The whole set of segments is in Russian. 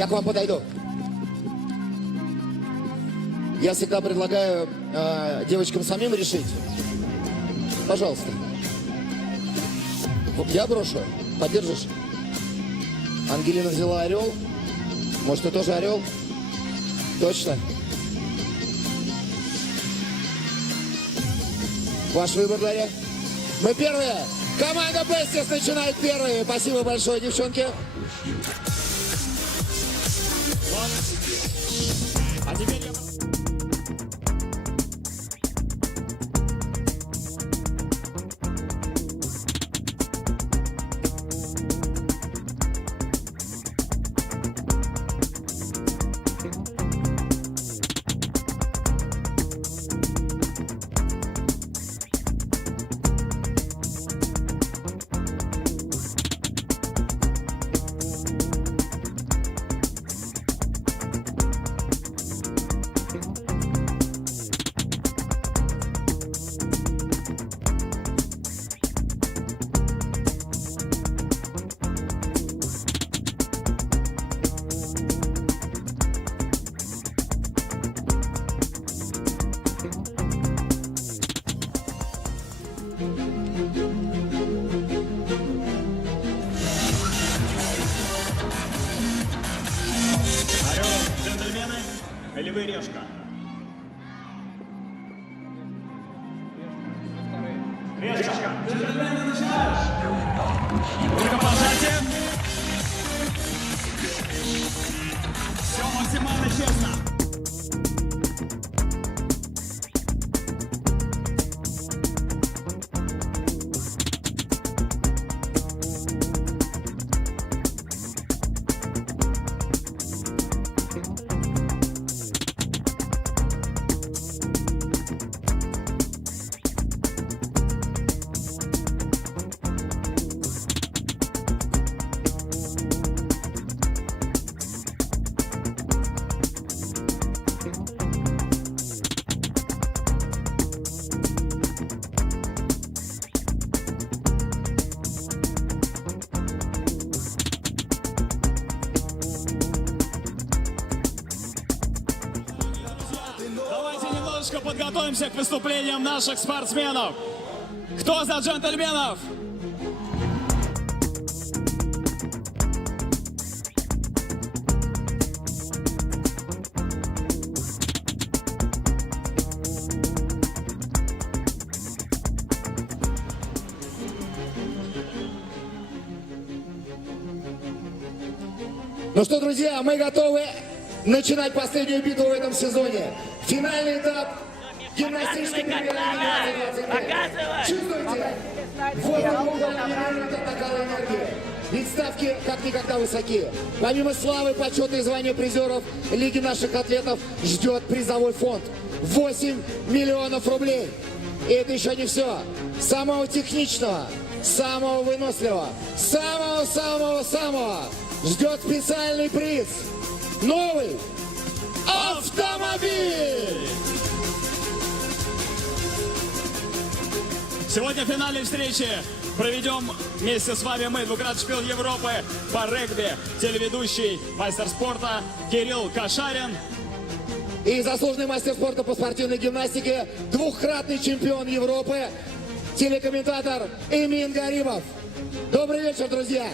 я к вам подойду. Я всегда предлагаю девочкам самим решить. Пожалуйста. Я брошу. Поддержишь? Ангелина взяла орел. Может, ты тоже орел? Точно? Ваш выбор, Дарья. Мы первые. Команда Бестис начинает первые. Спасибо большое, девчонки. А теперь я... Львы Решка. Решка. Джентльмены начинают. Рукопожатие. Все максимально честно. Подготовимся к выступлениям наших спортсменов. Кто за джентльменов? Ну что, друзья, мы готовы начинать последнюю битву в этом сезоне. Финальный этап гимнастической премьер-лиги 2025. Чувствуете? Вот он, накал энергии. Ведь ставки как никогда высоки. Помимо славы, почета и звания призеров Лиги наших атлетов ждет призовой фонд 8 миллионов рублей. И это еще не все. Самого техничного, самого выносливого, самого ждет специальный приз. Новый автомобиль! Сегодня в финальной встрече проведем вместе с вами мы, двукратный чемпион Европы по регби, телеведущий, мастер спорта Кирилл Кошарин. И заслуженный мастер спорта по спортивной гимнастике, двухкратный чемпион Европы, телекомментатор Эмин Гарибов. Добрый вечер, друзья!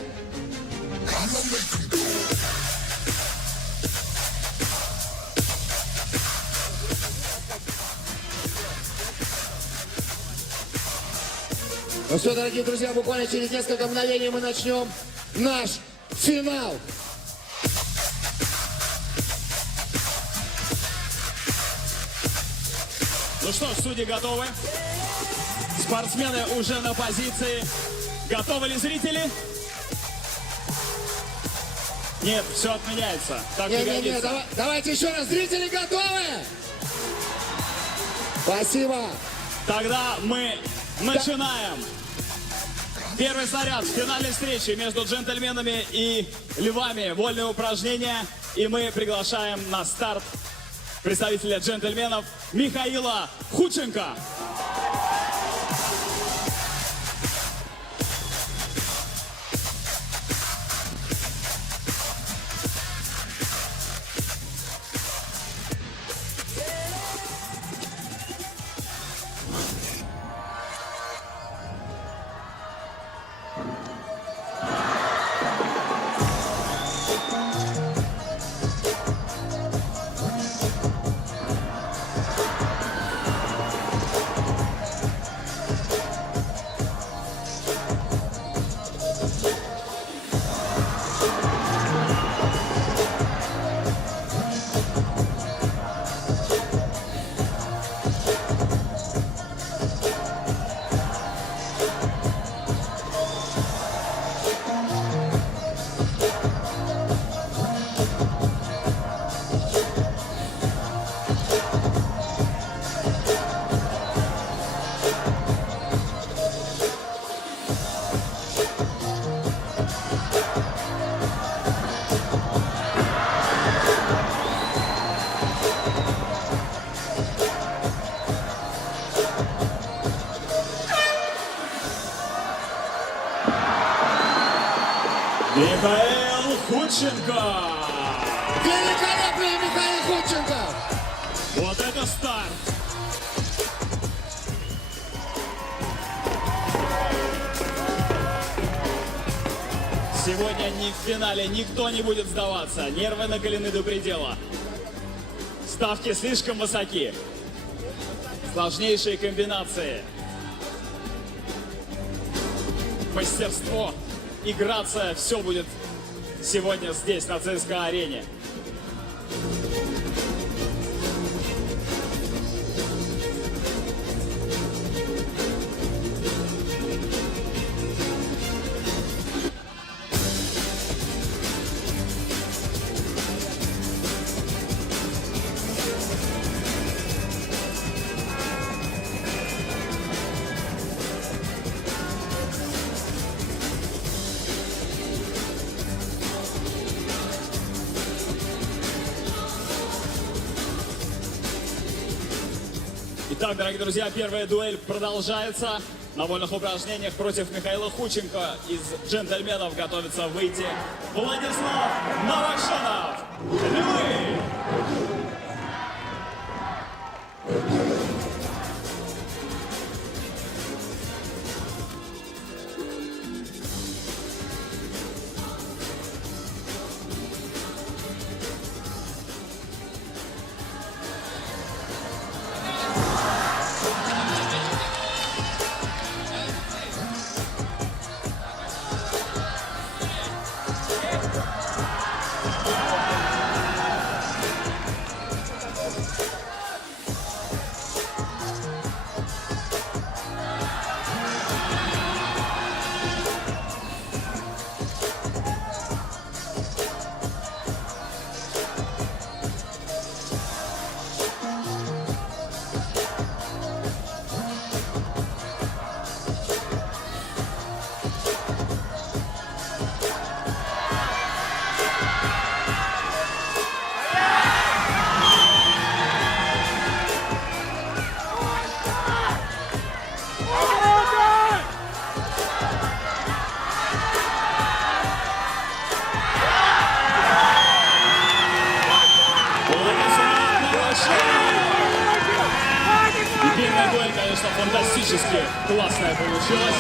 Ну все, дорогие друзья, буквально через несколько мгновений мы начнем наш финал. Ну что ж, судьи готовы. Спортсмены уже на позиции. Готовы ли зрители? Нет, все отменяется. Так не годится. Давайте еще раз. Зрители готовы? Спасибо. Тогда мы начинаем. Первый снаряд в финальной встрече между джентльменами и львами. Вольные упражнения. И мы приглашаем на старт представителя джентльменов Михаила Худченко. Михаил Худченко. Великолепный Михаил Худченко. Вот это старт. Сегодня ни в финале никто не будет сдаваться. Нервы накалены до предела. Ставки слишком высоки. Сложнейшие комбинации. Мастерство и грация. Все будет сегодня здесь, на ЦСКА-арене. Итак, дорогие друзья, первая дуэль продолжается. На вольных упражнениях против Михаила Худченко из джентльменов готовится выйти Владислав Новокшенов. Львы! Первая дуэль, конечно, фантастически классная получилась.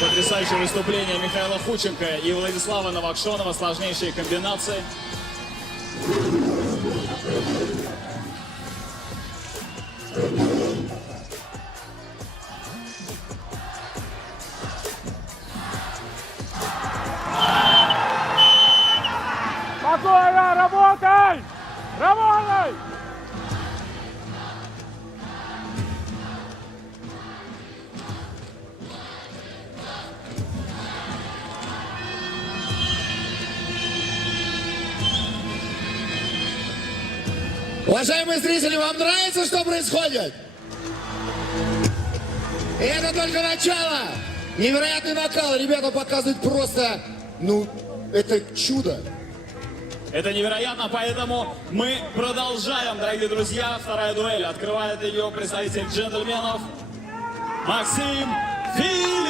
Потрясающее выступление Михаила Худченко и Владислава Новокшенова. Сложнейшие комбинации. Спокойно, работай! Работай! Уважаемые зрители, вам нравится, что происходит? И это только начало. Невероятный накал. Ребята показывают просто, это чудо. Это невероятно, поэтому мы продолжаем, дорогие друзья. Вторая дуэль. Открывает ее представитель джентльменов Максим Филипп.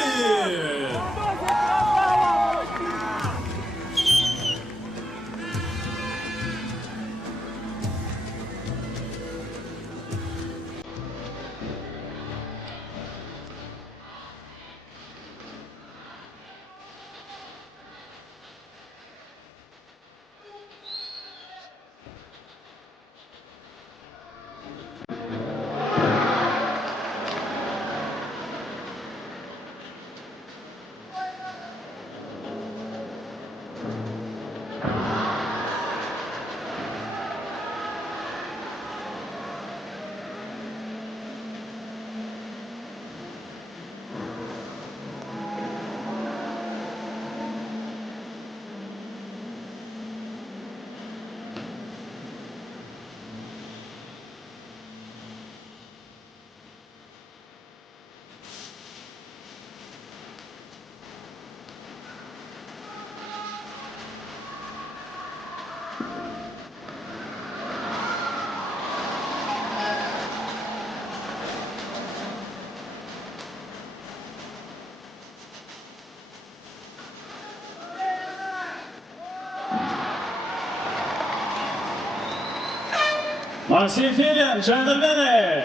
Максим Филин, джентльмены!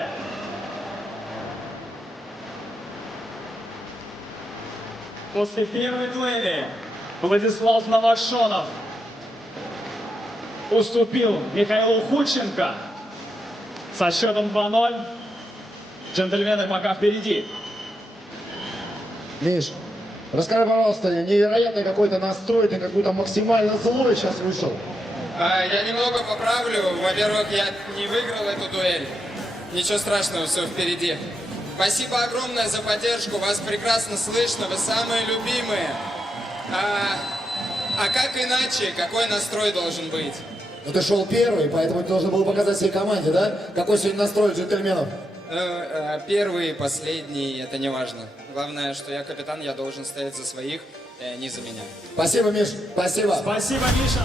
После первой дуэли Владислав Новошонов уступил Михаилу Худченко со счетом 2-0. Джентльмены пока впереди. Миш, расскажи, пожалуйста, невероятный какой-то настрой, ты какой-то максимально злой сейчас вышел. Я немного поправлю. Во-первых, я не выиграл эту дуэль. Ничего страшного, все впереди. Спасибо огромное за поддержку. Вас прекрасно слышно. Вы самые любимые. А как иначе? Какой настрой должен быть? Ну ты шел первый, поэтому ты должен был показать всей команде, да? Какой сегодня настрой джентльменов? Первый, последний, это не важно. Главное, что я капитан, я должен стоять за своих, не за меня. Спасибо, Миш, спасибо. Спасибо, Миша.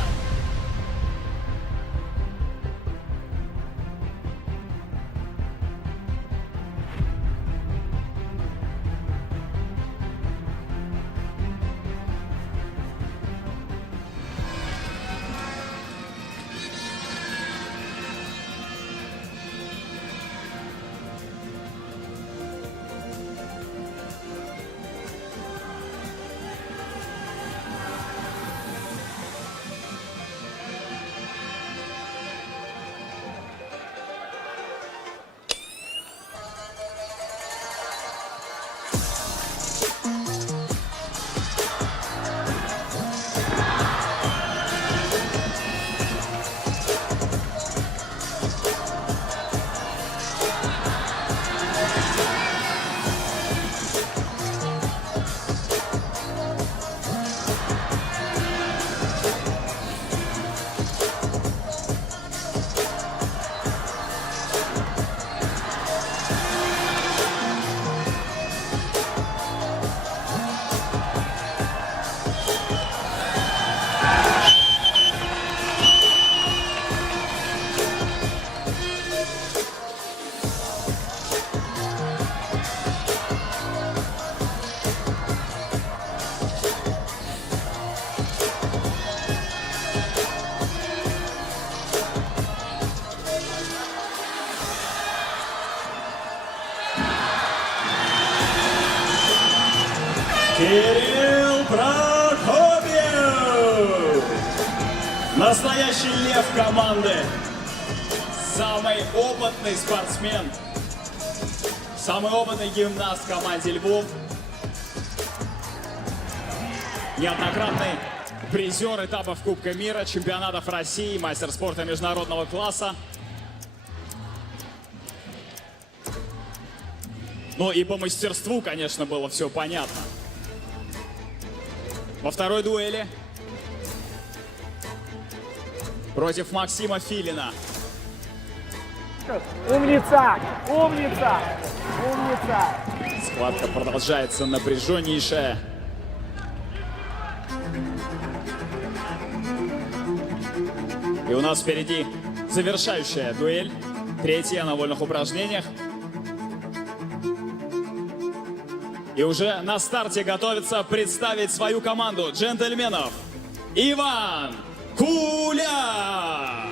Кирилл Прокопьев! Настоящий лев команды. Самый опытный спортсмен. Самый опытный гимнаст в команде Львов. Неоднократный призер этапов Кубка мира, чемпионатов России, мастер спорта международного класса. Ну и по мастерству, конечно, было все понятно. Во второй дуэли против Максима Филина. Умница! Умница! Умница! Схватка продолжается напряженнейшая. И у нас впереди завершающая дуэль. Третья на вольных упражнениях. И уже на старте готовится представить свою команду джентльменов Иван Куляк.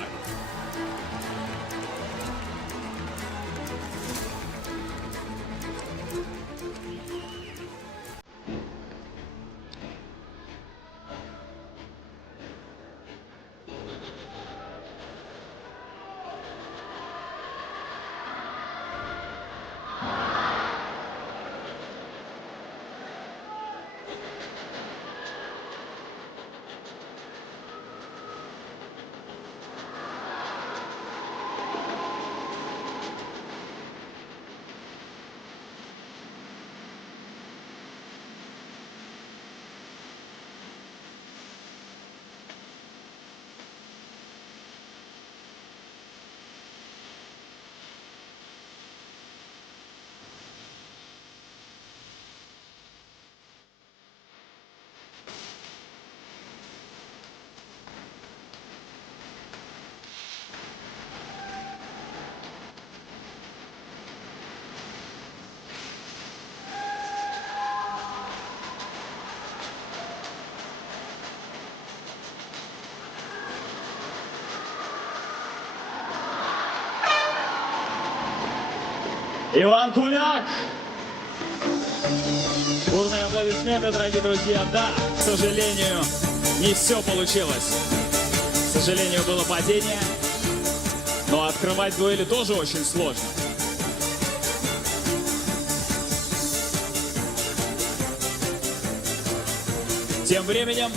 Иван Куляк. Бурные аплодисменты, дорогие друзья. Да, к сожалению, не все получилось. К сожалению, было падение. Но открывать дуэли тоже очень сложно. Тем временем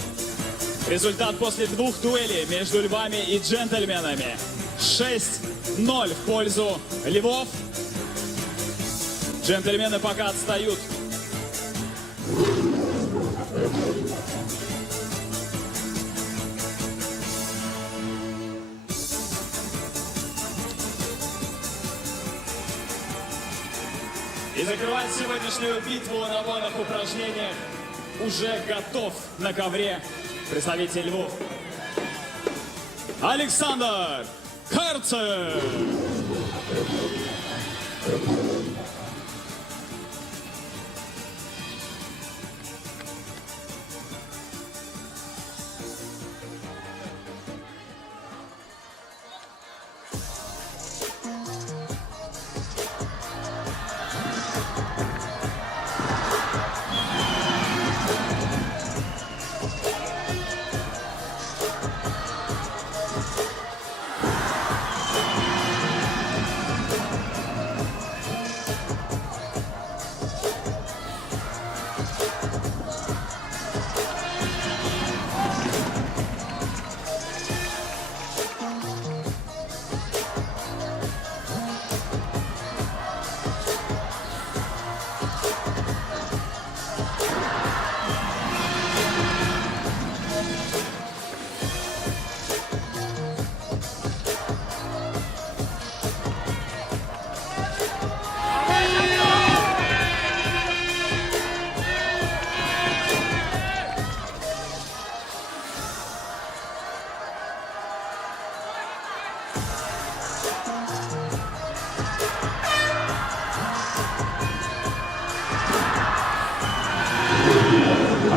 результат после двух дуэлей между львами и джентльменами. 6-0 в пользу львов. Джентльмены пока отстают. И закрывать сегодняшнюю битву на водных упражнениях уже готов на ковре представитель львов. Александр Карцев.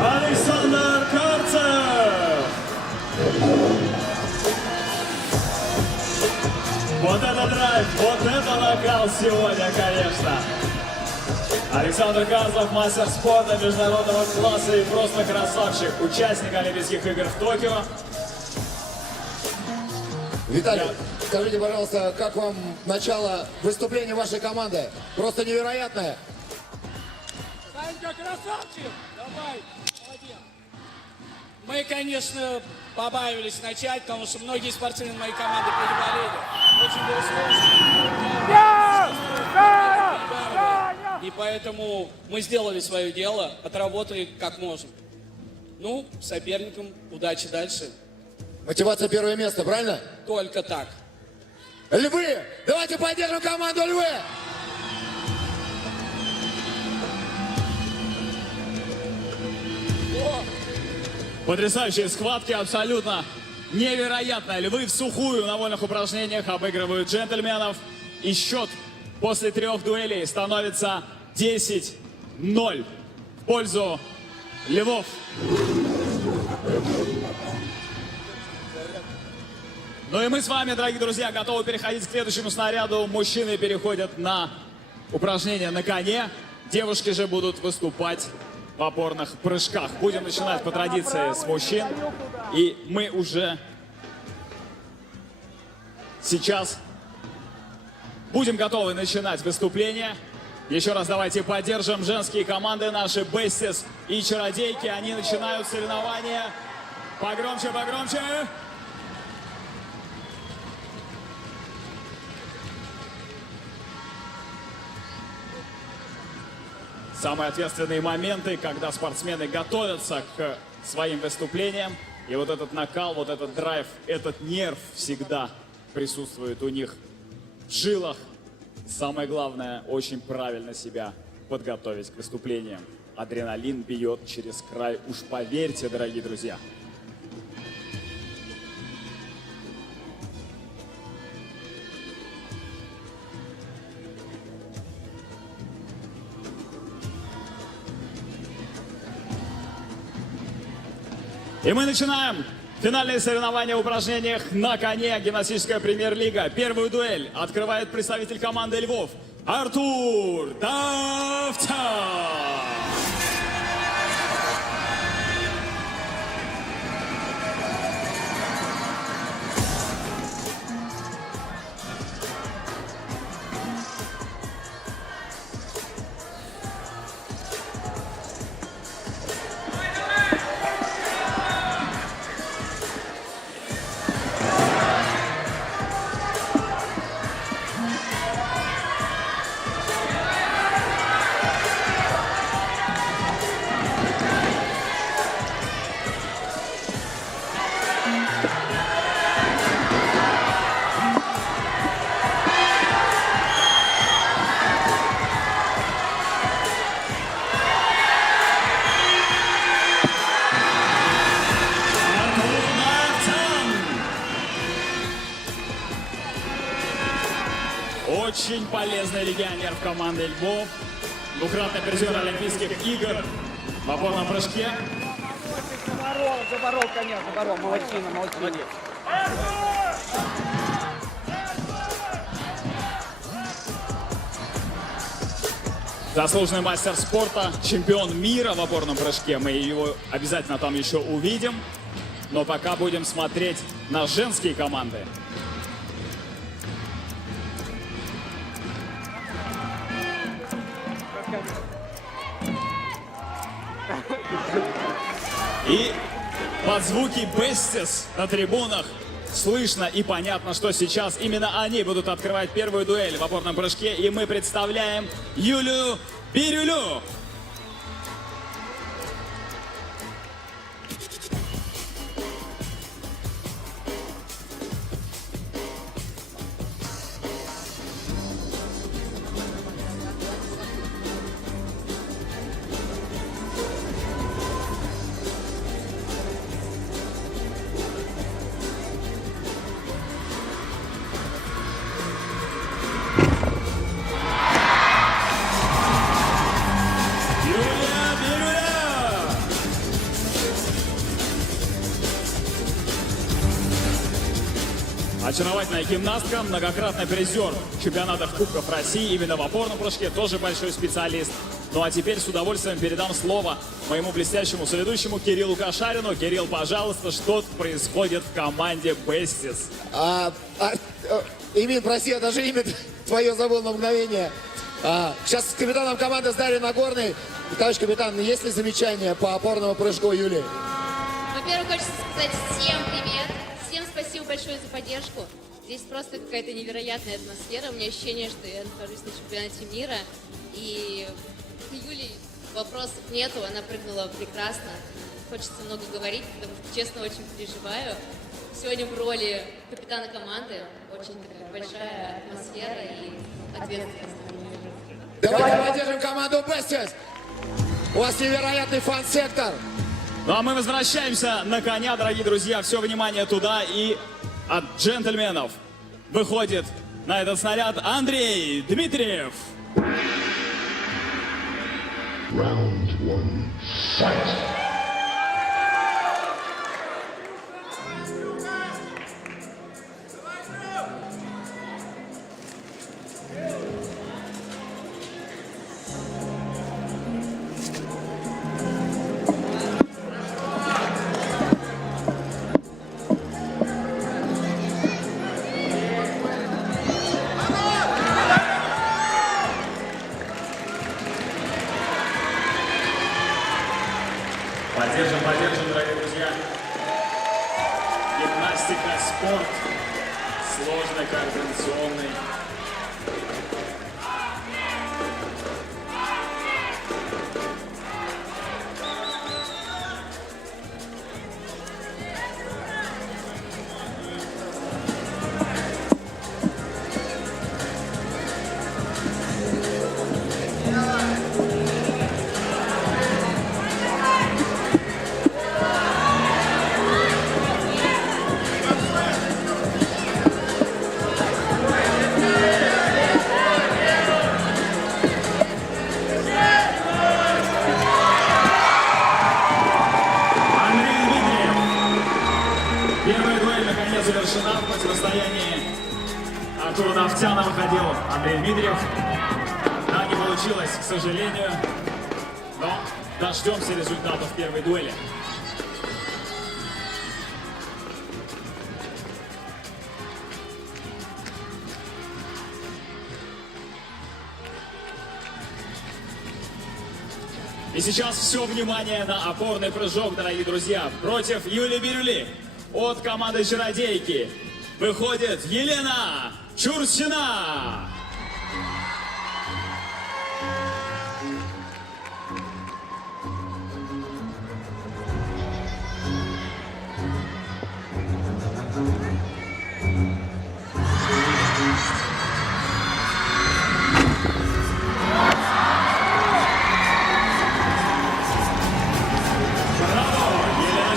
Александр Карцев. Вот это драйв, вот это накал сегодня, конечно. Александр Карцев, мастер спорта международного класса и просто красавчик. Участник Олимпийских игр в Токио. Виталий, скажите, пожалуйста, как вам начало выступления вашей команды? Просто невероятное. Санька, красавчик! Давай, молодец. Мы, конечно, побаивались начать, потому что многие спортсмены моей команды переболели. Очень было сложно. И поэтому мы сделали свое дело, отработали как можем. Ну, соперникам удачи дальше. Мотивация первое место, правильно? Только так. Львы! Давайте поддержим команду Львы! Потрясающие схватки, абсолютно невероятно. Львы в сухую на вольных упражнениях обыгрывают джентльменов. И счет после 3 дуэлей становится 10-0 в пользу львов. Ну и мы с вами, дорогие друзья, готовы переходить к следующему снаряду. Мужчины переходят на упражнения на коне. Девушки же будут выступать в опорных прыжках. Будем начинать по традиции с мужчин. И мы уже сейчас будем готовы начинать выступление. Еще раз давайте поддержим женские команды, наши Бестис и Чародейки. Они начинают соревнования. Погромче, погромче. Самые ответственные моменты, когда спортсмены готовятся к своим выступлениям. И вот этот накал, вот этот драйв, этот нерв всегда присутствует у них в жилах. Самое главное, очень правильно себя подготовить к выступлениям. Адреналин бьет через край, уж поверьте, дорогие друзья. И мы начинаем финальные соревнования в упражнениях на коне. Гимнастическая премьер-лига. Первую дуэль открывает представитель команды Львов Артур Давтян. Очень полезный легионер в команде Львов. Двукратный призер Олимпийских игр в опорном прыжке. Заборол коня, заборол. Молодчина, молодец. Заслуженный мастер спорта, чемпион мира в опорном прыжке. Мы его обязательно там еще увидим. Но пока будем смотреть на женские команды. И под звуки Бестис на трибунах слышно и понятно, что сейчас именно они будут открывать первую дуэль в опорном прыжке. И мы представляем Юлию Бирюлю. Очаровательная гимнастка, многократный призер чемпионатов Кубков России именно в опорном прыжке, тоже большой специалист. Ну а теперь с удовольствием передам слово моему блестящему соведущему Кириллу Кошарину. Кирилл, пожалуйста, что происходит в команде Бестис? Имин, прости, я даже имя твое забыл на мгновение. Сейчас с капитаном команды с Дарьей Нагорной. Товарищ капитан, есть ли замечания по опорному прыжку Юлии? Во-первых, хочется сказать всем привет. Всем спасибо большое за поддержку. Здесь просто какая-то невероятная атмосфера. У меня ощущение, что я нахожусь на чемпионате мира. И к Юле вопросов нету, она прыгнула прекрасно. Хочется много говорить, потому что, честно, очень переживаю. Сегодня в роли капитана команды очень такая большая атмосфера и ответственность. Давайте поддержим команду Бестис. У вас невероятный фан-сектор. Ну а мы возвращаемся на коня, дорогие друзья. Все внимание туда. И от джентльменов выходит на этот снаряд Андрей Дмитриев. Round one, fight. Поддержим, дорогие друзья. Гимнастика, спорт, сложный, координационный. Первая дуэль наконец завершена. В противостоянии Артура Давтяна выходил Андрей Дмитриев. получилось, к сожалению, но дождемся результатов первой дуэли. И сейчас все внимание на опорный прыжок, дорогие друзья. Против Юлии Бирюли от команды «Чародейки» выходит Елена Чурсина.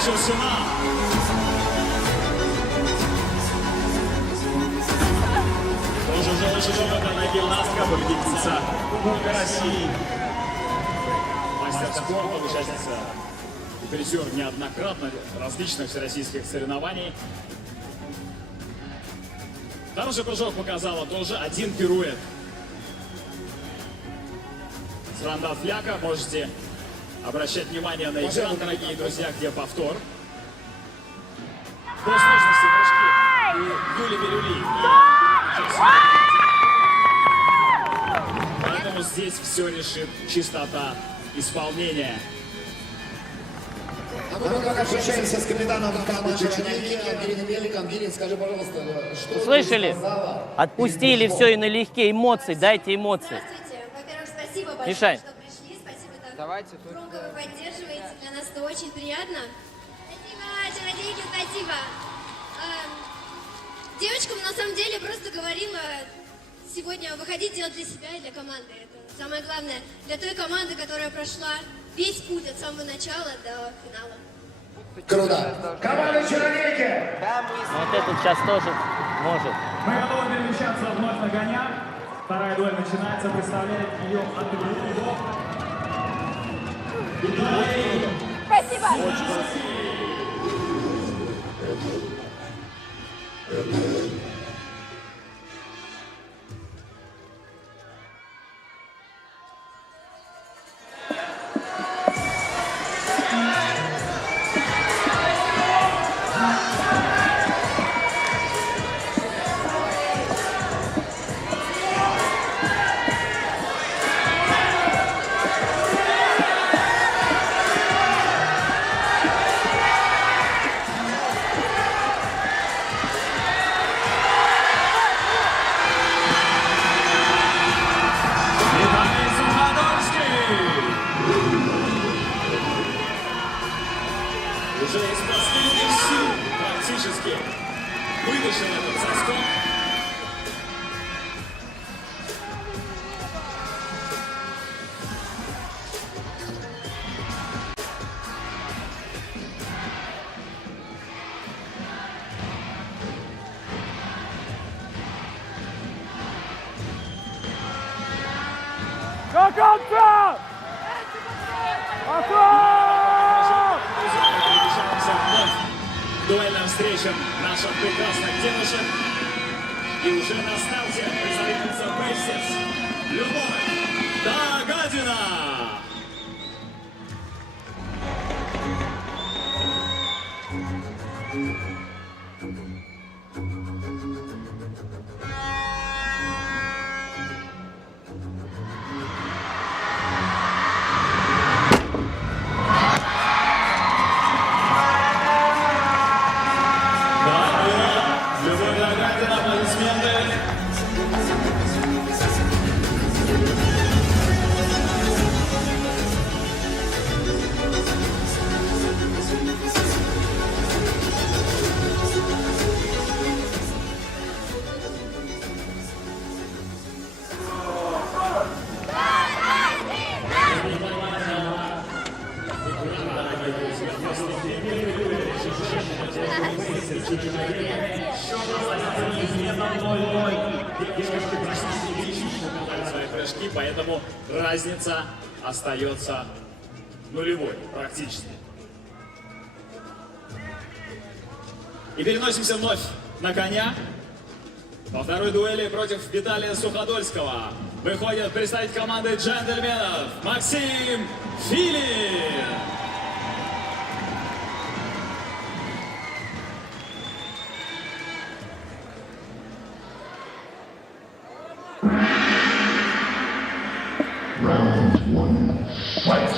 Чурсина. Тоже уже очень опытная гимнастка, победительница Кубка России. Мастер спорта, участница и призер неоднократно различных всероссийских соревнований. Хороший прыжок показала тоже один пируэт. С рандат фляка можете обращать внимание на экран, дорогие друзья, где повтор. По сложности прыжки у Юли Бирюли. Поэтому здесь все решит чистота исполнения. А мы пока общаемся с капитаном команды «Чародейки» Ангелиной Мельник. Ангелин, скажи, пожалуйста, что Слышали? ты сказала? Отпустили все и налегке. Эмоции, дайте эмоции. Здравствуйте. Во-первых, спасибо большое, Мишань. что пришли. Спасибо, так Давайте, громко вы поддерживаете. Для нас это очень приятно. Спасибо, чародейки, спасибо. Девочкам, на самом деле, просто говорим сегодня выходить делать для себя и для команды. Это самое главное. Для той команды, которая прошла весь путь от самого начала до финала. Круто. Команда «Чародейки». Вот этот сейчас тоже может. Мы готовы перемещаться вновь на коня. Вторая дуэль начинается. Представляет ее Андрей. Спасибо. Уже из последних сил практически вытащил этот соскок. До конца! Приближаемся вновь к дуэльным встречам наших прекрасных девушек. И уже на старте представительница Бейстерс Любовь Дагадина. Любовь Дагадина, аплодисменты. Свои прыжки, поэтому разница остается нулевой практически. И переносимся вновь на коня во второй дуэли против Виталия Суходольского выходит представитель команды джентльменов Максим Филин. Round one, fight.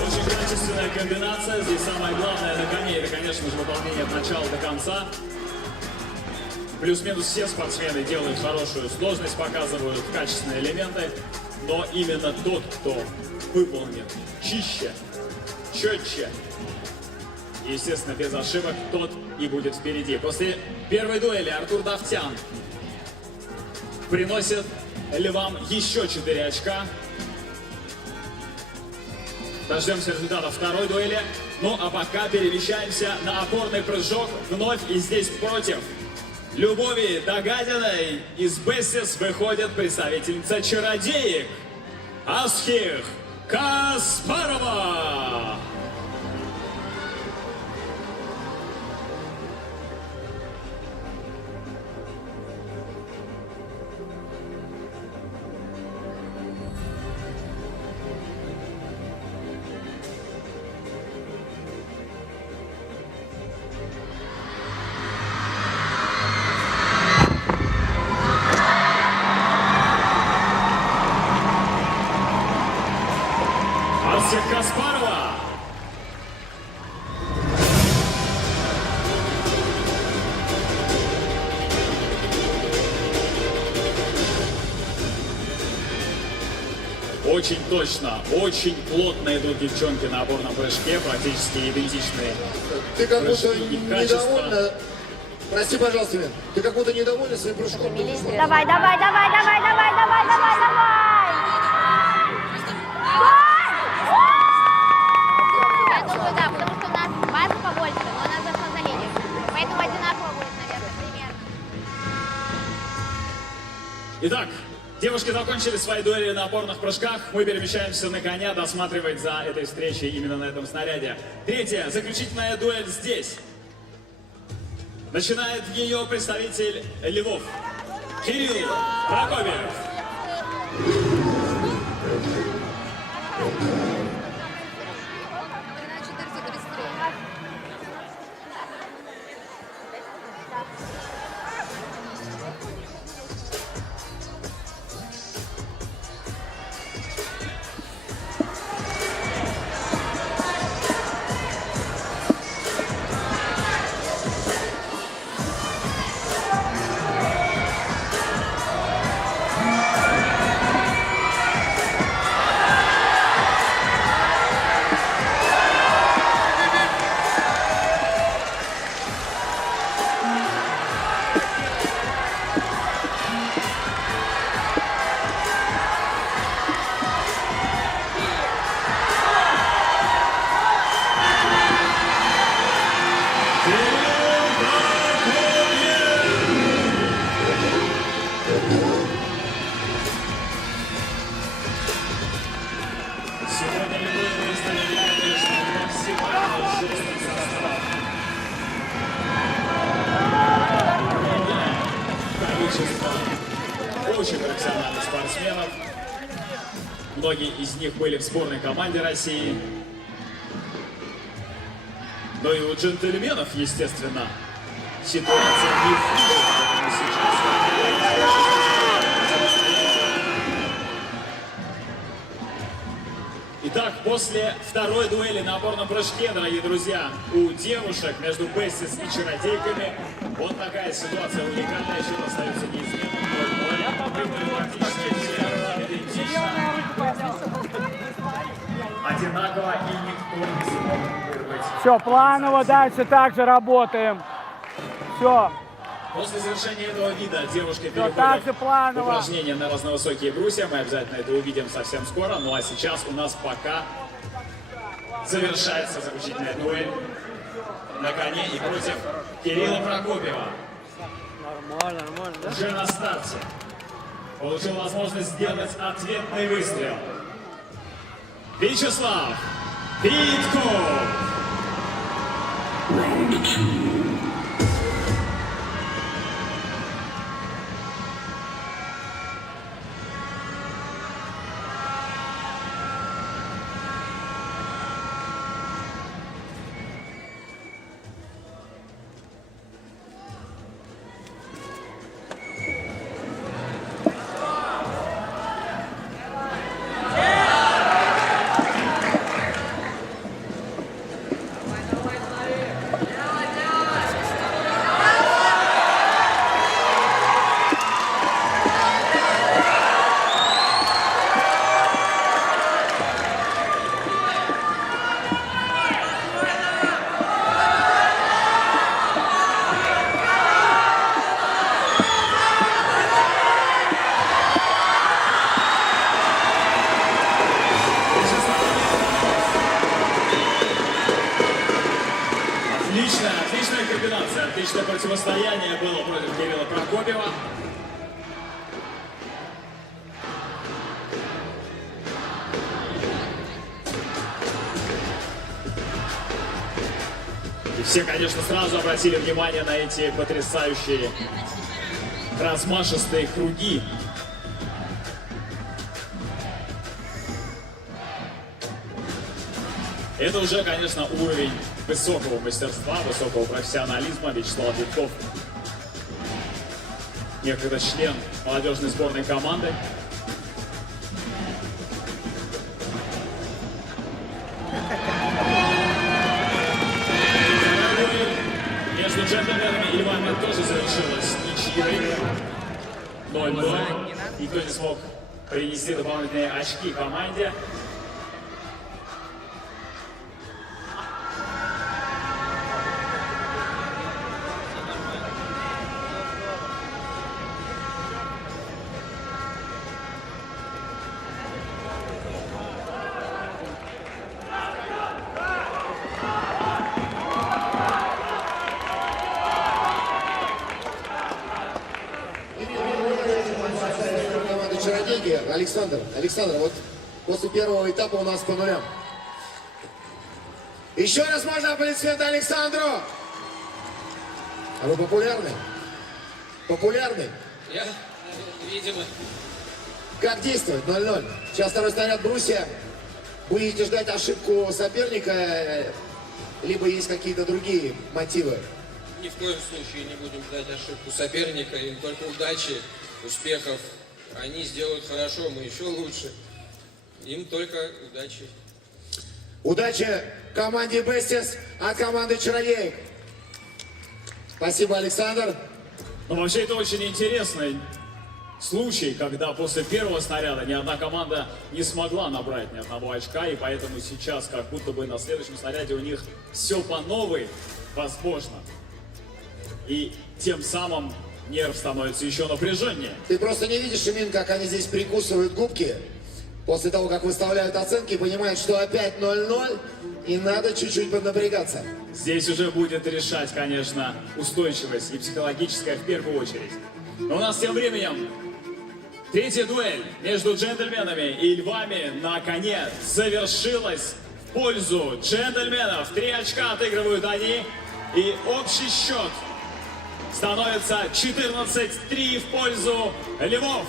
Очень качественная комбинация. Здесь самое главное на коне, это, конечно же, выполнение от начала до конца. Плюс-минус все спортсмены делают хорошую сложность, показывают качественные элементы. Но именно тот, кто выполнит чище, четче, и, естественно, без ошибок, тот и будет впереди. После первой дуэли Артур Давтян приносит львам еще 4 очка. Дождемся результата второй дуэли. Ну а пока перемещаемся на опорный прыжок вновь. И здесь против Любови Дагадиной из Бестис выходит представительница чародеек Асхих Каспарова. Асхих Каспарова. Очень точно, очень плотно идут девчонки на опорном прыжке, практически идентичные. Ты как будто прыжки и качество. недовольна. Прости, пожалуйста, Вен. Ты как будто недовольна своим прыжком. Давай, давай, давай, давай, давай, давай, давай, давай! Я думаю, да, потому что у нас база побольше, но она зашла за линию. Поэтому одинаково будет, наверное, примерно. Итак, девушки закончили свои дуэли на опорных прыжках. Мы перемещаемся на коня, досматривать за этой встречей именно на этом снаряде. Третья, заключительная дуэль здесь. Начинает ее представитель Львов Кирилл Прокопьев. Сегодня Львы выставили, конечно, максимально жесткий состав. Количество очень профессиональных спортсменов. Многие из них были в сборной команде России. Но и у джентльменов, естественно, ситуация не хуже, поэтому сейчас. Итак, после второй дуэли на опорном прыжке, дорогие друзья, у девушек между Бестис и чародейками вот такая ситуация уникальная, счет остается неизменным. 0-0. Практически все идентично. Одинаково, и никто не смог вырвать. Все, планово дальше также работаем. Все. После завершения этого вида девушки так переходят же в планово. упражнения на разновысокие брусья. Мы обязательно это увидим совсем скоро. Ну а сейчас у нас пока завершается заключительная дуэль на коне и против Кирилла Прокопьева. Нормально, да? Уже на старте получил возможность сделать ответный выстрел. Вячеслав Питков. Отличная комбинация, отличное противостояние было против Кирилла Прокопьева. И все, конечно, сразу обратили внимание на эти потрясающие размашистые круги. Это уже, конечно, уровень высокого мастерства, высокого профессионализма. Вячеслав Питков, некогда член молодежной сборной команды. Между джентльменами и львами тоже завершилась ничьей 0-0. Никто не смог принести дополнительные очки команде. Александр, вот после первого этапа у нас по нулям. Еще раз можно аплодисменты Александру. А вы популярный? Популярный? Я, видимо. Как действовать? 0-0. Сейчас второй снаряд брусья. Будете ждать ошибку соперника, либо есть какие-то другие мотивы? Ни в коем случае не будем ждать ошибку соперника. Им только удачи, успехов. Они сделают хорошо, мы еще лучше. Им только удачи. Удачи команде Бестис от команды Чародеек. Спасибо, Александр. Но вообще это очень интересный случай, когда после первого снаряда ни одна команда не смогла набрать ни одного очка, и поэтому сейчас как будто бы на следующем снаряде у них все по новой возможно. И тем самым нерв становится еще напряженнее. Ты просто не видишь, Шимин, как они здесь прикусывают губки после того, как выставляют оценки, и понимают, что опять 0-0, и надо чуть-чуть поднапрягаться. Здесь уже будет решать, конечно, устойчивость и психологическая в первую очередь. Но у нас тем временем третья дуэль между джентльменами и львами на коне завершилась в пользу джентльменов. 3 очка отыгрывают они, и общий счет становится 14-3 в пользу львов.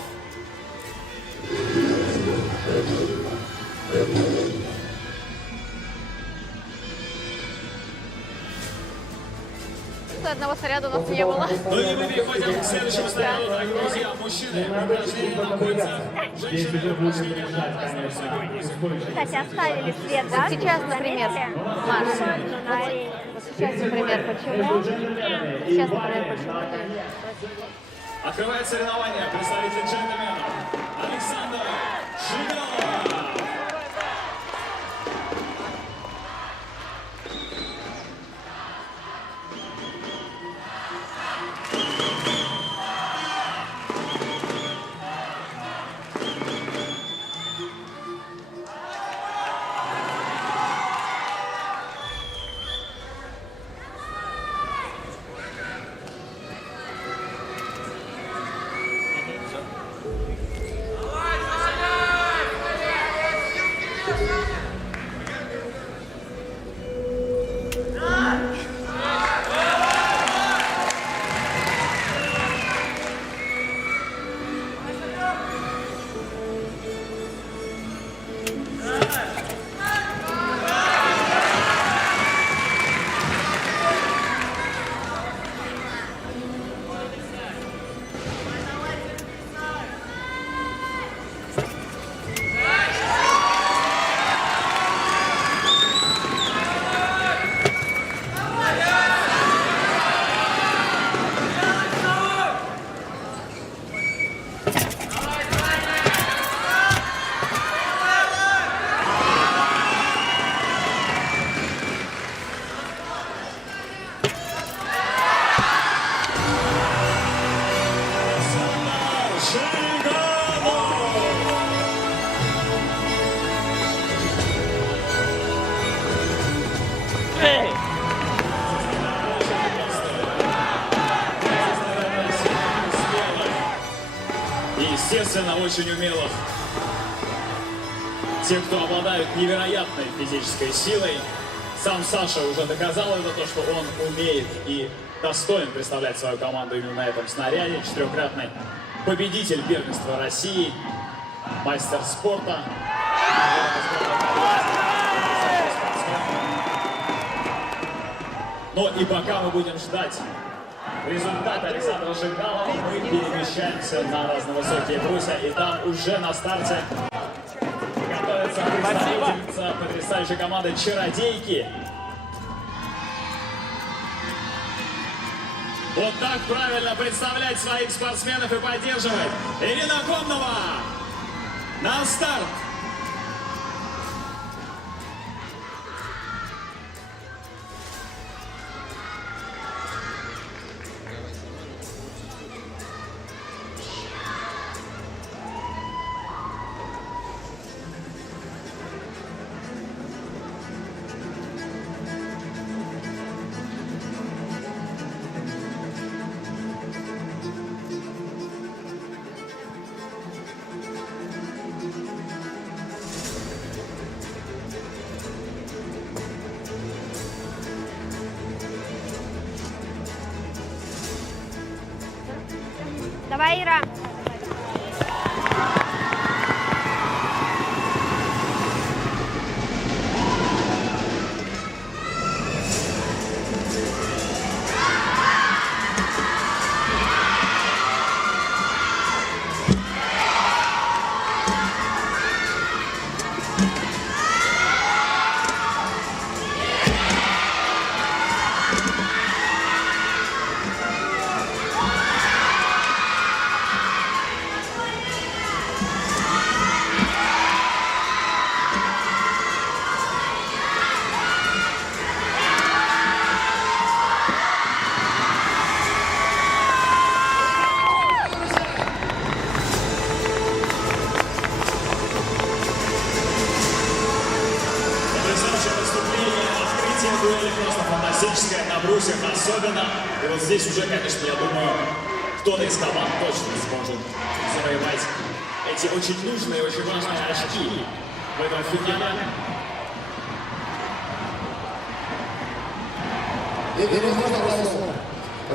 Одного снаряда у нас не было. Ну и мы переходим к следующему снаряду, дорогие друзья. Мужчины, упражнения находятся. Женщины, упражнения Кстати, оставили свет, да? Сейчас, например, Маша. Вот сейчас, например, почему? Сейчас, например, почему? Открывает соревнование представитель джентльменов Александр Жигалов. очень умелых, тех, кто обладают невероятной физической силой. Сам Саша уже доказал это, то, что он умеет и достоин представлять свою команду именно на этом снаряде. Четырехкратный победитель первенства России, мастер спорта. Но и пока мы будем ждать результат Александра Жигалова, мы перемещаемся на разновысокие брусья, и там уже на старте готовится представительница потрясающей команды «Чародейки». Вот так правильно представлять своих спортсменов и поддерживать. Ирина Комнова на старт. Давай, Ира. Фантастическая на брусьях особенно. И вот здесь уже, конечно, я думаю, кто-то из команд точно сможет завоевать эти очень нужные, очень важные очки в этом финале. Игорь, можно вопрос?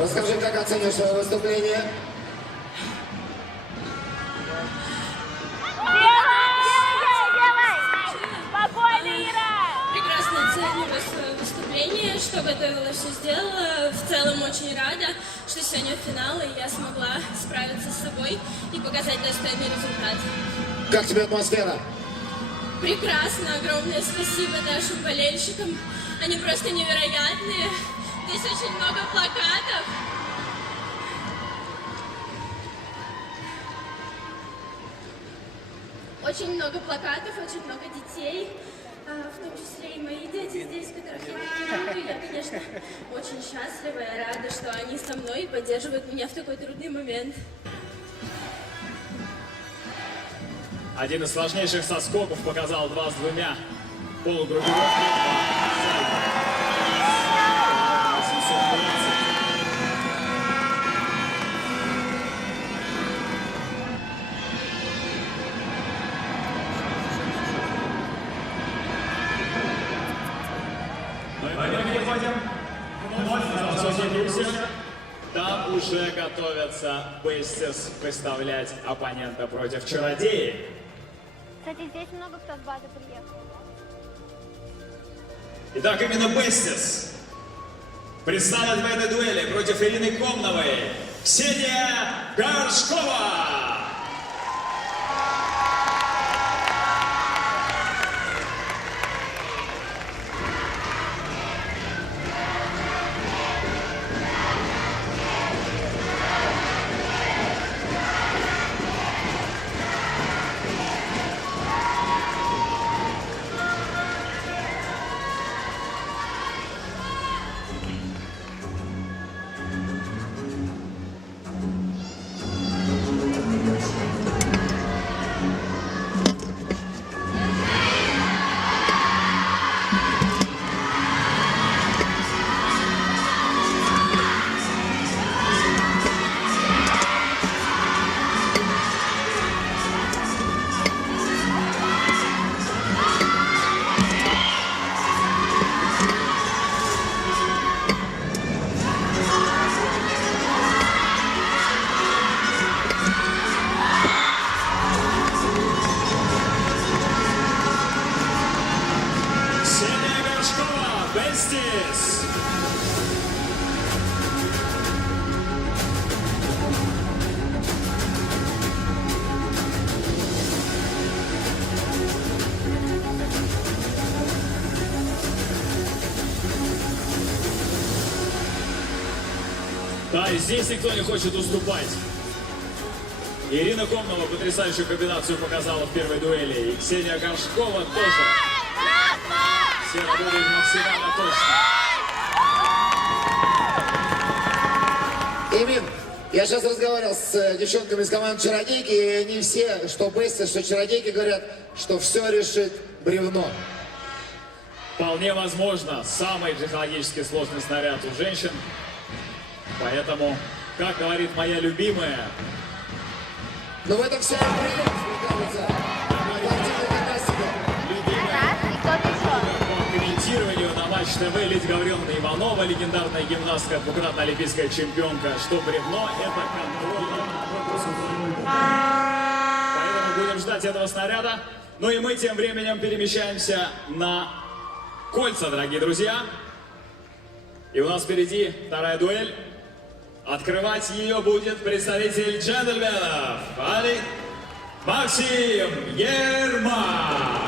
Расскажи, как оценишь свое выступление? Прекрасно оцениваю свое выступление, что готовила, все сделала. В целом очень рада, что сегодня финал, и я смогла справиться с собой и показать достойный результат. Как тебе атмосфера? Прекрасно, огромное спасибо нашим болельщикам. Они просто невероятные. Здесь очень много плакатов. Очень много плакатов, очень много детей. В том числе и мои дети здесь, которых я не вижу. Я, конечно, очень счастлива и рада, что они со мной и поддерживают меня в такой трудный момент. Один из сложнейших соскоков показал 2 с 2 полугруппировки. Там уже готовятся Бейстерс выставлять оппонента против Чародеи. Кстати, здесь много кто с базы приехал. Итак, именно Бейстерс представят в этой дуэли против Ирины Комновой Ксения Горшкова. Да, и здесь никто не хочет уступать. Ирина Комнова потрясающую комбинацию показала в первой дуэли. И Ксения Горшкова тоже. Все работают максимально точно. Имин, я сейчас разговаривал с девчонками из команды «Чародейки», и они все, что Бесси, что «Чародейки», говорят, что все решит бревно. Вполне возможно, самый психологически сложный снаряд у женщин. Поэтому, как говорит моя любимая, Но в этом вся прелесть, мне кажется. по комментированию на Матч ТВ Лидия Гавриловна Иванова, легендарная гимнастка, двукратная олимпийская чемпионка, что бревно — это контрольный пропуск. Поэтому будем ждать этого снаряда. Ну и мы тем временем перемещаемся на кольца, дорогие друзья. И у нас впереди вторая дуэль. Открывать ее будет представитель джентльменов Максим Ермак.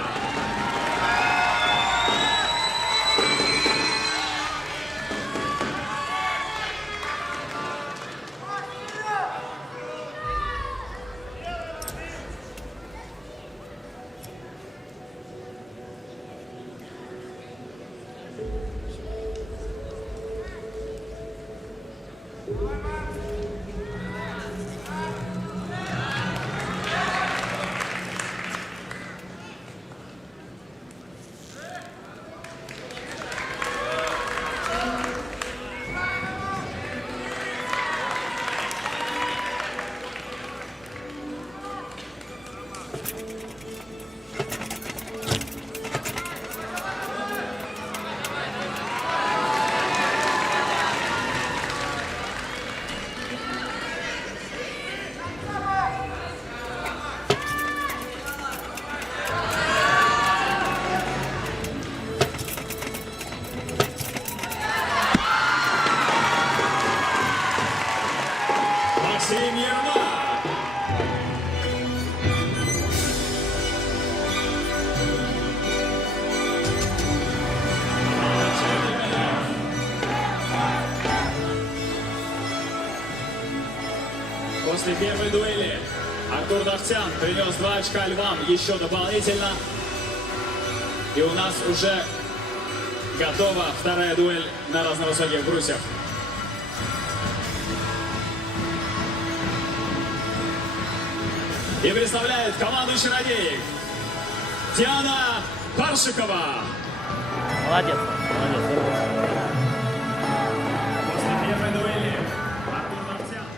Максим Ермак. После первой дуэли Артур Давтян принес 2 очка львам еще дополнительно. И у нас уже готова вторая дуэль на разновысоких брусьях. И представляет команду чародеек Диана Паршикова. Молодец, молодец. После первой дуэли Артур Давтян.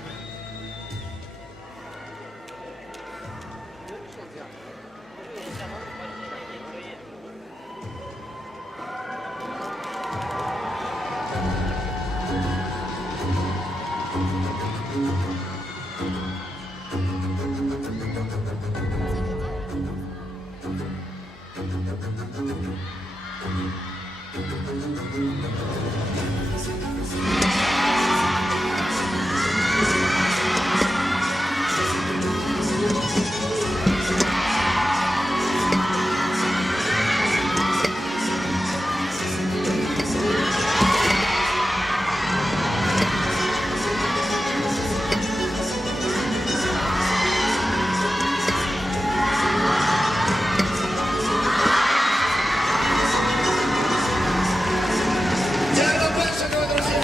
Диана Паршикова, друзья!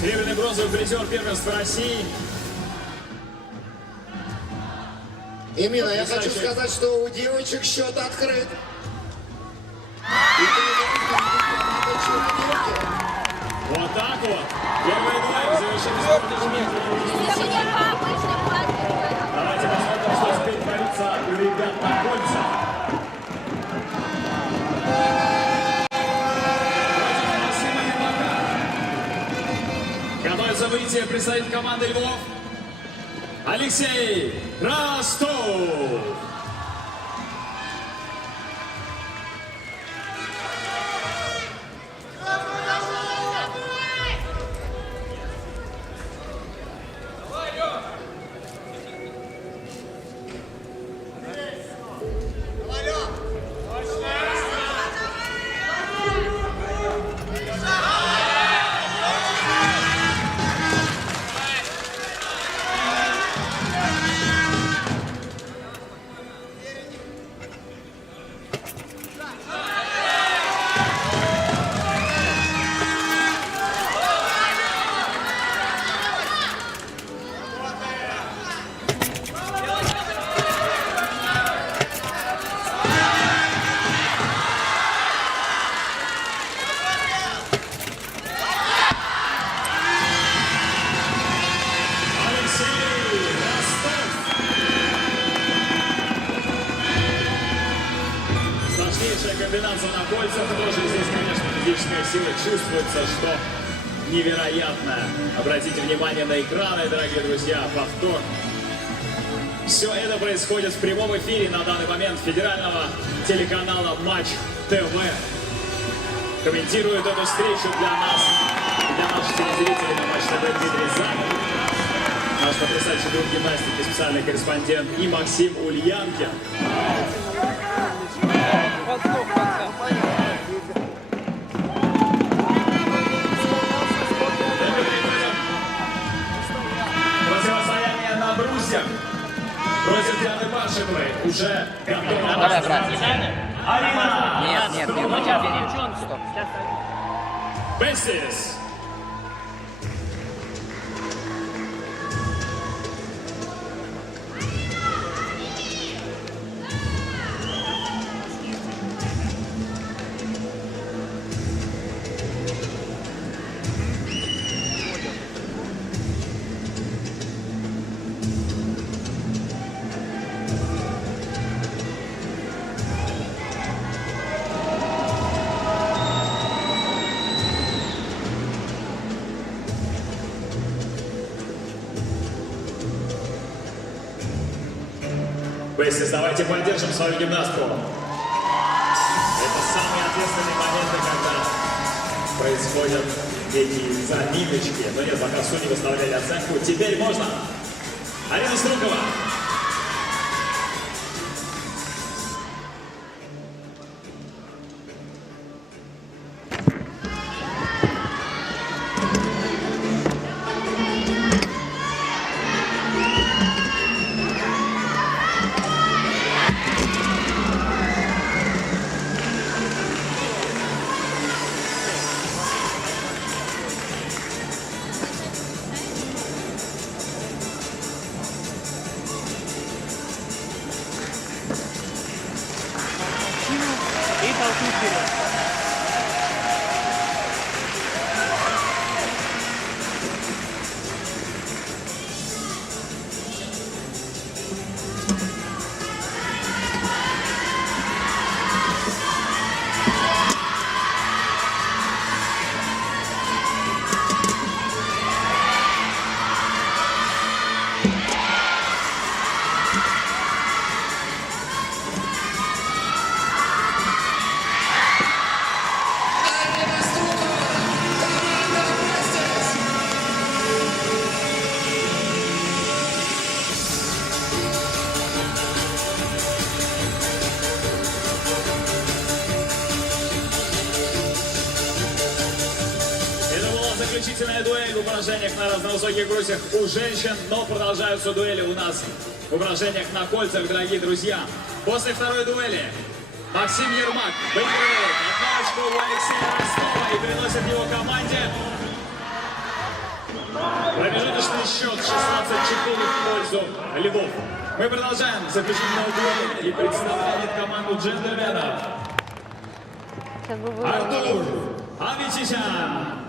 Серебряный бронзовый призер первенства России. Имина, я хочу сказать, что у девочек счет открыт. И команда «Чародейки». Вот так вот. Первая дуэль завершилась. Давайте посмотрим, что успеет твориться у ребят на кольца. Максима Ермака. Готовится выйти представитель команды Львов Алексей Ростов. на кольцах тоже. Здесь, конечно, физическая сила чувствуется, что невероятно. Обратите внимание на экраны, дорогие друзья, повтор. Все это происходит в прямом эфире на данный момент федерального телеканала Матч ТВ. Комментирует эту встречу для нас, для наших телезрителей на Матч ТВ Дмитрий Загов, наш потрясающий друг гимнастики, специальный корреспондент, и Максим Ульянкин. Противостояние на брусьях против Дианы Паршиковой уже готово. Давай, брат. Арина! Нет. Стоп. Бестис! Бестис, давайте поддержим свою гимнастку. Это самые ответственные моменты, когда происходят эти заминочки. Но нет, пока судьи выставляли оценку. Теперь можно. Арина Струкова. И толкни вперед. Заключительная дуэль в упражнениях на разновысоких брусьях у женщин, но продолжаются дуэли у нас в упражнениях на кольцах, дорогие друзья. После второй дуэли Максим Ермак выигрывает отмашку у Алексея Ростова и приносит его команде промежуточный счет 16-4 в пользу львов. Мы продолжаем заключительную дуэль и представляет команду джентльменов Артур Аветисян.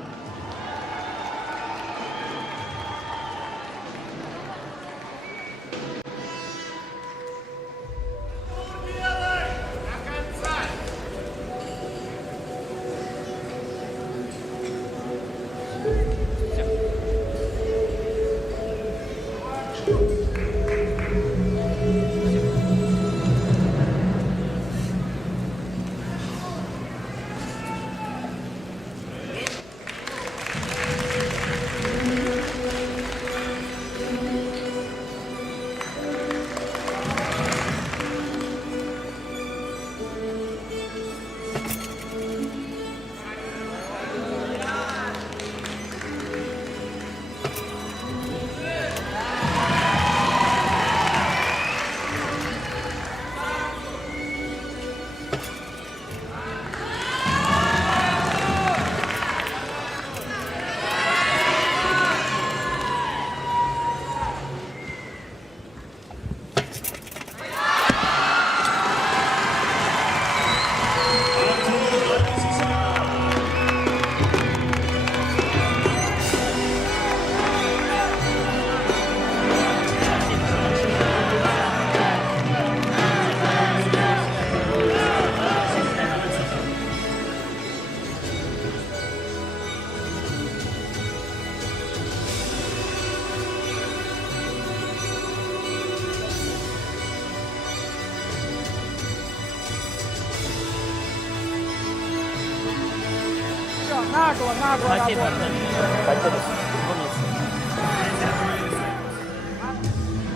нагло Спасибо. работает.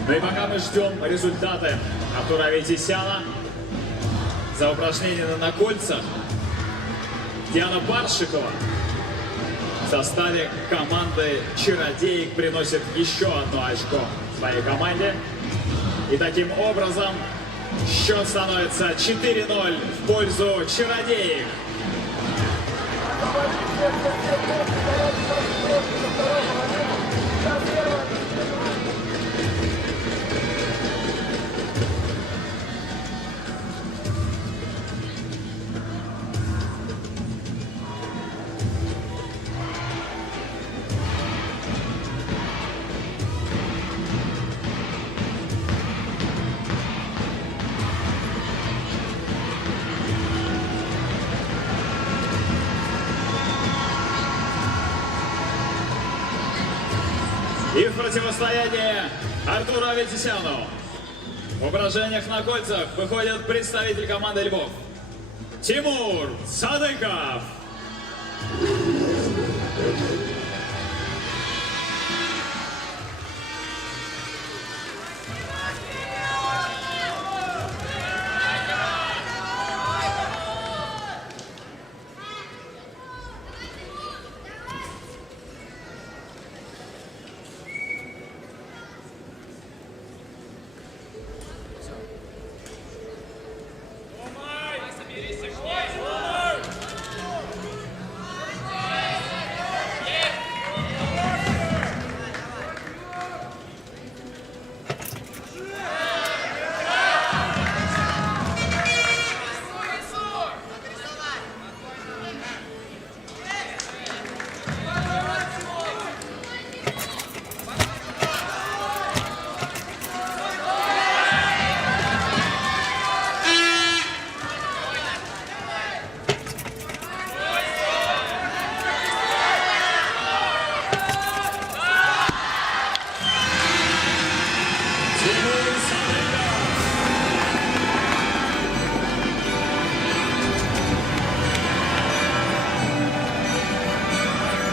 Ну и пока мы ждем результаты Артура Аветисяна за упражнение на кольцах, Диана Баршикова в составе команды «Чародеек» приносит еще одно очко своей команде. И таким образом счет становится 4-0 в пользу «Чародеек». И в противостоянии Артуру Аветисяну в упражнениях на кольцах выходит представитель команды «Львов» Тимур Садыков.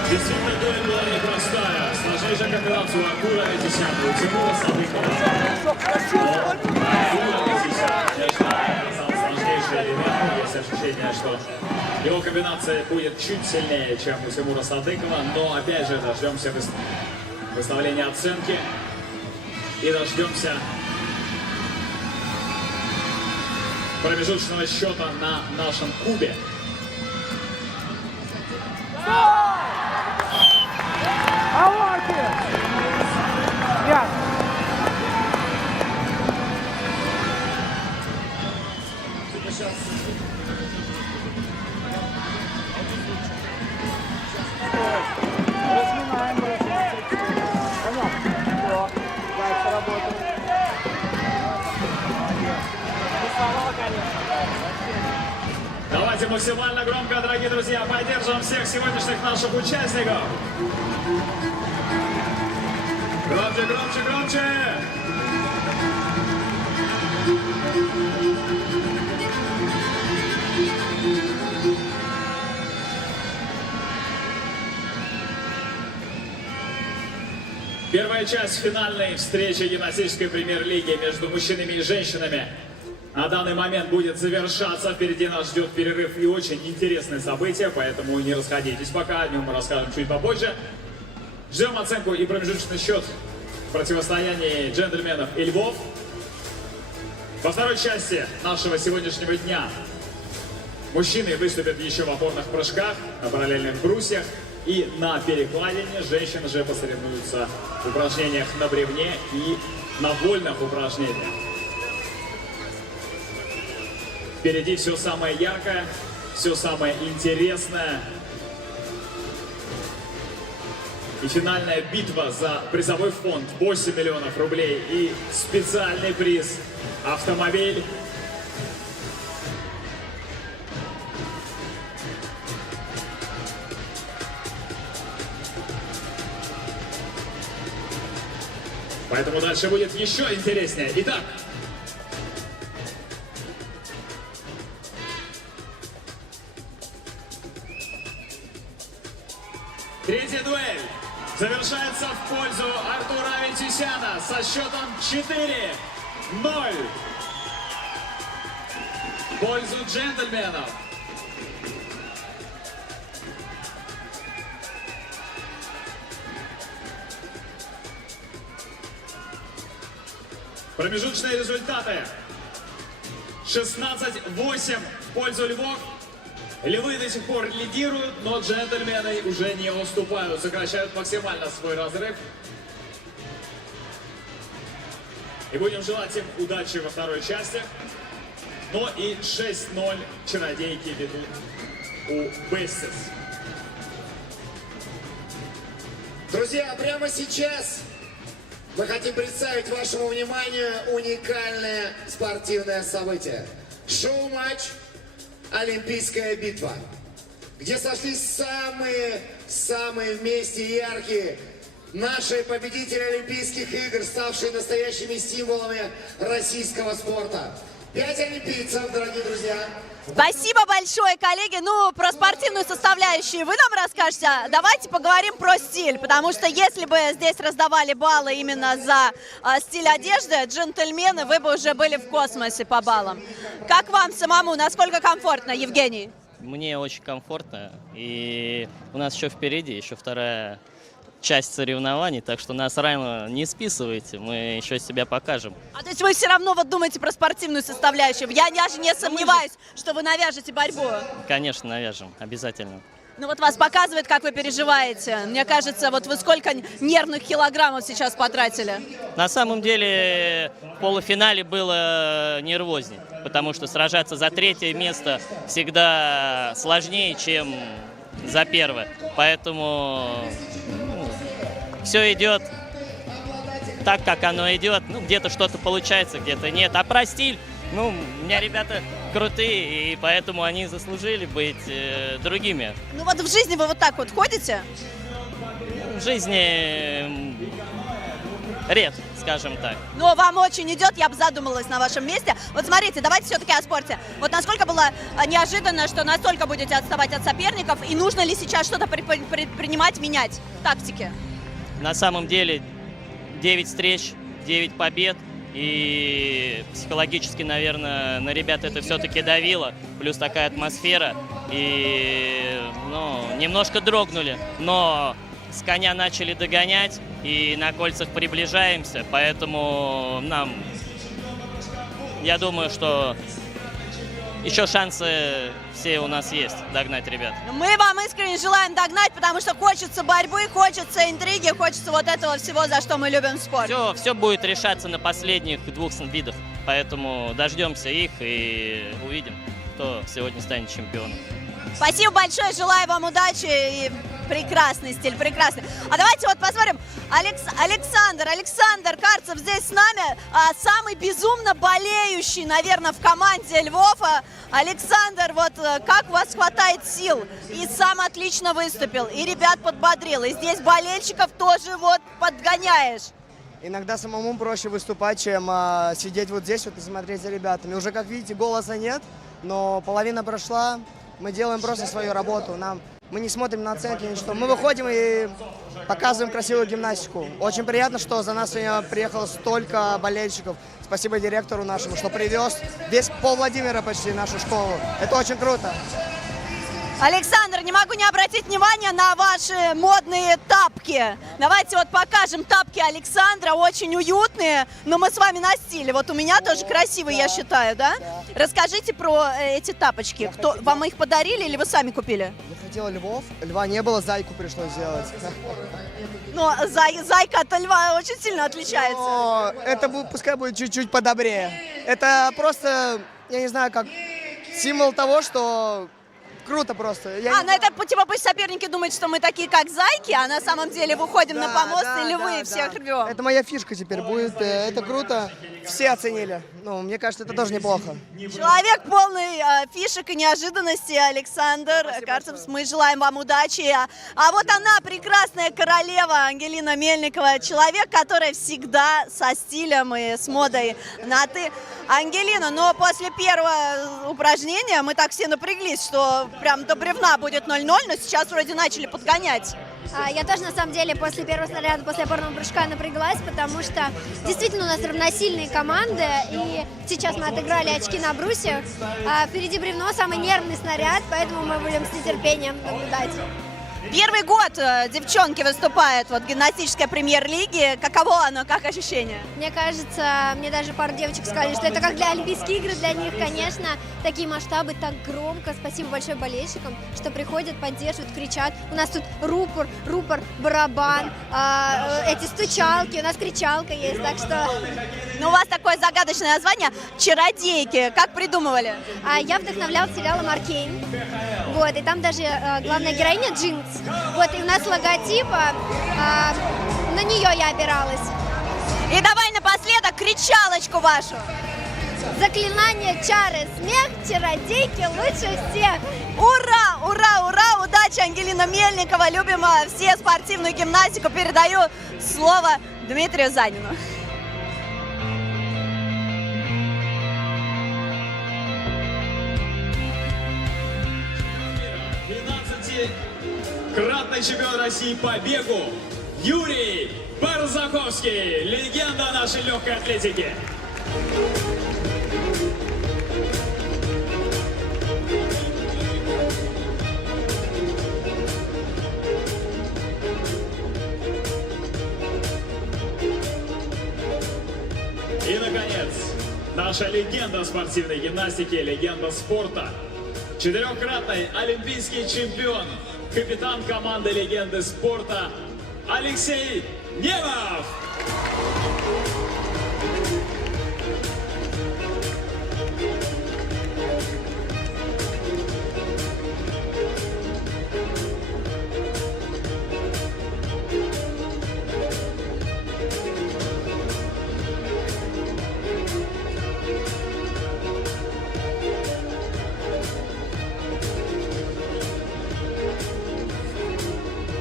Действительно, дуэль была непростая. Сложнейшая комбинация у Артура Аветисяна, у Тимура Садыкова. Артур Аветисян, конечно, самый сложнейший элемент. Есть ощущение, что его комбинация будет чуть сильнее, чем у Тимура Садыкова. Но, опять же, дождемся выставления оценки и дождемся промежуточного счета на нашем кубе. Разминаем, понятно. Все, дальше работаем. Давайте максимально громко, дорогие друзья, поддержим всех сегодняшних наших участников. Громче, громче, громче! Первая часть финальной встречи гимнастической премьер-лиги между мужчинами и женщинами на данный момент будет завершаться. Впереди нас ждет перерыв и очень интересные события, поэтому не расходитесь пока, о нем мы расскажем чуть попозже. Ждем оценку и промежуточный счет в противостоянии джентльменов и львов. Во второй части нашего сегодняшнего дня мужчины выступят еще в опорных прыжках, на параллельных брусьях и на перекладине. Женщины же посоревнуются в упражнениях на бревне и на вольных упражнениях. Впереди все самое яркое, все самое интересное. И финальная битва за призовой фонд 8 миллионов рублей и специальный приз – автомобиль. Поэтому дальше будет еще интереснее. Итак, Третья дуэль завершается в пользу Артура Аветисяна со счетом 4-0. В пользу джентльменов. Промежуточные результаты. 16-8 в пользу львов. Львы до сих пор лидируют, но джентльмены уже не уступают, сокращают максимально свой разрыв. И будем желать им удачи во второй части. Но и 6-0 чародейки ведут у Бестис. Друзья, прямо сейчас мы хотим представить вашему вниманию уникальное спортивное событие. Шоу-матч «Олимпийская битва», где сошлись самые вместе яркие наши победители Олимпийских игр, ставшие настоящими символами российского спорта. 5 олимпийцев, дорогие друзья. Спасибо большое, коллеги. Ну, про спортивную составляющую вы нам расскажете. Давайте поговорим про стиль, потому что если бы здесь раздавали баллы именно за стиль одежды, джентльмены, вы бы уже были в космосе по баллам. Как вам самому? Насколько комфортно, Евгений? Мне очень комфортно, и у нас еще впереди, еще вторая часть соревнований, так что нас рано не списывайте, мы еще себя покажем. А то есть вы все равно вот думаете про спортивную составляющую? Я даже не сомневаюсь, что вы навяжете борьбу. Конечно, навяжем, обязательно. Ну вот вас показывает, как вы переживаете. Мне кажется, вот вы сколько нервных килограммов сейчас потратили? На самом деле в полуфинале было нервозней, потому что сражаться за третье место всегда сложнее, чем за первое. Поэтому все идет так, как оно идет. Ну, где-то что-то получается, где-то нет. А про стиль, ну, у меня ребята крутые, и поэтому они заслужили быть другими. Ну вот в жизни вы вот так вот ходите? В жизни редко, скажем так. Но вам очень идет, я бы задумалась на вашем месте. Вот смотрите, давайте все-таки о спорте. Вот насколько было неожиданно, что настолько будете отставать от соперников, и нужно ли сейчас что-то предпринимать, менять тактики? На самом деле 9 встреч, 9 побед, и психологически, наверное, на ребят это все-таки давило, плюс такая атмосфера, и немножко дрогнули, но с коня начали догонять, и на кольцах приближаемся, поэтому я думаю, что еще шансы все у нас есть догнать ребят. Мы вам искренне желаем догнать, потому что хочется борьбы, хочется интриги, хочется вот этого всего, за что мы любим спорт. Все будет решаться на последних 2 видах, поэтому дождемся их и увидим, кто сегодня станет чемпионом. Спасибо большое, желаю вам удачи и прекрасный стиль, прекрасный. А давайте вот посмотрим, Александр Карцев здесь с нами, самый безумно болеющий, наверное, в команде Львов. Александр, вот как у вас хватает сил? И сам отлично выступил, и ребят подбодрил, и здесь болельщиков тоже вот подгоняешь. Иногда самому проще выступать, чем сидеть вот здесь вот и смотреть за ребятами. Уже, как видите, голоса нет, но половина прошла. Мы делаем просто свою работу. Мы не смотрим на оценки, ничего. Мы выходим и показываем красивую гимнастику. Очень приятно, что за нас сегодня приехало столько болельщиков. Спасибо директору нашему, что привез весь пол-Владимира почти нашу школу. Это очень круто. Александр, не могу не обратить внимание на ваши модные тапки. Давайте вот покажем тапки Александра, очень уютные, но мы с вами на стиле. Вот у меня тоже красивые, я считаю, да? Расскажите про эти тапочки. Вам их подарили или вы сами купили? Я хотела львов, льва не было, зайку пришлось сделать. Но зайка от льва очень сильно отличается. Но это пускай будет чуть-чуть подобрее. Это просто, я не знаю, как символ того, что... Круто просто. Ну это типа пусть соперники думают, что мы такие как зайки, а на самом деле выходим на помост и львы всех рвем. Это моя фишка теперь будет. Это круто. Все оценили. Ну, мне кажется, это тоже неплохо. Человек полный фишек и неожиданностей, Александр Карцев. Мы желаем вам удачи. А вот она, прекрасная королева Ангелина Мельникова. Человек, который всегда со стилем и с модой на «ты». Ангелина, но после первого упражнения мы так все напряглись, что прям до бревна будет 0-0, но сейчас вроде начали подгонять. Я тоже, на самом деле, после первого снаряда, после опорного прыжка напряглась, потому что действительно у нас равносильные команды, и сейчас мы отыграли очки на брусьях. Впереди бревно, самый нервный снаряд, поэтому мы будем с нетерпением наблюдать. Первый год девчонки выступают вот, в гимнастической премьер-лиге. Каково оно, как ощущение? Мне кажется, мне даже пару девочек сказали, что это как для Олимпийских игр, для них, конечно, такие масштабы, так громко. Спасибо большое болельщикам, что приходят, поддерживают, кричат. У нас тут рупор, барабан, эти стучалки, у нас кричалка есть, так что... Ну, у вас такое загадочное название «Чародейки». Как придумывали? Я вдохновлялась сериалом «Аркейн». Вот, и там даже главная героиня Джинкс. Вот, и у нас логотип, на нее я опиралась. И давай напоследок кричалочку вашу. Заклинание, чары, смех, чародейки лучше всех. Ура, ура, ура! Удачи, Ангелина Мельникова. Любим все спортивную гимнастику. Передаю слово Дмитрию Занину. Кратный чемпион России по бегу Юрий Барзаковский, легенда нашей легкой атлетики. И, наконец, наша легенда спортивной гимнастики, легенда спорта, четырехкратный олимпийский чемпион, капитан команды легенды спорта Алексей Немов.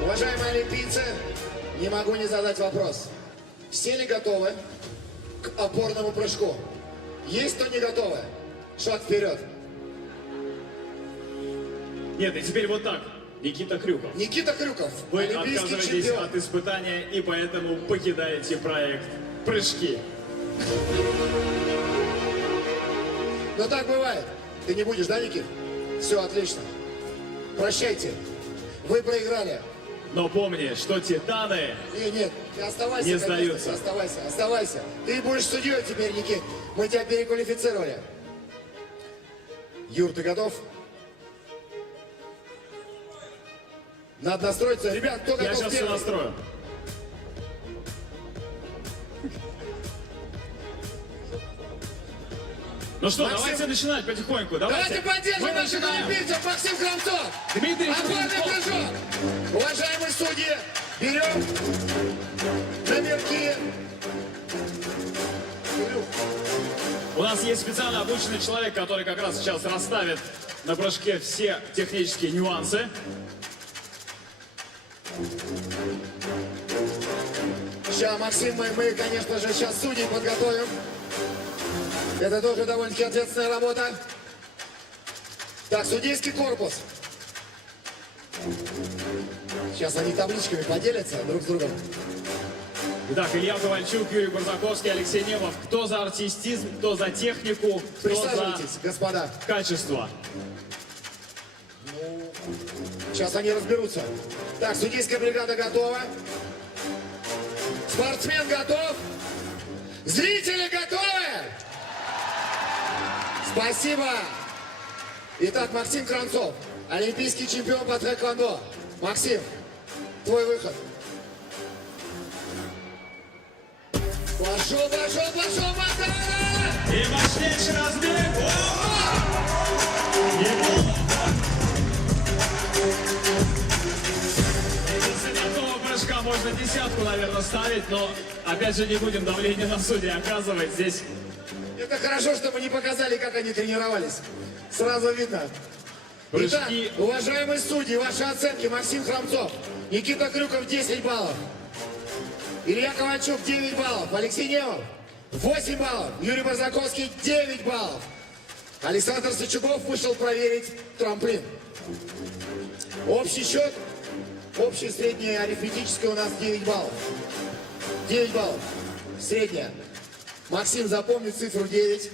Уважаемые олимпийцы, не могу не задать вопрос. Все ли готовы к опорному прыжку? Есть кто не готовы? Шаг вперед. Нет, и теперь вот так. Никита Крюков. Никита Крюков, Вы олимпийский отказываетесь чемпион. от испытания и поэтому покидаете проект «Прыжки». Но так бывает. Ты не будешь, да, Никит? Все, отлично. Прощайте. Вы проиграли. Но помни, что титаны Нет, ты оставайся. не конечно, сдаются. Оставайся. Ты будешь судьей теперь, Никит. Мы тебя переквалифицировали. Юр, ты готов? Надо настроиться. Ребят, кто Я готов сейчас все первый? настрою. Ну что, Максим, давайте начинать потихоньку. Давайте поддержим Мы наших начинаем. олимпийцев. Максим Крамцов. Дмитрий Опорный Кузнецов. прыжок. Уважаемые судьи, берем номерки. У нас есть специально обученный человек, который как раз сейчас расставит на прыжке все технические нюансы. Сейчас, Максим, мы, конечно же, сейчас судей подготовим. Это тоже довольно-таки ответственная работа. Так, судейский корпус. Сейчас они табличками поделятся друг с другом. Итак, Илья Ковальчук, Юрий Барзаковский, Алексей Немов. Кто за артистизм, кто за технику, кто за Присаживайтесь, господа. качество. Сейчас они разберутся. Так, судейская бригада готова. Спортсмен готов. Зрители готовы? Спасибо. Итак, Максим Крамцов, олимпийский чемпион по тхэквондо. Максим, твой выход. Пошел, Матана! И мощнейший разбег. После такого прыжка можно десятку, наверное, ставить, но опять же не будем давление на судей оказывать здесь. Это хорошо, что мы не показали, как они тренировались. Сразу видно. Итак, Прыжки. уважаемые судьи, ваши оценки. Максим Храмцов, Никита Крюков 10 баллов. Илья Ковальчук 9 баллов. Алексей Немов 8 баллов. Юрий Барзаковский 9 баллов. Александр Сычугов вышел проверить трамплин. Общий счет Общее, среднее, арифметическое у нас 9 баллов. 9 баллов. Средняя. Максим, запомни цифру 9.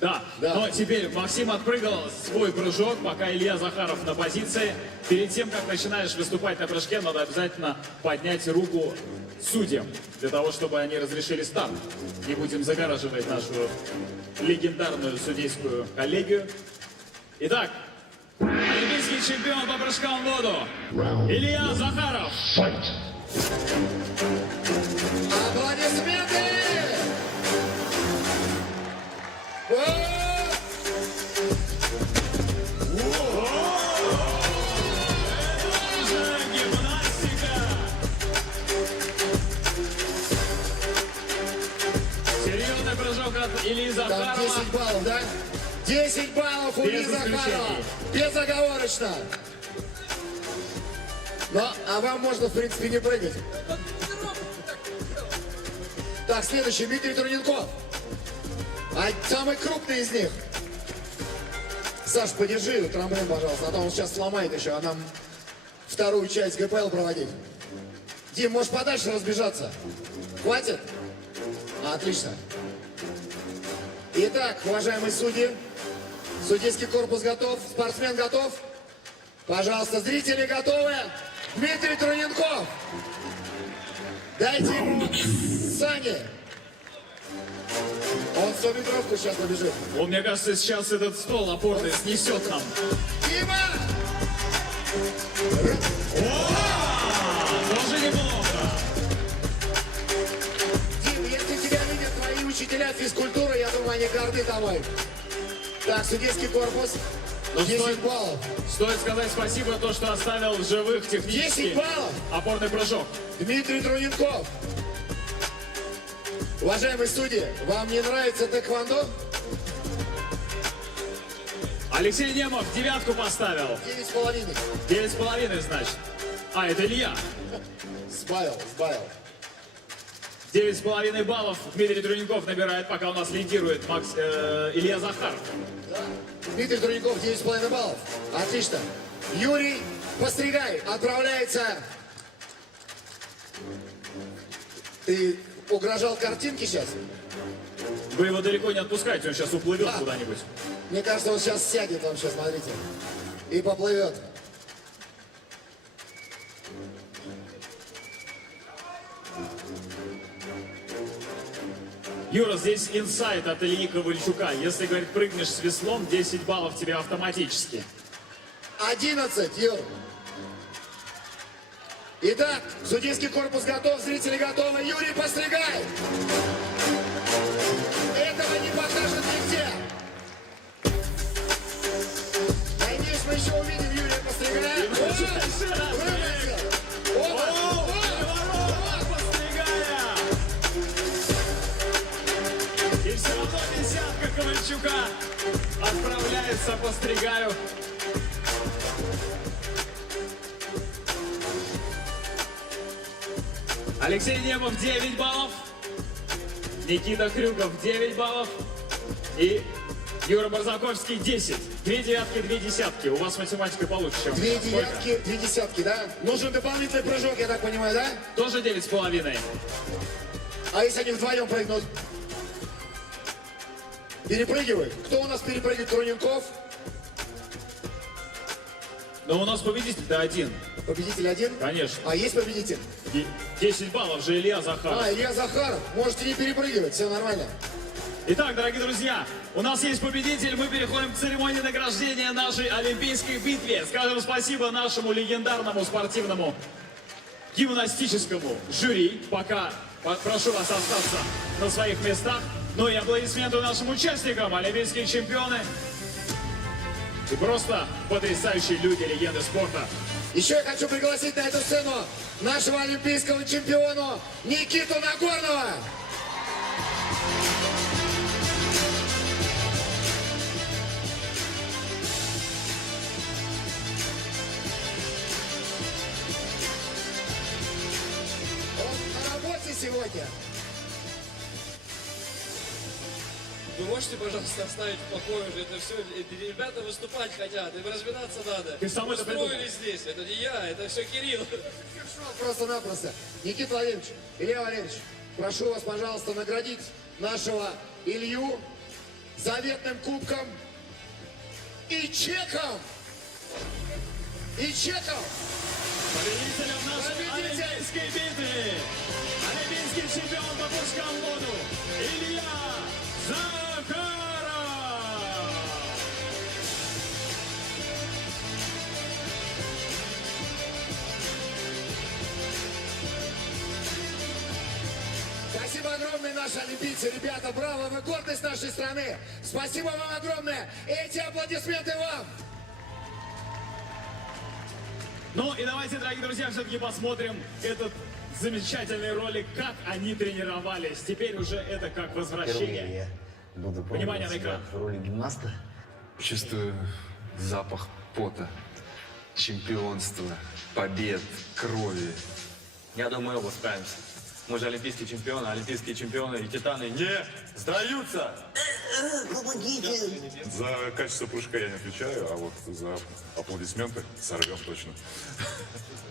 Да. Но теперь Максим отпрыгал свой прыжок, пока Илья Захаров на позиции. Перед тем, как начинаешь выступать на прыжке, надо обязательно поднять руку судьям, для того, чтобы они разрешили старт. Не будем загораживать нашу легендарную судейскую коллегию. Итак, олимпийский чемпион по прыжкам в воду Илья Захаров. Аплодисменты! Серьезный прыжок от Ильи Захарова. Там 10 баллов, да? 10 баллов у Ильи Захарова. Безоговорочно. Ну, а вам можно, в принципе, не прыгать. Так, следующий, Дмитрий Труненков. Самый крупный из них. Саш, подержи трамплин, пожалуйста, а то он сейчас сломает еще, а нам вторую часть ГПЛ проводить. Дим, можешь подальше разбежаться? Хватит? Отлично. Итак, уважаемые судьи, судейский корпус готов, спортсмен готов. Пожалуйста, зрители готовы? Дмитрий Труненков. Дайте ему сани. Он 100-метровку сейчас побежит. Он, мне кажется, сейчас этот стол опорный снесет нам. Дима! Тоже неплохо. Дим, если тебя видят твои учителя физкультуры, я думаю, они горды тобой. Так, судейский корпус. 10 баллов. Стоит сказать спасибо то, что оставил в живых технически 10 баллов. опорный прыжок. Дмитрий Труненков. Уважаемые судьи, вам не нравится тэквондо? Алексей Немов девятку поставил. 9,5. 9,5, значит. А, это Илья. Сбавил. 9,5 баллов Дмитрий Труненков набирает, пока у нас лидирует Илья Захаров. Дмитрий Труненков 9,5 баллов. Отлично. Юрий Постригай отправляется. Ты угрожал картинке сейчас? Вы его далеко не отпускаете, он сейчас уплывет куда-нибудь. Мне кажется, он сейчас сядет вообще, смотрите. И поплывет. Юра, здесь инсайт от Ильи Ковальчука. Если, говорит, прыгнешь с веслом, 10 баллов тебе автоматически. 11, Юр. Итак, судейский корпус готов, зрители готовы. Юрий Постригай. Этого не покажет нигде. Надеюсь, мы еще увидим Юрия Постригая. И все равно десятка Ковальчука отправляется по Стригаю. Алексей Немов 9 баллов. Никита Крюков 9 баллов. И Юра Барзаковский 10. 2 девятки, 2 десятки. У вас математика получше, чем 2 девятки, 2 десятки, да? Нужен дополнительный прыжок, я так понимаю, да? Тоже 9,5. А если они вдвоем прыгнут? Перепрыгивают. Кто у нас перепрыгивает? Труненков? Но у нас победитель-то один. Победитель один? Конечно. А есть победитель? 10 баллов же Илья Захаров. Илья Захаров. Можете не перепрыгивать, все нормально. Итак, дорогие друзья, у нас есть победитель. Мы переходим к церемонии награждения нашей олимпийской битве. Скажем спасибо нашему легендарному спортивному гимнастическому жюри. Пока прошу вас остаться на своих местах. Ну и аплодисменты нашим участникам, олимпийские чемпионы. И просто потрясающие люди, легенды спорта. Еще я хочу пригласить на эту сцену нашего олимпийского чемпиона Никиту Нагорного. Он на работе сегодня. Вы можете, пожалуйста, оставить в покое уже это все? Ребята выступать хотят, им разминаться надо. Ты сам это придумал. Устроили здесь, это не я, это все Кирилл. Просто-напросто. Никита Валерьевич, Илья Валерьевич, прошу вас, пожалуйста, наградить нашего Илью заветным кубком и чеком. И чеком. Победителем нашей олимпийской битвы, олимпийский чемпион по прыжкам в воду Илья Захаров. Спасибо огромное, наши олимпийцы. Ребята, браво, вы гордость нашей страны. Спасибо вам огромное. Эти аплодисменты вам. Ну и давайте, дорогие друзья, все-таки посмотрим этот замечательный ролик, как они тренировались. Теперь уже это как возвращение. Буду Внимание на экран. в роли гимнаста. Чувствую запах пота, чемпионства, побед, крови. Я думаю, оба справимся. Мы же олимпийские чемпионы и титаны не сдаются! Помогите! За качество прыжка я не отвечаю, а вот за аплодисменты сорвем точно.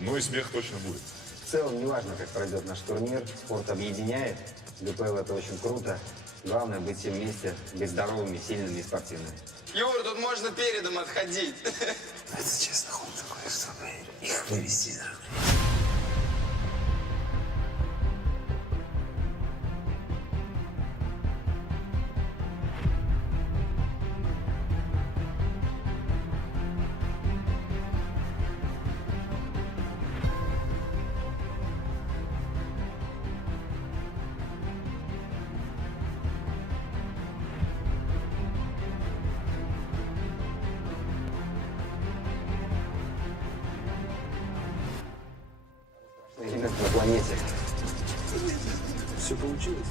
Ну и смех точно будет. В целом, неважно, как пройдет наш турнир, спорт объединяет. ГПЛ это очень круто. Главное быть все вместе, быть здоровыми, сильными и спортивными. Юр, тут можно передом отходить. Это честно, он такой, чтобы их вывести из игры. На планете. Все получилось.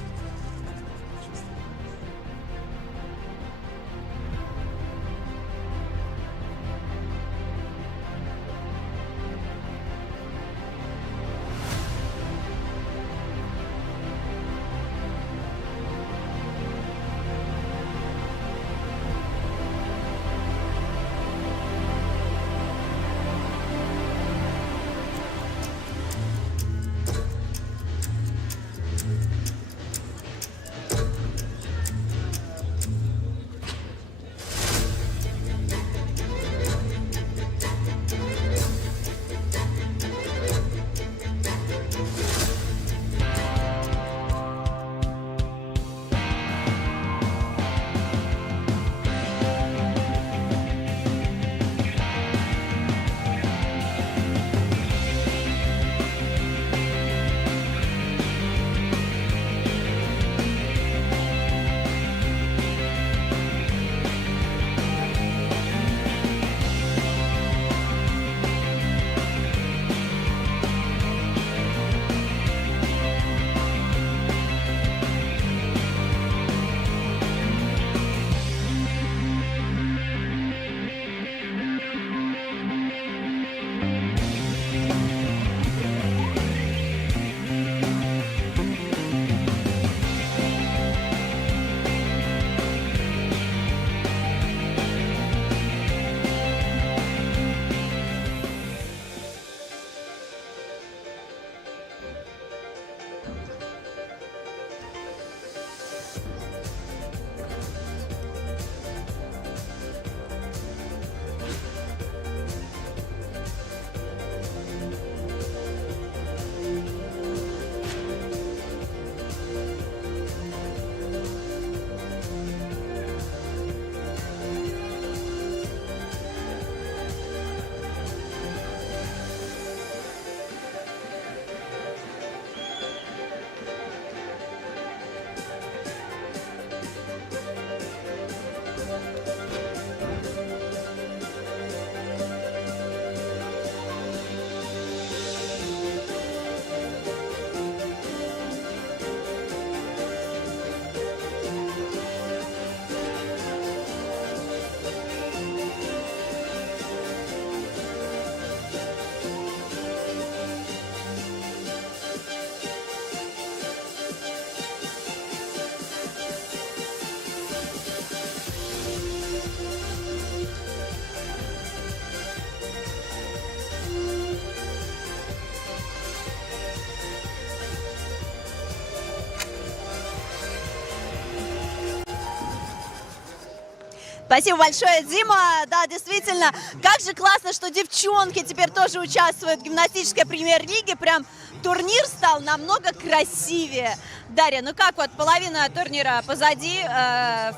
Спасибо большое, Дима. Да, действительно, как же классно, что девчонки теперь тоже участвуют в гимнастической премьер-лиге. Прям турнир стал намного красивее. Дарья, ну как вот половина турнира позади,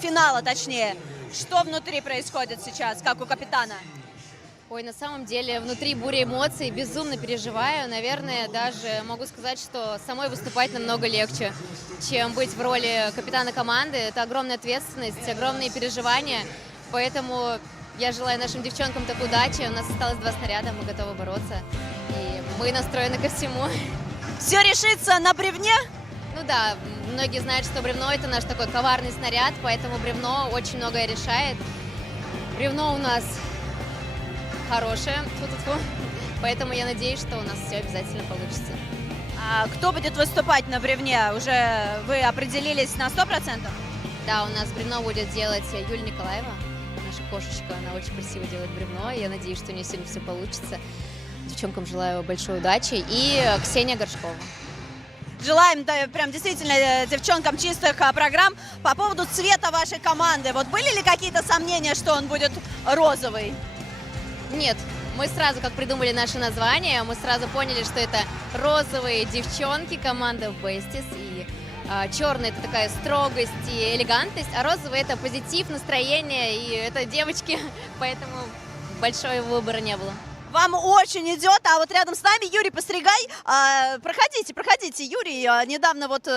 финала точнее. Что внутри происходит сейчас, как у капитана? Ой, на самом деле, внутри буря эмоций, безумно переживаю. Наверное, даже могу сказать, что самой выступать намного легче, чем быть в роли капитана команды. Это огромная ответственность, огромные переживания. Поэтому я желаю нашим девчонкам такой удачи. У нас осталось 2 снаряда, мы готовы бороться. И мы настроены ко всему. Все решится на бревне? Ну да, многие знают, что бревно – это наш такой коварный снаряд, поэтому бревно очень многое решает. Бревно у нас хорошее, тьфу-тьфу-тьфу. Поэтому я надеюсь, что у нас все обязательно получится. А кто будет выступать на бревне? Уже вы определились на 100%? Да, у нас бревно будет делать Юлия Николаева, наша кошечка. Она очень красиво делает бревно. Я надеюсь, что у нее сегодня все получится. Девчонкам желаю большой удачи. И Ксения Горшкова. Желаем, да, прям действительно девчонкам чистых программ. По поводу цвета вашей команды, вот были ли какие-то сомнения, что он будет розовый? Нет, мы сразу, как придумали наше название, мы сразу поняли, что это розовые девчонки, команда Besties. И черный – это такая строгость и элегантность, а розовый – это позитив, настроение, и это девочки, поэтому большого выбора не было. Вам очень идет, а вот рядом с нами Юрий Постригай. Проходите, Юрий. Недавно вот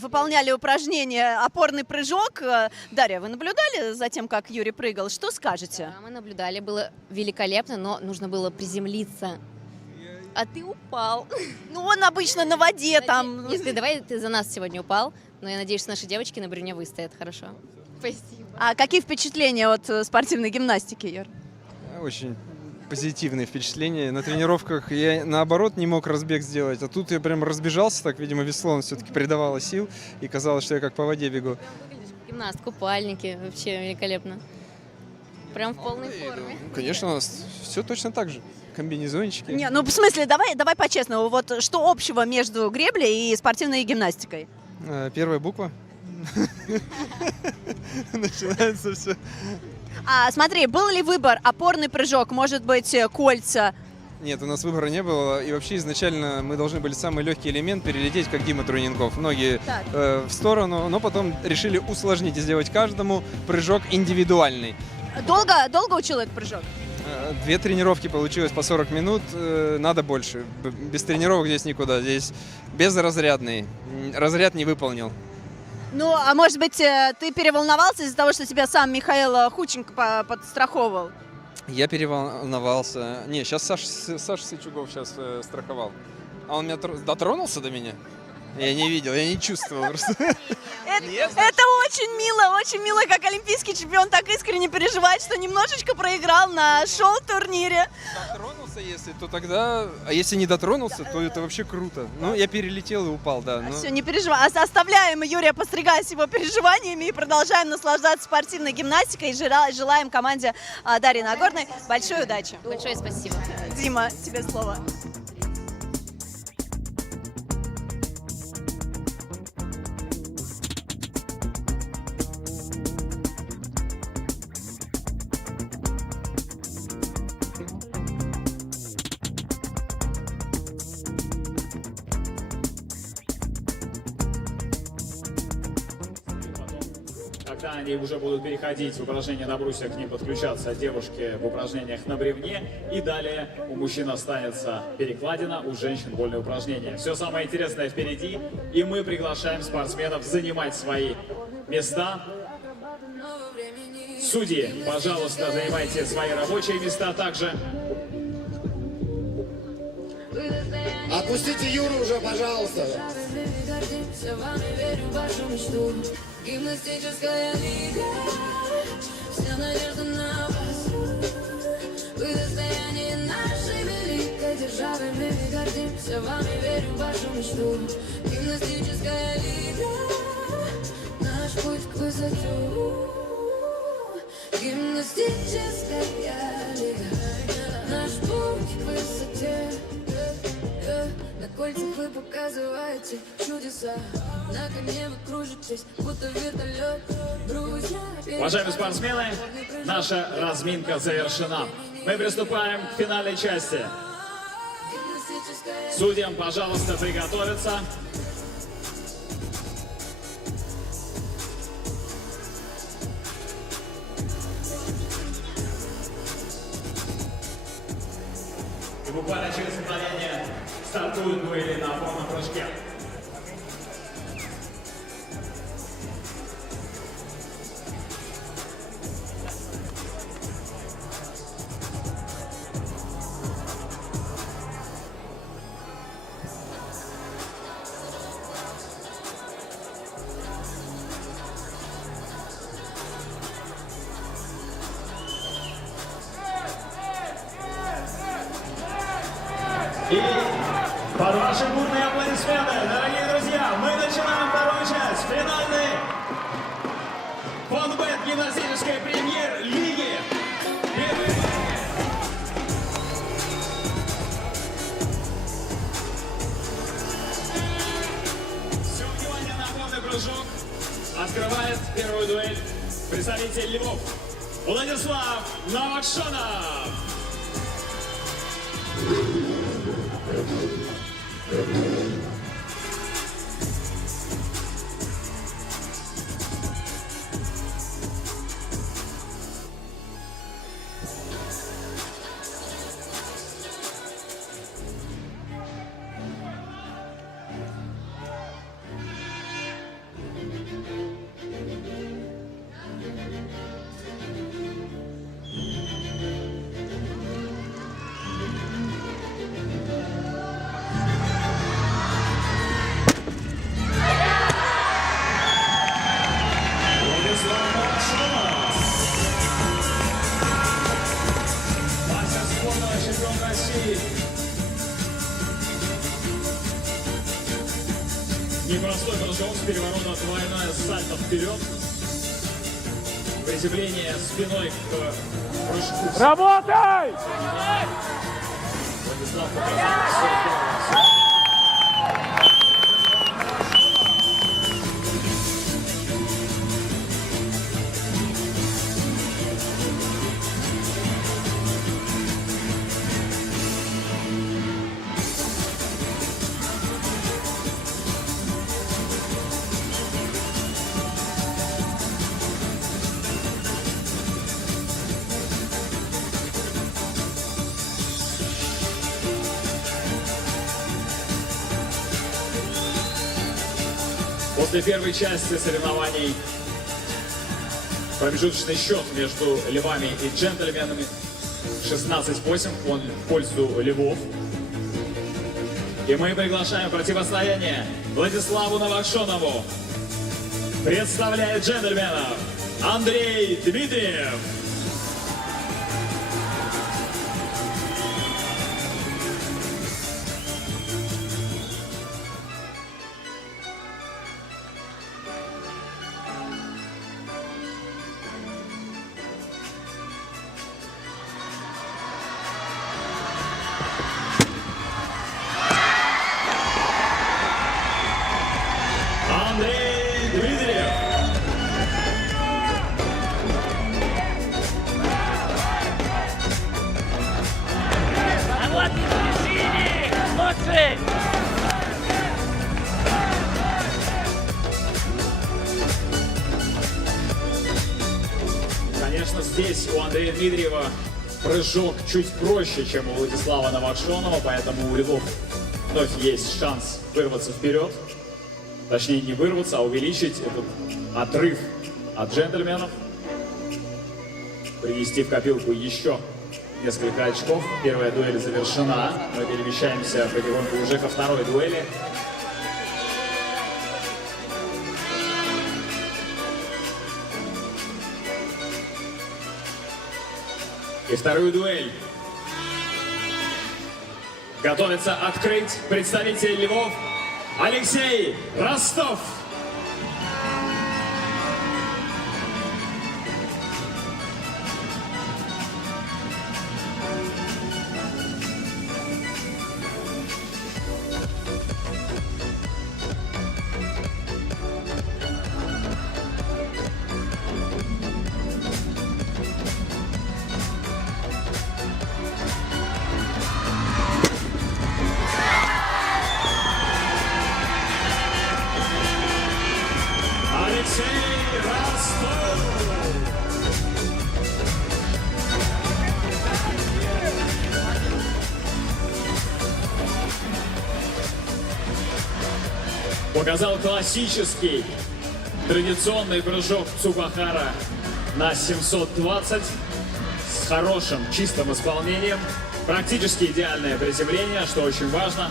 выполняли упражнение «Опорный прыжок». Дарья, вы наблюдали за тем, как Юрий прыгал? Что скажете? Да, мы наблюдали, было великолепно, но нужно было приземлиться. А ты упал. Ну, он обычно на воде там. Нет, давай ты за нас сегодня упал, но я надеюсь, что наши девочки на бревне выстоят хорошо. Спасибо. А какие впечатления от спортивной гимнастики, Юр? Очень позитивные впечатления. На тренировках я, наоборот, не мог разбег сделать, а тут я прям разбежался, так, видимо, весло все-таки придавало сил, и казалось, что я как по воде бегу. Гимнаст, купальники, вообще великолепно. Прям в полной форме. Конечно, у нас все точно так же. Комбинезончики. Не, ну в смысле, давай по-честному. Вот что общего между греблей и спортивной гимнастикой? Первая буква. Начинается все. А смотри, был ли выбор опорный прыжок, может быть, кольца? Нет, у нас выбора не было. И вообще изначально мы должны были самый легкий элемент перелететь, как Дима Труненков. Ноги в сторону, но потом решили усложнить и сделать каждому прыжок индивидуальный. Долго учил этот прыжок? 2 тренировки получилось по 40 минут, надо больше. Без тренировок здесь никуда, здесь безразрядный. Разряд не выполнил. Ну, а может быть, ты переволновался из-за того, что тебя сам Михаил Худченко подстраховывал? Я переволновался. Не, сейчас Саша Сычугов сейчас страховал. А он меня дотронулся до меня? Я не видел, я не чувствовал. Это очень мило, как олимпийский чемпион так искренне переживает, что немножечко проиграл на шоу-турнире. Дотронулся, если, то тогда... А если не дотронулся, то это вообще круто. Ну, я перелетел и упал, да. Но... Все, не переживай. Оставляем Юрия Постригая с его переживаниями и продолжаем наслаждаться спортивной гимнастикой. И желаем команде Дарьи Нагорной большой удачи. Большое спасибо. Дима, тебе слово. Когда они уже будут переходить в упражнения на брусьях, к ним подключаться девушки в упражнениях на бревне. И далее у мужчин останется перекладина, у женщин вольные упражнения. Все самое интересное впереди. И мы приглашаем спортсменов занимать свои места. Судьи, пожалуйста, занимайте свои рабочие места также. Отпустите Юру уже, пожалуйста. Гимнастическая лига, вся надежда на вас. Вы достояние нашей великой державы, мы гордимся вами, верим в вашу мечту. Гимнастическая лига, наш путь к высоту. Гимнастическая лига, наш путь к высоте. кольцах вы показываете чудеса. На коне вы кружитесь, будто вертолет. Друзья, Уважаемые спортсмены, наша разминка завершена. Мы приступаем к финальной части. Судьям, пожалуйста, приготовиться. И буквально через мгновение стартуют дуэли на опорном прыжке. И под ваши бурные аплодисменты, дорогие друзья, мы начинаем вторую часть, финальный фонбет гимнастической премьер-лиги. Все внимание на опорный прыжок. Открывает первую дуэль представитель Львов Владислав Новокшонов. Непростой прыжок с переворота, двойное сальто вперед. Приземление спиной к прыжку. Работай! Владислав показал. После первой части соревнований промежуточный счет между львами и джентльменами 16-8 в пользу львов. И мы приглашаем противостояние Владиславу Новокшонову. Представляет джентльменов Андрей Дмитриев. Конечно, здесь у Андрея Дмитриева прыжок чуть проще, чем у Владислава Новокшонова, поэтому у львов вновь есть шанс вырваться вперед. Точнее, не вырваться, а увеличить этот отрыв от джентльменов. Принести в копилку еще несколько очков. Первая дуэль завершена. Мы перемещаемся потихоньку уже ко второй дуэли. И вторую дуэль готовится открыть представитель Львов Алексей Ростов. показал классический традиционный прыжок Цукахара на 720 с хорошим чистым исполнением. Практически идеальное приземление, что очень важно.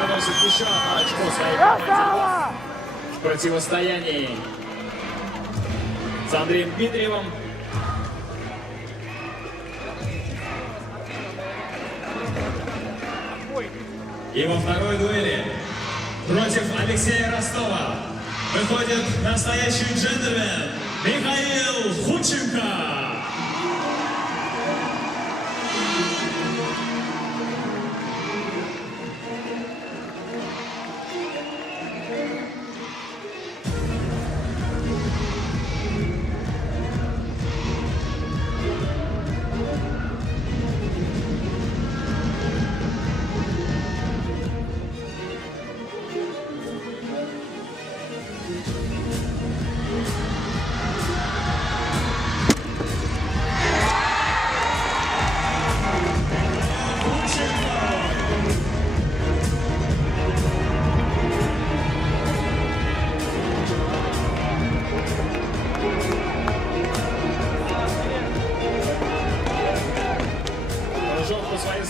Приносит еще одно очко своей команде в противостоянии с Андреем Дмитриевым. И во второй дуэли против Алексея Ростова выходит настоящий джентльмен Михаил Худченко.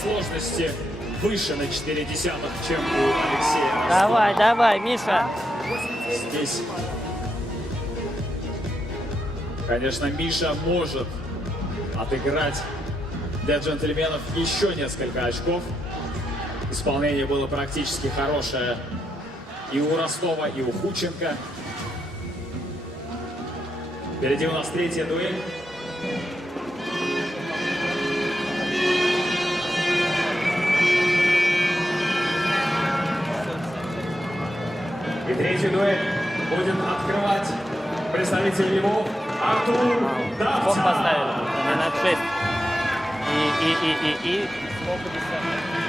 Сложности выше на 0,4, чем у Алексея. Давай, давай, Миша. Здесь, конечно, Миша может отыграть для джентльменов еще несколько очков. Исполнение было практически хорошее и у Ростова, и у Худченко. Впереди у нас третья дуэль. И третью дуэль будет открывать представитель Львов Артур Давтя. Сколько поставили? Минут 6. И сколько десятых?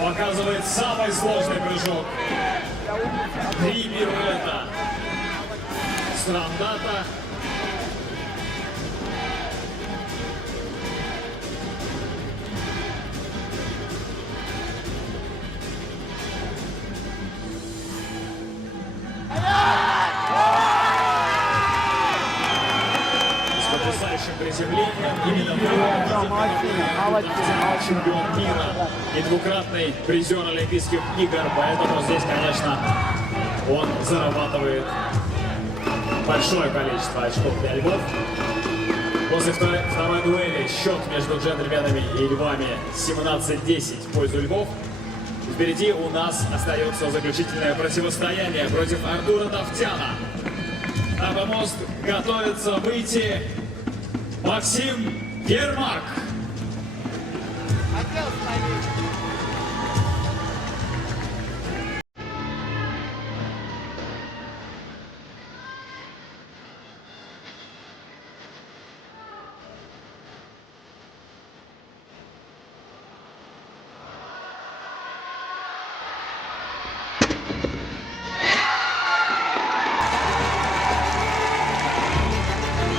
Показывает самый сложный прыжок. 3 пируэта с рандата. С потрясающим приземлением. Именно чемпион мира и двукратный призер Олимпийских игр. Поэтому здесь, конечно, он зарабатывает большое количество очков для Львов. После второй дуэли счет между джентльменами и львами 17-10 в пользу Львов. Впереди у нас остается заключительное противостояние против Артура Давтяна. На помост готовится выйти Максим Ермак.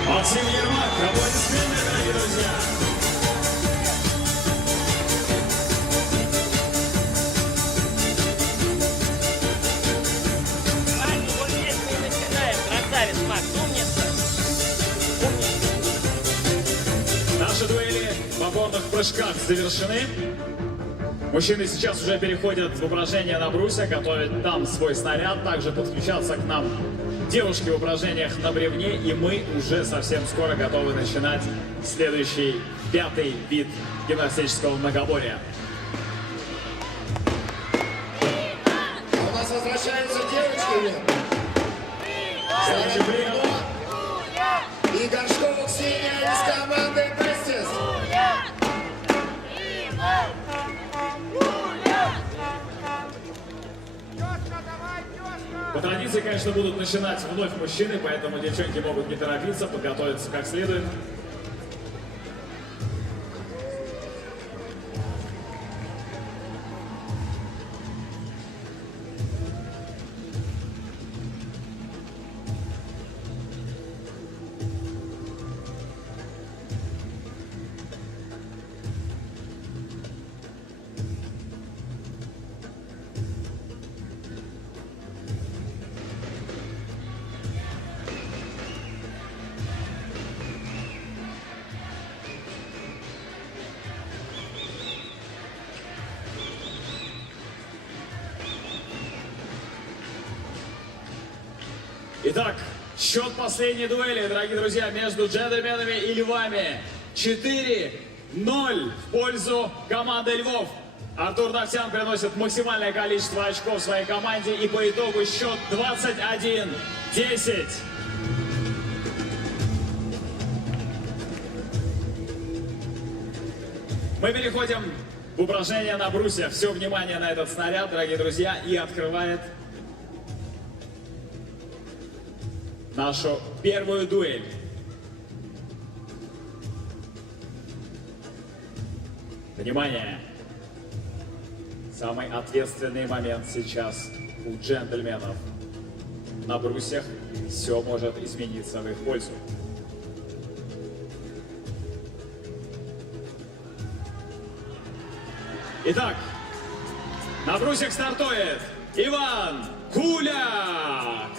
Максим Ермак, аплодисменты, дорогие друзья! прыжках завершены. Мужчины сейчас уже переходят в упражнения на брусья, готовят там свой снаряд, также подключаться к нам девушки в упражнениях на бревне, и мы уже совсем скоро готовы начинать следующий 5-й вид гимнастического многоборья. У нас возвращаются девочки. И Горшкова Ксения из команды Бестис. По традиции, конечно, будут начинать вновь мужчины, поэтому девчонки могут не торопиться, подготовиться как следует. Итак, счет последней дуэли, дорогие друзья, между джентльменами и львами. 4-0 в пользу команды львов. Артур Давтян приносит максимальное количество очков своей команде, и по итогу счет 21-10. Мы переходим в упражнение на брусьях. Все внимание на этот снаряд, дорогие друзья, и открывает нашу первую дуэль. Внимание! Самый ответственный момент сейчас у джентльменов. На брусьях все может измениться в их пользу. Итак, на брусьях стартует Иван Куляк.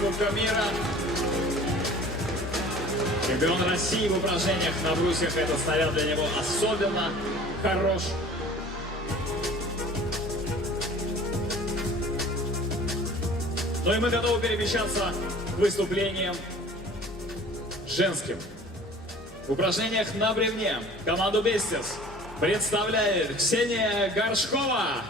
Кубка мира. Чемпион России в упражнениях на брусьях. Этот снаряд для него особенно хорош. Ну и мы готовы перемещаться к выступлениям женским. В упражнениях на бревне команду Бестис представляет Ксения Горшкова.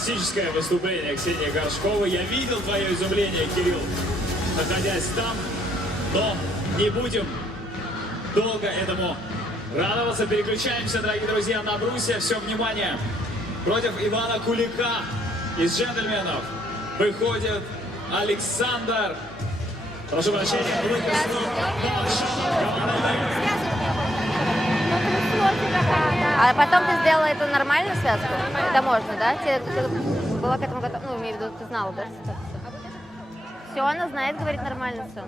фантастическое выступление Ксении Горшковой. Я видел твое изумление, Кирилл, находясь там, но не будем долго этому радоваться. Переключаемся, дорогие друзья, на брусья. Все внимание. Против Ивана Кулика из джентльменов выходит Александр. Прошу прощения, А потом ты сделала эту нормальную связку? Это можно, да? Ты была к этому готова? Ну, имею в виду, ты знала, да? Все, она знает, говорит нормально все.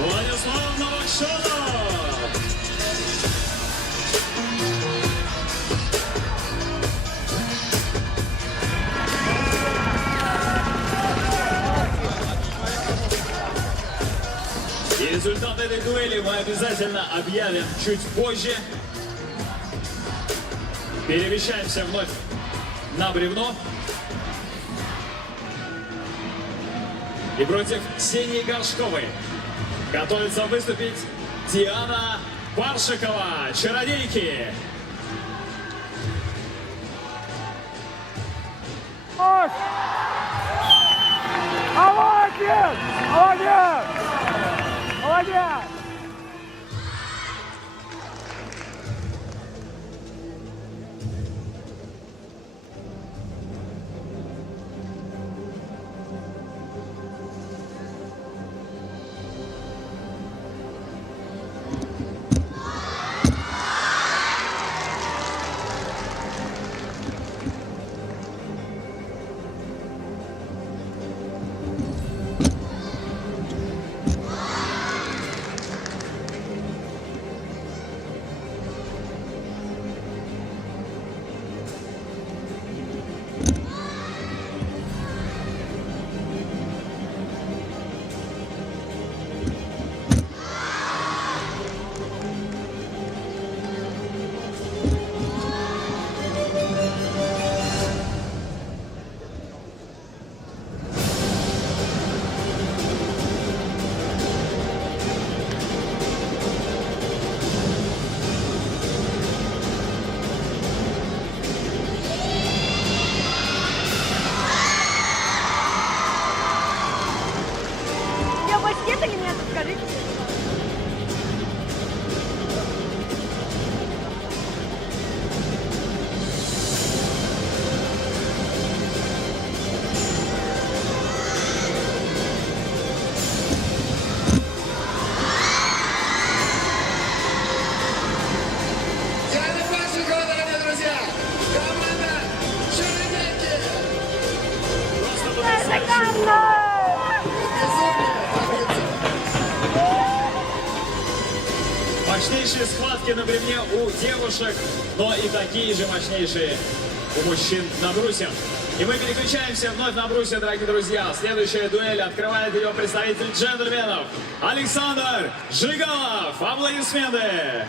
Владислав Новокшенов. И результат этой дуэли мы обязательно объявим чуть позже. Перемещаемся вновь на бревно. И против Ксении Горшковой готовится выступить Диана Паршикова, чародейки. Молодец! Молодец! Молодец! Диана Паршикова, дорогие друзья! Команда чародейки! Мощнейшие схватки на бревне у девушек, но и такие же мощнейшие у мужчин на брусьях. И мы переключаемся вновь на брусья, дорогие друзья. Следующая дуэль открывает ее представитель джентльменов Александр Жигалов. Аплодисменты!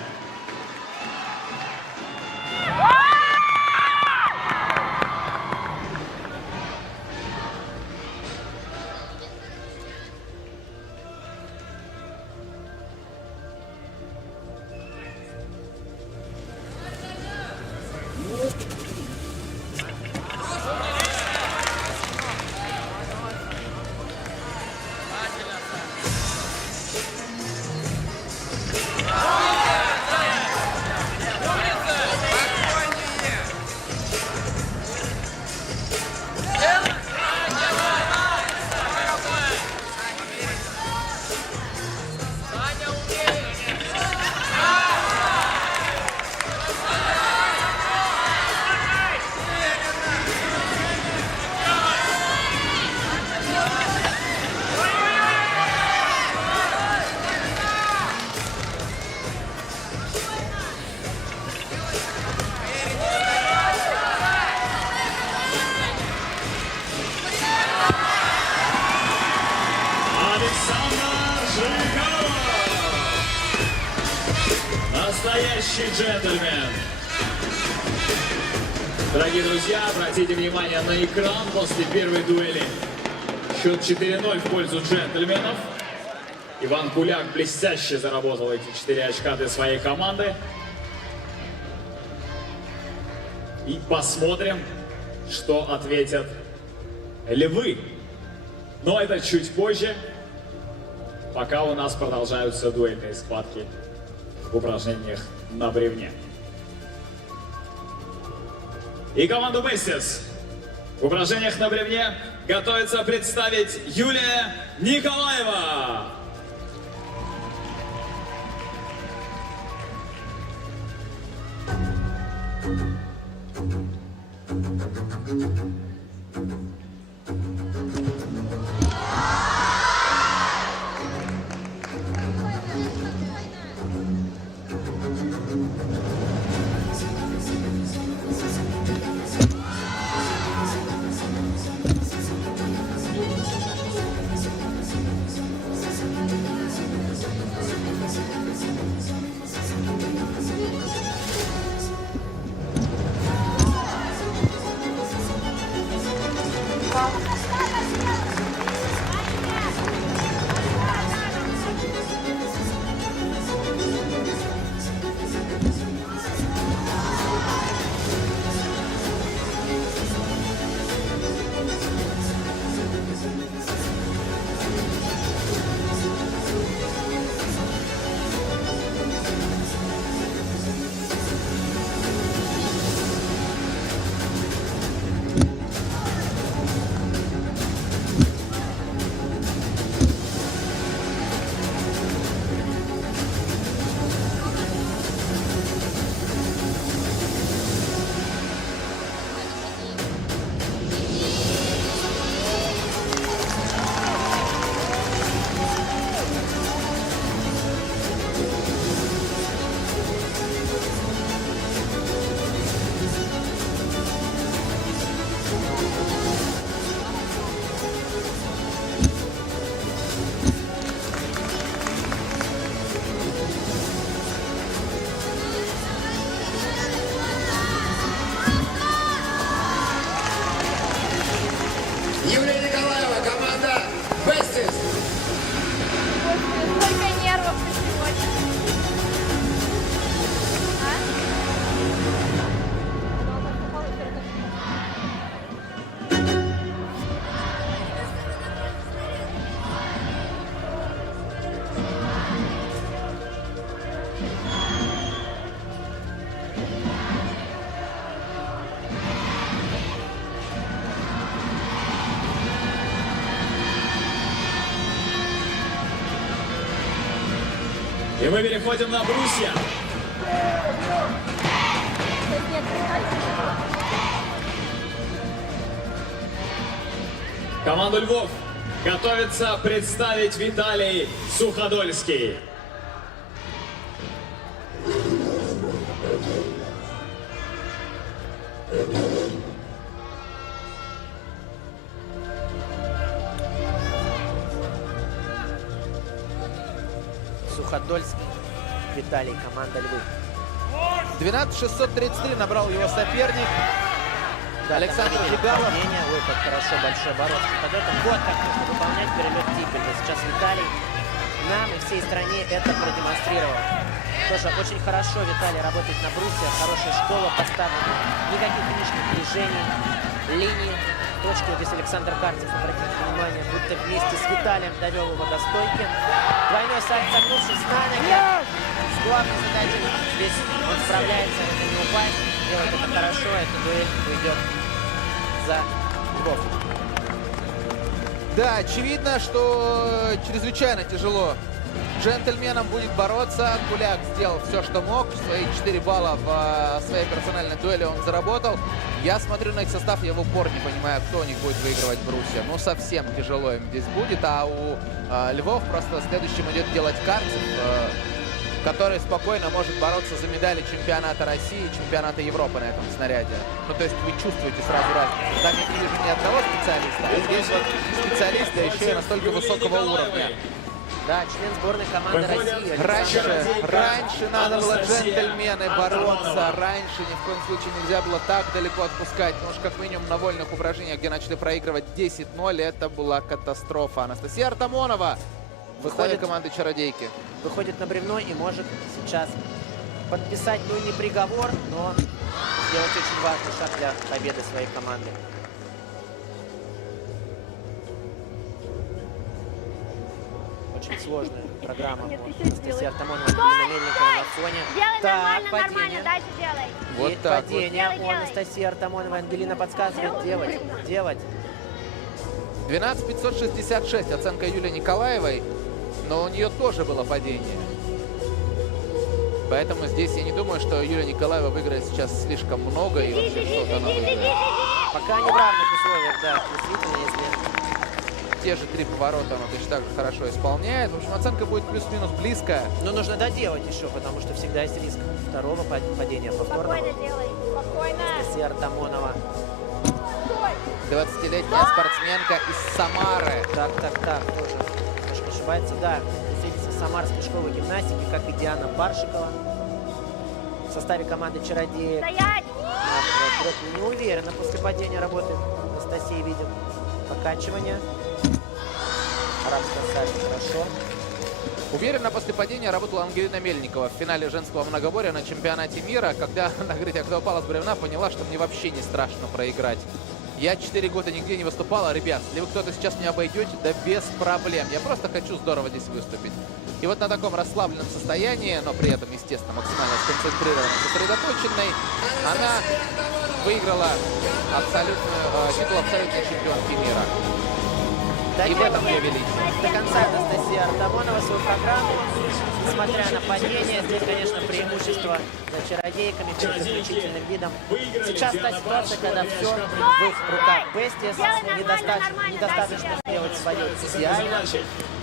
настоящий джентльмен. Дорогие друзья, обратите внимание на экран после первой дуэли. Счет 4-0 в пользу джентльменов. Иван Куляк блестяще заработал эти 4 очка для своей команды. И посмотрим, что ответят львы. Но это чуть позже, пока у нас продолжаются дуэльные схватки в упражнениях на бревне. И команду Бестис в упражнениях на бревне готовится представить Юлия Николаева. Юлия Николаева, команда Бестис. Сколько нервов на сегодня. И мы переходим на брусья. Команду Львов готовится представить Виталий Суходольский. Суходольский, Виталий, команда Львы. 12-633 набрал его соперник. Да, Александр так, Жигалов. Ой, как хорошо, большой бороться с подлетом. Вот как нужно выполнять перелет Типпельда. Сейчас Виталий нам и всей стране это продемонстрировал. Тоже очень хорошо Виталий работает на брусе, хорошая школа поставлена, никаких лишних движений, линий. Точки, вот здесь Александр Карцев, обратите внимание, будто вместе с Виталием довел его до стойки. Двойной сальто, согнувшись на ноги. С главной задачей здесь он справляется, это не упасть, делает это хорошо, эта дуэль уйдет за Львов. Да, очевидно, что чрезвычайно тяжело джентльменам будет бороться. Куляк сделал все, что мог. Свои 4 балла в своей персональной дуэли он заработал. Я смотрю на их состав, я в упор не понимаю, кто у них будет выигрывать брусья. Ну, совсем тяжело им здесь будет. А у Львов просто следующим идет делать Карцев, который спокойно может бороться за медали чемпионата России и чемпионата Европы на этом снаряде. Ну, то есть вы чувствуете сразу разницу. Там я не вижу ни одного специалиста, а здесь вот специалисты еще и настолько высокого уровня. Да, член сборной команды России. Раньше надо было джентльмены бороться. Раньше ни в коем случае нельзя было так далеко отпускать. Потому что как минимум на вольных упражнениях, где начали проигрывать 10-0, это была катастрофа. Анастасия Артамонова в составе команды «Чародейки». Выходит на бревно и может сейчас подписать, ну, не приговор, но сделать очень важный шаг для победы своей команды. Очень сложная программа у Анастасии Артамоновой, Ангелина Мельникова на фоне. Делай Так, нормально, дальше делай. Вот так вот. Падение у Анастасии Артамоновой. Ангелина подсказывает делать. 12 566 оценка Юлии Николаевой, но у нее тоже было падение. Поэтому здесь я не думаю, что Юлия Николаева выиграет сейчас слишком много и вообще что-то она выиграет. Пока не в равных условиях, да, действительно, если... Те же 3 поворота она точно так же хорошо исполняет. В общем, оценка будет плюс-минус близкая. Но нужно доделать еще, потому что всегда есть риск второго падения повторного. Спокойно делай, спокойно. Анастасия Артамонова. 20-летняя спортсменка из Самары. Так, тоже немножко ошибается. Да, представительница Самарской школы гимнастики, как и Диана Паршикова. В составе команды «Чародеек». Стоять! Не уверенно после падения работает. Анастасия, видим покачивание. Арабская сальто, хорошо. Уверенно после падения работала Ангелина Мельникова в финале женского многоборья на чемпионате мира, когда она говорит, я когда упала с бревна, поняла, что мне вообще не страшно проиграть. Я 4 года нигде не выступала. Ребят, если вы кто-то сейчас меня обойдете, да без проблем. Я просто хочу здорово здесь выступить. И вот на таком расслабленном состоянии, но при этом, естественно, максимально сконцентрированной, сосредоточенной, она выиграла титул абсолютной чемпионки мира. И в этом ее величие. До конца Анастасия Артамонова свою программу, несмотря на падение. Здесь, конечно, преимущество за чародейками перед заключительным видом. Сейчас та ситуация, когда все в их руках. Бестис недостаточно сделать свое идеально.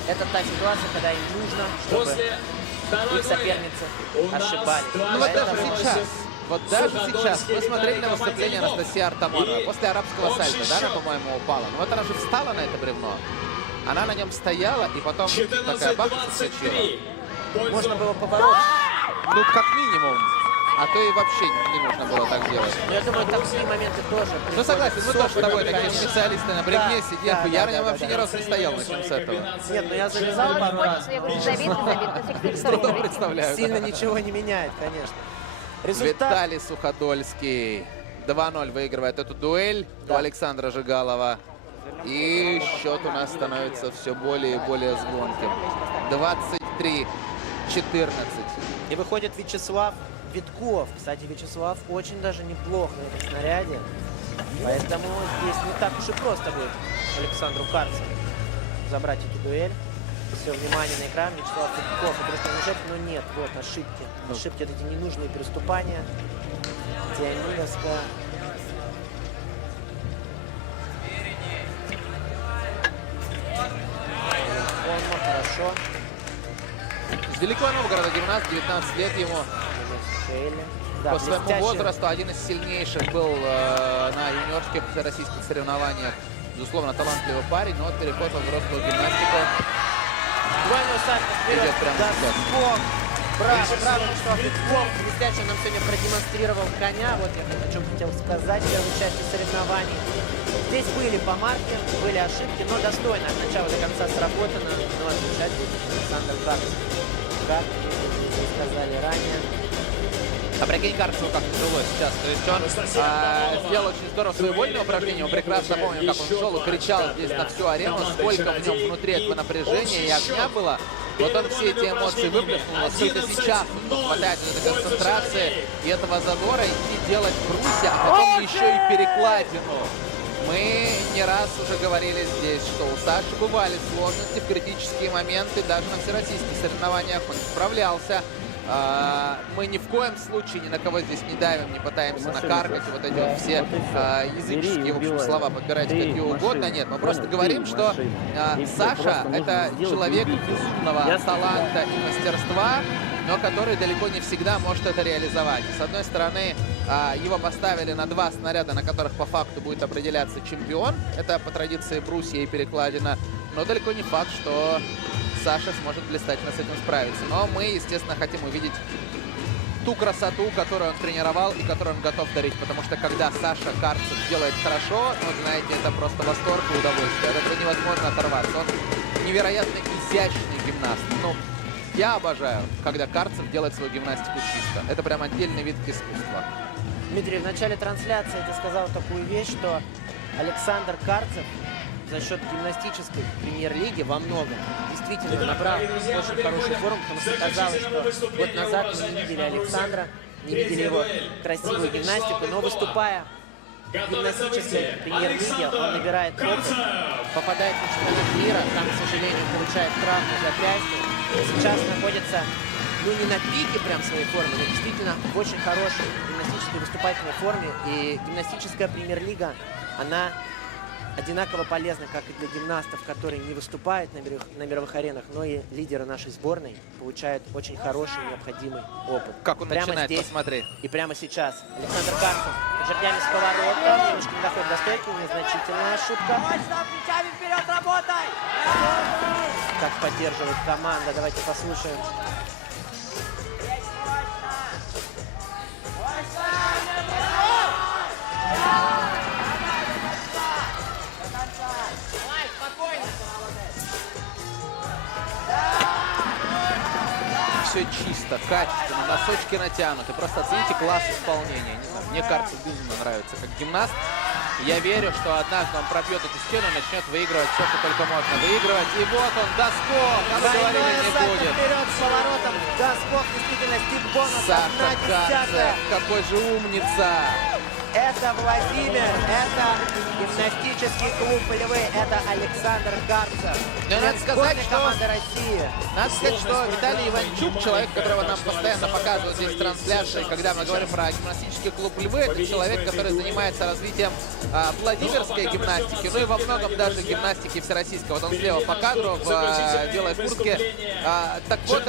Это та ситуация, когда им нужно, чтобы их соперницы ошибались. Ну вот даже сейчас. Вот даже сейчас мы смотрели на выступление Анастасии Артамоновой после арабского сальто, да, она, по-моему, упала. Но вот она же встала на это бревно, она на нем стояла и потом такая бах, соскочила. Можно было поворот. Ну, как минимум. А то и вообще не нужно было так делать. Но я думаю, такие моменты тоже. Ну, согласен, мы тоже с тобой такие специалисты на бревне сидим. Я на нем вообще ни разу не стоял, начнем с этого. Нет, ну я залезал пару раз. С трудом представляю. Сильно ничего не меняет, конечно. Виталий Суходольский 2-0 выигрывает эту дуэль у Александра Жигалова. И счет у нас становится все более и более звонким. 23-14. И выходит Вячеслав Витков. Кстати, Вячеслав очень даже неплохо на этом снаряде. Поэтому здесь не так уж и просто будет Александру Карцеву забрать эту дуэль. Все, внимание на экран. Вячеслав Витков. Но нет, вот ошибки. Ошибки — это эти ненужные переступания. Диамилевская. Хорошо. Из Великого Новгорода гимнаст, 19 лет ему. Да, по своему возрасту один из сильнейших был на юниорских российских соревнованиях. Безусловно, талантливый парень, но переход во взрослую гимнастику. Двойной сальто вперед. Браво, Вячеслав Витков. Блестяще нам сегодня продемонстрировал коня. Вот я о чем хотел сказать в первой части соревнований. Здесь были помарки, были ошибки, но достойно от начала до конца сработано. Но отвечать будет Александр Карцев. Как вы сказали ранее. А прикинь, Карцеву как тяжело сейчас. То есть он сделал очень здорово свои вольные упражнения. Мы прекрасно помним, как он шел и кричал здесь на всю арену, сколько в нем внутри этого напряжения и огня было. Вот он все эти эмоции выплеснул, насколько сейчас хватает этой концентрации и этого задора идти делать брусья, а потом еще и перекладину. Мы не раз уже говорили здесь, что у Саши бывали сложности в критические моменты, даже на всероссийских соревнованиях он справлялся. Мы ни в коем случае ни на кого здесь не давим, не пытаемся накаркать вот эти вот все языческие, в общем, слова подбирать какие угодно. Нет, мы просто говорим, что Саша — это человек безумного таланта и мастерства, но который далеко не всегда может это реализовать. С одной стороны, его поставили на 2 снаряда, на которых по факту будет определяться чемпион. Это по традиции брусья и перекладина. Но далеко не факт, что Саша сможет блистательно с этим справиться. Но мы, естественно, хотим увидеть ту красоту, которую он тренировал и которую он готов дарить. Потому что когда Саша Карцев делает хорошо, ну, знаете, это просто восторг и удовольствие. От этого невозможно оторваться. Он невероятно изящный гимнаст. Ну, я обожаю, когда Карцев делает свою гимнастику чисто. Это прям отдельный вид искусства. Дмитрий, в начале трансляции ты сказал такую вещь, что Александр Карцев за счет гимнастической премьер-лиги во многом действительно набрал очень хорошую форму, потому что казалось, что год назад мы не видели Александра, не видели его красивую гимнастику, но выступая в гимнастической премьер-лиге, он набирает опыт, попадает на чемпионат мира, там, к сожалению, получает травму запястья, сейчас находится, ну, не на пике прям своей формы, но действительно в очень хорошей гимнастической выступательной форме, и гимнастическая премьер-лига, она одинаково полезно как и для гимнастов, которые не выступают на мировых аренах, но и лидеры нашей сборной получают очень хороший, необходимый опыт. Как он прямо начинает, здесь посмотри. И прямо сейчас. Александр Карцев жердями с поворота. Немножко не доходит до стойки, незначительная ошибка. Вперед, работай! Как поддерживает команда, давайте послушаем. Все чисто, качественно, носочки натянуты. Просто оцените класс исполнения. Не знаю, мне Карцев безумно нравится как гимнаст. Я верю, что однажды он пробьет эту стену и начнет выигрывать все, что только можно выигрывать. И вот он, доскок, а мы говорили, не будет. Вперед с поворотом, доскок, действительно, стик бонус. Саша Карцев, какой же умница. Это Владимир, это гимнастический клуб «Львы», это Александр Карцев. Но надо сказать, что команды России. Надо сказать, что Виталий Иванчук, человек, которого нам постоянно показывают здесь в трансляции, когда мы говорим про гимнастический клуб «Львы», это человек, который занимается развитием владимирской гимнастики, ну и во многом даже гимнастики всероссийского. Вот он слева по кадру в белой куртке. Так вот,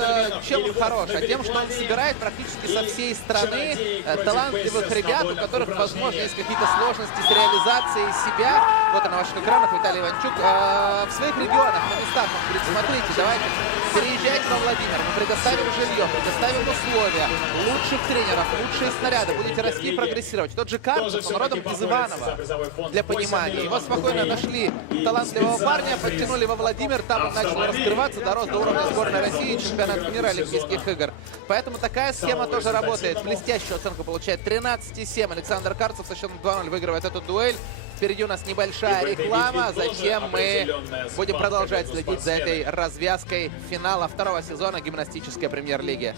чем он хорош? А тем, что он собирает практически со всей страны талантливых ребят, у которых, возможно, есть какие-то сложности с реализацией себя. Вот на ваших экранах Виталий Иванчук. В своих регионах, на местах, он говорит, смотрите, давайте переезжайте во Владимир, мы предоставим жилье, предоставим условия, лучших тренеров, лучшие снаряды, будете расти и прогрессировать. Тот же Карцев, он родом из Иваново, для понимания. Его спокойно нашли талантливого парня, подтянули во Владимир, там он начал раскрываться, дорос до уровня сборной России, чемпионат мира, Олимпийских игр. Поэтому такая схема тоже работает. Блестящую оценку получает 13,7. Александр Карцев со счетом 2-0 выигрывает эту дуэль. Впереди у нас небольшая реклама, затем мы будем продолжать следить за этой развязкой финала второго сезона гимнастической премьер-лиги.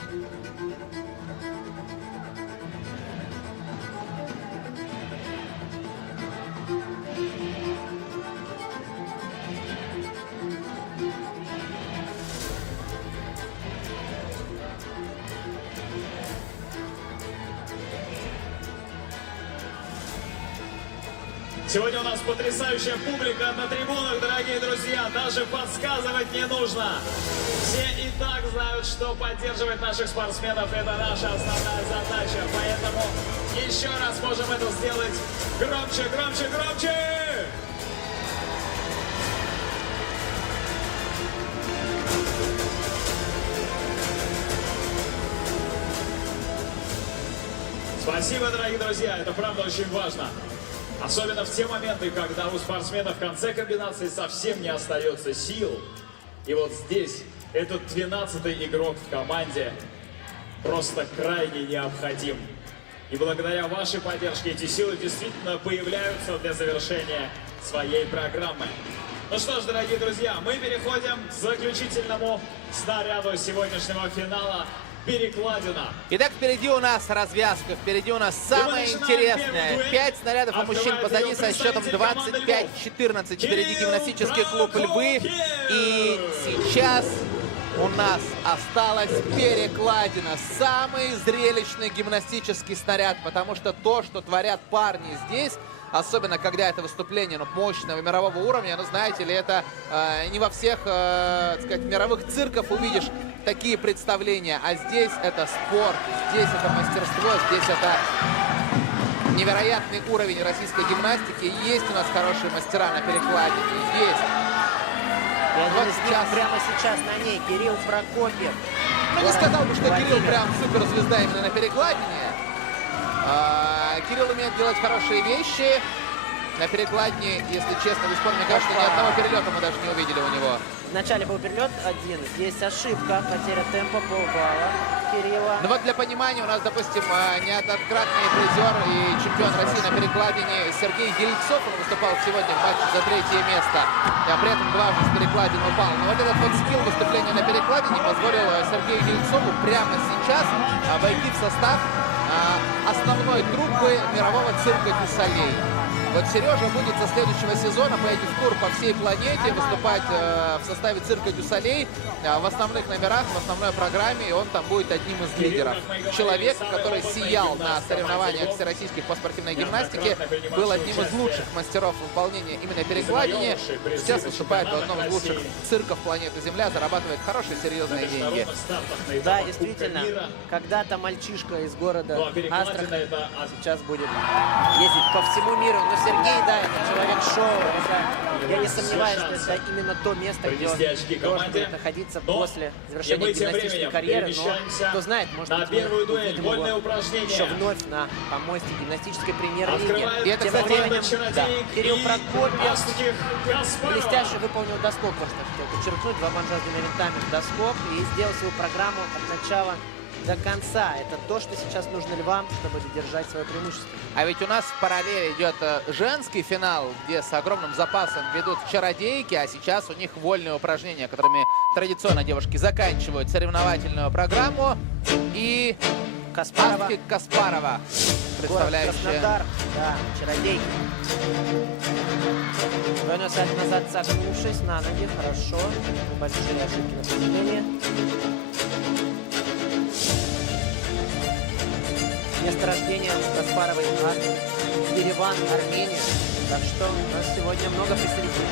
Сегодня у нас потрясающая публика на трибунах, дорогие друзья. Даже подсказывать не нужно. Все и так знают, что поддерживать наших спортсменов – это наша основная задача. Поэтому еще раз можем это сделать громче, громче, громче! Спасибо, дорогие друзья. Это правда очень важно. Особенно в те моменты, когда у спортсмена в конце комбинации совсем не остается сил. И вот здесь этот 12-й игрок в команде просто крайне необходим. И благодаря вашей поддержке эти силы действительно появляются для завершения своей программы. Ну что ж, дорогие друзья, мы переходим к заключительному снаряду сегодняшнего финала. Перекладина. Итак, впереди у нас развязка, впереди у нас самое интересное. 5 снарядов у мужчин позади со счетом 25-14. Впереди гимнастический клуб «Львы». И сейчас у нас осталась перекладина. Самый зрелищный гимнастический снаряд, потому что то, что творят парни здесь, особенно когда это выступление мощного мирового уровня, ну, знаете ли, это не во всех, так сказать, мировых цирках увидишь такие представления. А здесь это спорт, здесь это мастерство, здесь это невероятный уровень российской гимнастики. Есть у нас хорошие мастера на перекладине, есть. И один Вот из них сейчас. прямо сейчас на ней, Кирилл Прокопьев. Ну, не сказал бы, что Кирилл Владимир. прям суперзвезда именно на перекладине. Кирилл умеет делать хорошие вещи. На перекладине, если честно, без спора, мне кажется, ни одного перелета мы даже не увидели у него. Вначале был перелет один, здесь ошибка, потеря темпа, полбалла Кирилла. Ну вот для понимания у нас, допустим, неоднократный призер и чемпион России на перекладине Сергей Ельцов, он выступал сегодня в матче за 3-е место, а при этом дважды с перекладины упал. Но вот этот вот скилл выступления на перекладине позволил Сергею Ельцову прямо сейчас войти в состав основной труппы мирового цирка дю Солей. Вот Сережа будет со следующего сезона поедет в тур по всей планете, выступать в составе цирка дю Солей в основных номерах, в основной программе, и он там будет одним из лидеров. Человек, который сиял на соревнованиях всероссийских по спортивной гимнастике, был одним из лучших мастеров выполнения именно перекладине. Сейчас выступает в одном из лучших цирков планеты Земля, зарабатывает хорошие серьезные деньги. Да, действительно, когда-то мальчишка из города Астрахань сейчас будет ездить по всему миру. Но Сергей, да, это человек-шоу. Я не сомневаюсь, что это именно то место, где он должен будет находиться после завершения гимнастической карьеры. Но кто знает, может быть, мы увидим его еще вновь на помосте гимнастической премьер-лиги. И это, Тем кстати, временем, да, Кирилл Прокопьев блестяще выполнил доскок, то, что хотел подчеркнуть, 2 банжа с 2 винтами в доскок и сделал свою программу от начала до конца. Это то, что сейчас нужно львам, чтобы держать свое преимущество. А ведь у нас в параллели идет женский финал, где с огромным запасом ведут чародейки, а сейчас у них вольные упражнения, которыми традиционно девушки заканчивают соревновательную программу. И Каспарова. Астик Каспарова, представляющая... Краснодар, да, чародейки. Двойной сальто назад, согнувшись на ноги, хорошо. Небольшие ошибки на приземлении. Место рождения Каспаровой Ереван, Армения. Так что у нас сегодня много представителей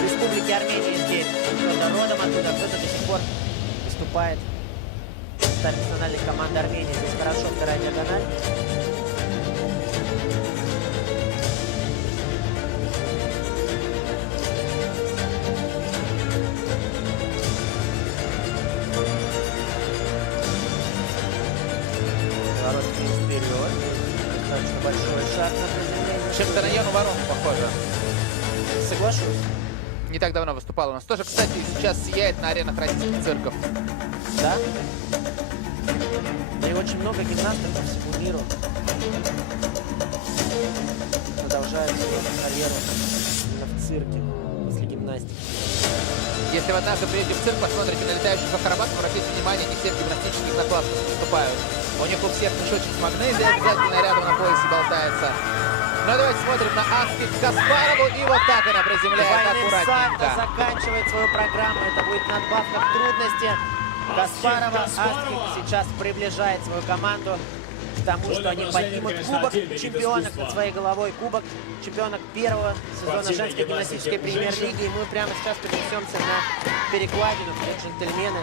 Республики Армения здесь. Кто-то родом оттуда, кто-то до сих пор выступает в составе национальной команды Армении. Здесь хорошо, вторая диагональ. Достаточно большой шаг на приземлении. Чем-то на Яну Ворону похоже. Соглашусь. Не так давно выступал у нас. Тоже, кстати, сейчас сияет на аренах российских цирков. Да? Да и очень много гимнастов по всему миру продолжают свою карьеру именно в цирке после гимнастики. Если вы однажды приедете в цирк, посмотрите на летающих акробатов, обратите внимание, не все в гимнастических накладках выступают. У них у всех мешочек с магнезией обязательно рядом на поясе болтается. Ну а давайте смотрим на Астик Каспарову, и вот так она приземляет аккуратненько. Заканчивает свою программу, это будет надбавка к трудности. Каспарова, Астик сейчас приближает свою команду к тому, что они поднимут кубок чемпионок над своей головой, кубок чемпионок первого сезона женской гимнастической премьер-лиги. И мы прямо сейчас перенесемся на перекладину, где джентльмены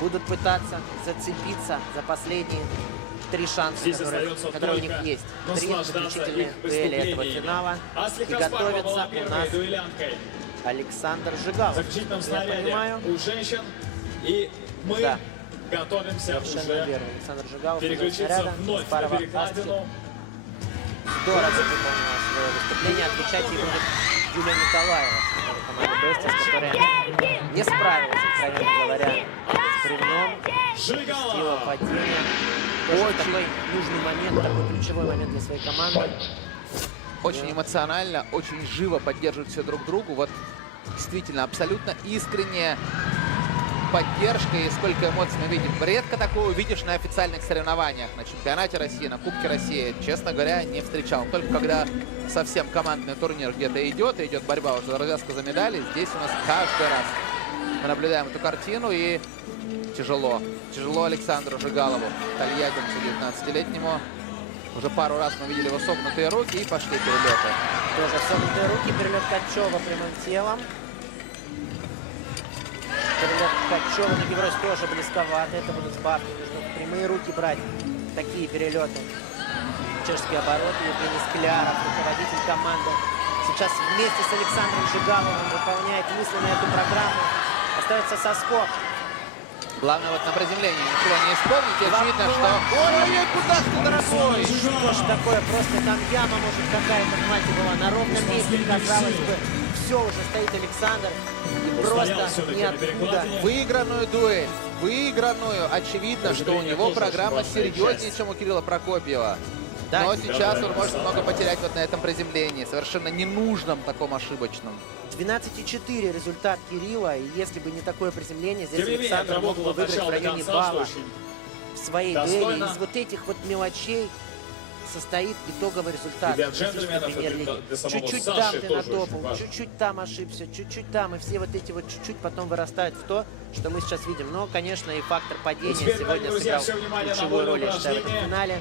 будут пытаться зацепиться за последние 3 шанса, которые у них есть. 3 заключительные дуэли этого финала. И готовится у нас Александр Жигалов. Я понимаю. У женщин. И мы готовимся совершенно уже верно. Александр Жигалов переключиться вновь на перекладину. Здорово выполнила свое выступление. Отвечать ей будет Юлия Николаева, команда Бестис, которая не справилась, откровенно говоря, с бревном. Допустила падение. Очень такой нужный момент, такой ключевой момент для своей команды. Очень эмоционально, очень живо поддерживают все друг другу. Вот действительно абсолютно искренняя поддержка, и сколько эмоций мы видим. Редко такого увидишь на официальных соревнованиях, на чемпионате России, на Кубке России. Честно говоря, не встречал. Только когда совсем командный турнир где-то идет, и идет борьба уже за развязку за медали, здесь у нас каждый раз мы наблюдаем эту картину, и тяжело. Тяжело Александру Жигалову, тольяттинцу 19-летнему. Уже пару раз мы видели его согнутые руки, и пошли перелеты. Тоже согнутые руки, перелет Качева прямым телом. Перелет Качева на Геврос тоже близковато. Это будет сбавка. Нужно прямые руки брать. Такие перелеты. Чешский оборот. Евгений Скляров, руководитель команды Сейчас вместе с Александром Жигаловым выполняет мысленно эту программу. Остается соскок. Главное вот на приземлении ничего не исполнить. И очевидно, что... Ой, куда ты, дорогой? Что ж такое? Просто там яма, может, какая-то, мать была. На ровном месте, казалось бы, все, уже стоит Александр. И просто ниоткуда. Выигранную дуэль. Выигранную. Очевидно, что у него программа серьезнее, чем у Кирилла Прокопьева. Да. Но сейчас он может много потерять вот на этом приземлении. Совершенно ненужном, таком ошибочном. 12,4 результат Кирилла. И если бы не такое приземление, здесь Тем не менее, Александр мог бы выиграть в районе балла в своей дуэли. Из вот этих вот мелочей состоит итоговый результат российской премьер-лиги. Чуть-чуть там ты натопал, чуть-чуть там ошибся, чуть-чуть там. И все вот эти вот чуть-чуть потом вырастают в то, что мы сейчас видим. Но, конечно, и фактор падения сегодня сыграл ключевую роль, я считаю, в этом финале.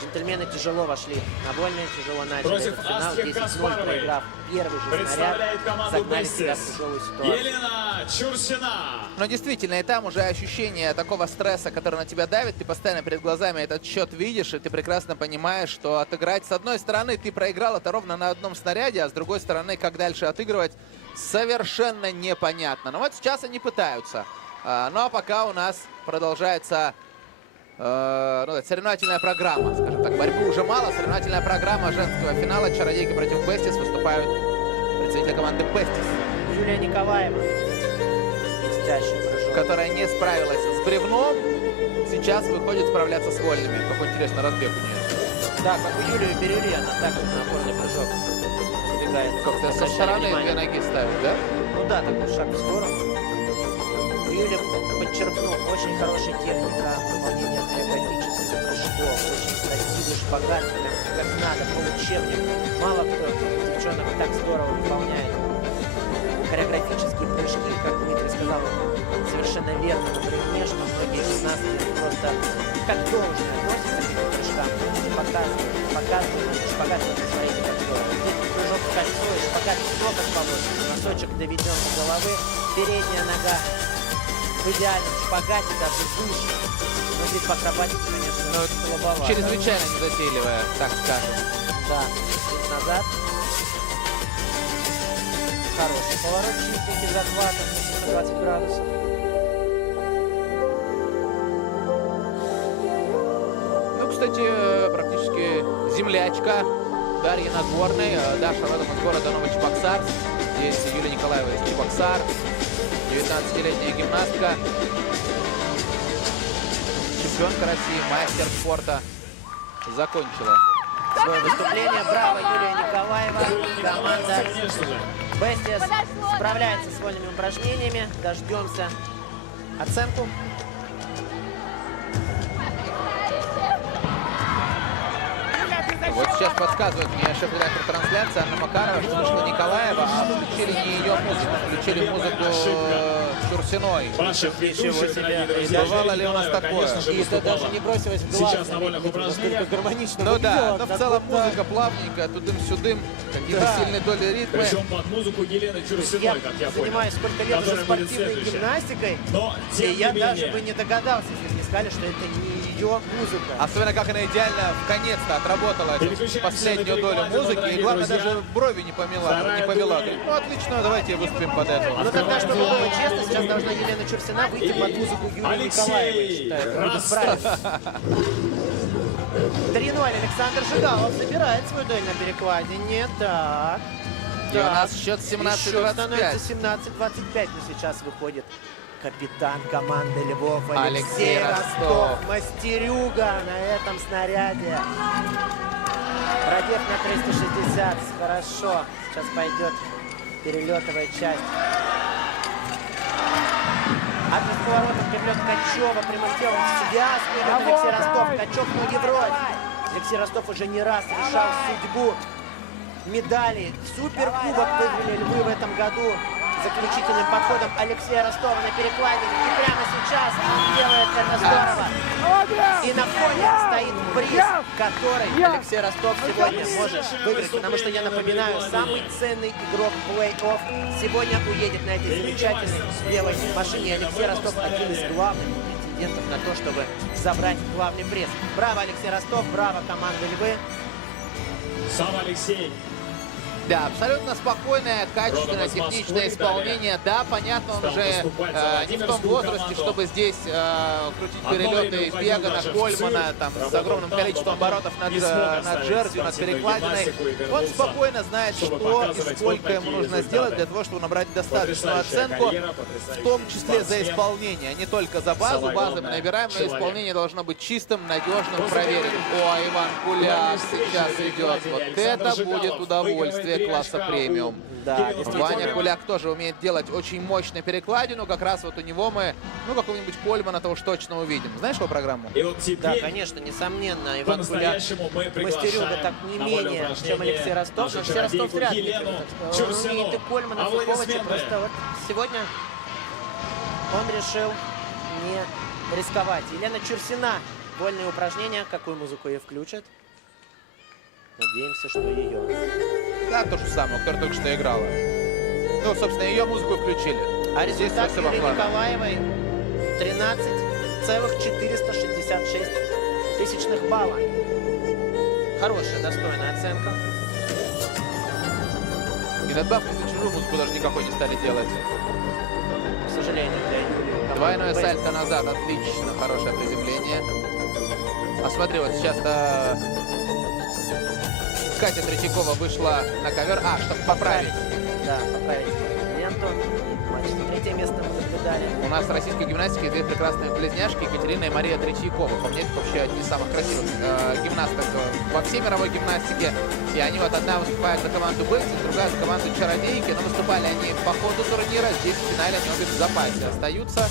Джентльмены тяжело вошли на вольные, тяжело начали этот финал. 10-0 проиграв первый же снаряд, загнали себя в тяжелую ситуацию. Елена Чурсина. Но действительно, и там уже ощущение такого стресса, который на тебя давит. Ты постоянно перед глазами этот счет видишь, и ты прекрасно понимаешь, что отыграть с одной стороны ты проиграл это ровно на одном снаряде, а с другой стороны, как дальше отыгрывать, совершенно непонятно. Но вот сейчас они пытаются. Ну а пока у нас продолжается... соревновательная программа, скажем так, борьбы уже мало. Соревновательная программа женского финала «Чародейки против Бестис». Выступают представители команды Бестис. Юлия Николаева, блестящий прыжок, которая не справилась с бревном, сейчас выходит справляться с вольными. Какой интересный разбег у нее. Да, как у Юлии Берюли, она также на опорный прыжок убегает. Как-то со стороны две ноги ставит, да? Ну да, такой шаг в сторону. Юля, подчеркну, очень хорошая техника выполнения хореографических прыжков, очень красивый шпагат, как надо, по учебнику. Мало кто девчонок так здорово выполняет хореографические прыжки, как Дмитрий сказал, совершенно верно на бревне, что многие гимнастки просто как должное относятся к этим прыжкам, и показывают шпагат, смотрите, как здорово. Здесь прыжок в кольцо, и шпагат все как положено, носочек доведен до головы, передняя нога в идеальном шпагате, даже выше. Но здесь по акробатике, конечно, слабовато. Чрезвычайно незатейливая, так скажем. Да, чуть назад. Хороший поворот, чистенький захват на 120 градусов. Ну, кстати, практически землячка Дарьи Нагорной. Даша родом из города Новочебоксарск. Здесь Юлия Николаева из Чебоксар. 19-летняя гимнастка, чемпионка России, мастер спорта, закончила свое выступление. Браво, Юлия Николаева. Команда Бестис справляется с вольными упражнениями. Дождемся оценку. Вот сейчас подсказывает мне шеф-редактор трансляции Анна Макарова, что вышла Николаева, а включили не ее музыку, включили музыку Чурсиной. Бывало ли у нас такое? И это даже не бросилось в глаз. Сейчас на вольных упражнениях. Гармонично. Ну да, но в целом музыка плавненькая, тудым-сюдым, какие-то сильные доли ритма. Причем под музыку Елены Чурсиной, как я понял. Занимаюсь сколько лет уже спортивной гимнастикой, и я даже бы не догадался, если мне сказали, что это не ее музыка. Особенно как она идеально вконец-то отработала эту последнюю долю музыки, и главное, даже брови не повела. Говорит, ну отлично, давайте выступим под это. Ну тогда, чтобы было честно, сейчас должна Елена Чурсина выйти под музыку Юлии Николаевой, считаю. Будет правильно. 3-0. Александр Жигалов забирает свою дуэль на перекладине. Так. И у нас счет 17-25. Становится 17-25, но сейчас выходит капитан команды Львов Алексей Ростов. Мастерюга на этом снаряде. Пробег на 360. Хорошо. Сейчас пойдет перелетовая часть. От поворота перелет Качева прямым телом в связку. Идет Алексей Ростов. Качев ноги в рот. Алексей Ростов уже не раз решал судьбу медалей. Суперкубок выиграли Львы в этом году. Заключительным подходом Алексея Ростова на перекладине. И прямо сейчас он делает это здорово. И на фоне стоит приз, который Алексей Ростов сегодня может выиграть. Потому что, я напоминаю, самый ценный игрок плей-офф сегодня уедет на этой замечательной белой машине. Алексей Ростов один из главных претендентов на то, чтобы забрать главный приз. Браво, Алексей Ростов, браво, команда Львы. Сам Алексей Да, абсолютно спокойное, качественное, техничное исполнение. Да, понятно, он уже не в том возрасте, чтобы здесь крутить перелеты Пегана, Кольмана, там, с огромным количеством оборотов над жердью, над перекладиной. Он спокойно знает, что и сколько ему нужно сделать для того, чтобы набрать достаточную оценку, в том числе за исполнение, не только за базу. Базу мы набираем, но исполнение должно быть чистым, надежным, проверенным. О, Иван Куляк сейчас идет. Вот это будет удовольствие класса премиум. Да, Ваня Куляк тоже умеет делать очень мощную перекладину. Как раз вот у него мы, ну, какого-нибудь Кольмана-то уж точно увидим. Знаешь его программу? Да, конечно, несомненно. Иван Куляк мастерил бы так не менее, чем Алексей Ростов. Но Алексей Ростов вряд ли. Он умеет и Кольмана, и Ковача. Просто вот сегодня он решил не рисковать. Елена Чурсина. Вольные упражнения. Какую музыку ей включат? Надеемся, что ее. Да, то же самое, которая только что играла. Ну, собственно, ее музыку включили. А результат Юлии Николаевой 13,466 тысячных балла. Хорошая, достойная оценка. И надбавки за чужую музыку даже никакой не стали делать. К сожалению, для Юлии. Двойное сальто назад, отлично, хорошее приземление. А смотри, вот сейчас Катя Третьякова вышла на ковер, чтобы поправить. Да, поправить ленту. Третье место мы наблюдали. У нас в российской гимнастике две прекрасные близняшки, Екатерина и Мария Третьякова. По мне, это вообще одни из самых красивых гимнасток во всей мировой гимнастике. И они вот одна выступает за команду Бейси, другая за команду Чародейки. Но выступали они по ходу турнира. Здесь в финале они обе в запасе остаются.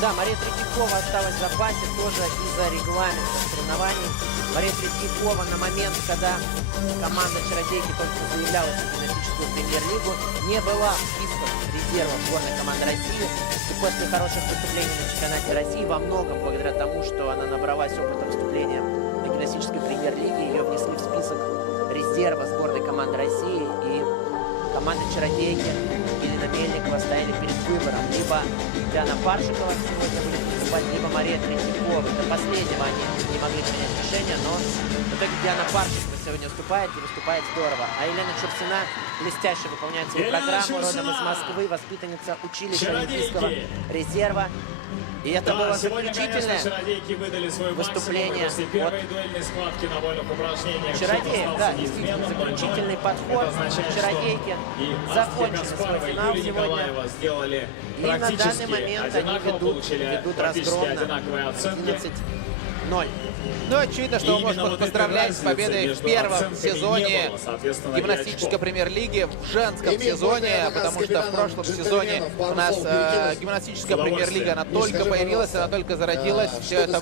Да, Мария Третьякова осталась в запасе тоже из-за регламента соревнований. Мария Третьякова на момент, когда команда Чародейки только заявлялась в гимнастическую премьер-лигу, не была в списках резервов сборной команды России. И после хороших выступлений на чемпионате России, во многом благодаря тому, что она набралась опыта выступления на гимнастической премьер-лиге, ее внесли в список резерва сборной команды России. И команда Чародейки Елена Мельникова стояли перед выбором. Либо Диана Паршикова сегодня будет выступать, либо Мария Третьякова. До последнего они не могли принять решение, но в итоге Диана Паршикова сегодня выступает, и выступает здорово. А Елена Чурсина блестяще выполняет свою программу, родом из Москвы, воспитанница училища Олимпийского резерва. И это было заключительное выступление от Чародеев. Да, действительно, заключительный подход Чародейки. Закончили свой финал сегодня. И на данный момент они ведут разгромно 11-0. Ну, очевидно, что можно поздравлять с победой в первом сезоне гимнастической премьер-лиги, в женском сезоне, потому что в прошлом сезоне у нас гимнастическая премьер-лига, она только появилась, она только зародилась, все это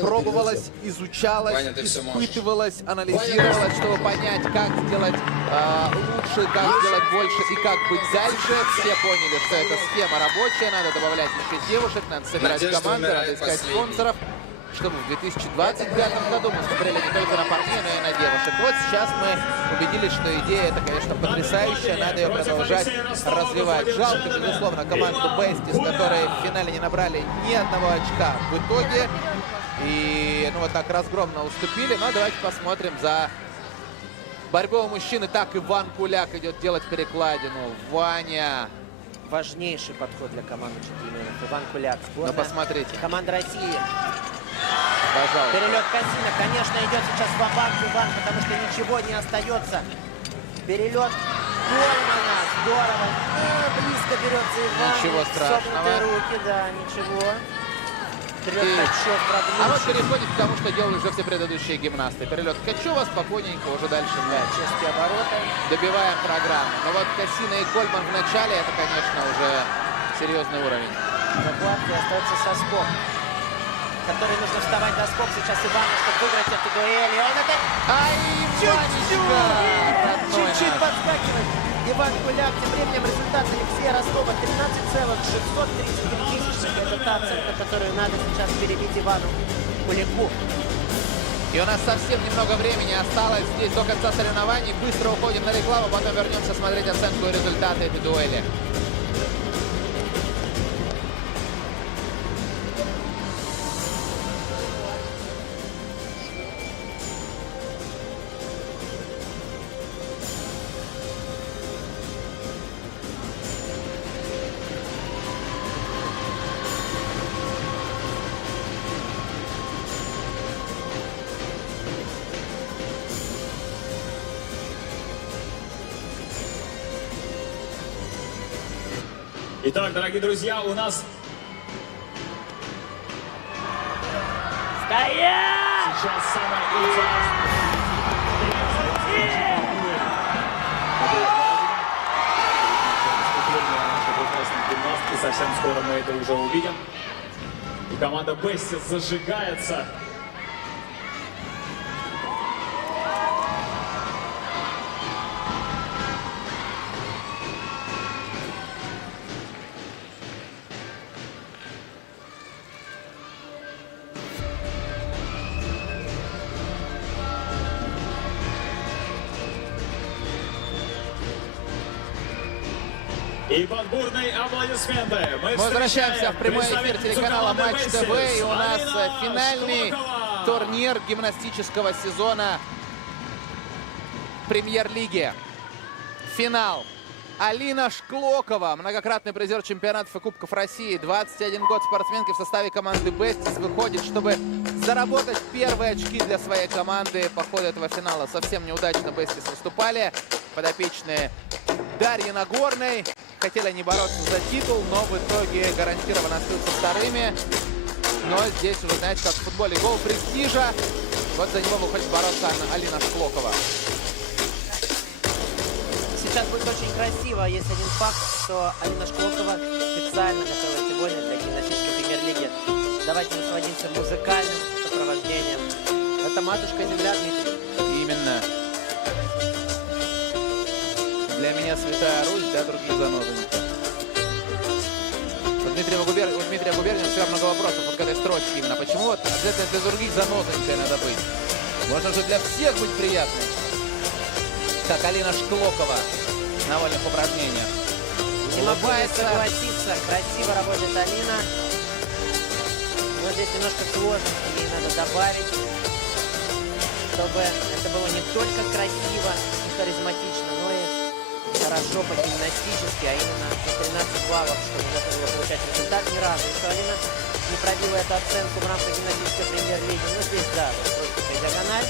пробовалось, изучалось, испытывалось, анализировалось, чтобы понять, как сделать лучше, как сделать больше и как быть дальше. Все поняли, что эта схема рабочая, надо добавлять еще девушек, надо собирать команды, надо искать спонсоров, чтобы в 2025 году мы смотрели не только на парней, но и на девушек. Вот сейчас мы убедились, что идея эта, конечно, потрясающая, надо ее продолжать развивать. Жалко, безусловно, команду Бейстис, которые в финале не набрали ни одного очка в итоге. И ну вот так разгромно уступили. Но давайте посмотрим за борьбой у мужчины. Так, Иван Куляк идет делать перекладину. Ваня. Важнейший подход для команды джентльменов. Иван Куляк. Ну посмотрите. Команда России. Пожалуйста. Перелет Косина. Конечно, идет сейчас в-банк Иван, потому что ничего не остается. Перелет Кольмана. Здорово. Близко берется Иван. Ничего страшного. Согнутые руки, да, ничего. А вот переходит к тому, что делали уже все предыдущие гимнасты. Перелет Ткачева, спокойненько, уже дальше мы чистые обороты. Добиваем программу. Но вот Косина и Кольман в начале, это, конечно, уже серьезный уровень. Захват и остается соскок, который нужно вставать до скок сейчас Ивана, чтобы выиграть эту дуэль. И он это... Ай, чуть-чуть подскакивает. Иван Куляк, тем временем результат Алексея Ростова 13,633 тысячных. Это та оценка, которую надо сейчас перебить Ивану Куляку. И у нас совсем немного времени осталось здесь до конца соревнований. Быстро уходим на рекламу, потом вернемся смотреть оценку и результаты этой дуэли. Итак, дорогие друзья, у нас Стоять! сейчас самая интересная и совсем скоро мы это уже увидим. И команда Бести зажигается. И под бурные аплодисменты мы возвращаемся в прямой эфир представительницу телеканала команды Матч Бести, ТВ. И у нас Алина финальный Шклокова. турнир гимнастического сезона Премьер-лиги. Финал. Алина Шклокова, многократный призер чемпионатов и Кубков России, 21 год спортсменки в составе команды Бестис, выходит, чтобы заработать первые очки для своей команды по ходу этого финала. Совсем неудачно Бестис выступали. Подопечные Дарьи Нагорной хотели они бороться за титул, но в итоге гарантированно остаются вторыми. Но здесь уже, знаете, как в футболе, гол престижа. Вот за него выходит бороться Алина Шклокова. Сейчас будет очень красиво. Есть один факт, что Алина Шклокова специально готовила сегодня для гимнастической премьер-лиги. Давайте насладимся музыкальным сопровождением. Это матушка земля, Дмитрий. Именно. Для меня святая Русь, для других занозанников. У Дмитрия Губерниева всегда много вопросов вот к этой строчке именно. Почему вот обязательно для других занозанников надо быть? Можно же для всех быть приятным. Так, Алина Шклокова на вольных упражнениях. Не могу не согласиться. Красиво работает Алина. Но здесь немножко сложности ей надо добавить, чтобы это было не только красиво и харизматично, но и хорошо по-гимнастически, а именно за 13 баллов, чтобы можно было получать результат ни разу. Что Алина не пробила эту оценку в рамках гимнастической премьер-лиги. Ну здесь, да, вот такая диагональ.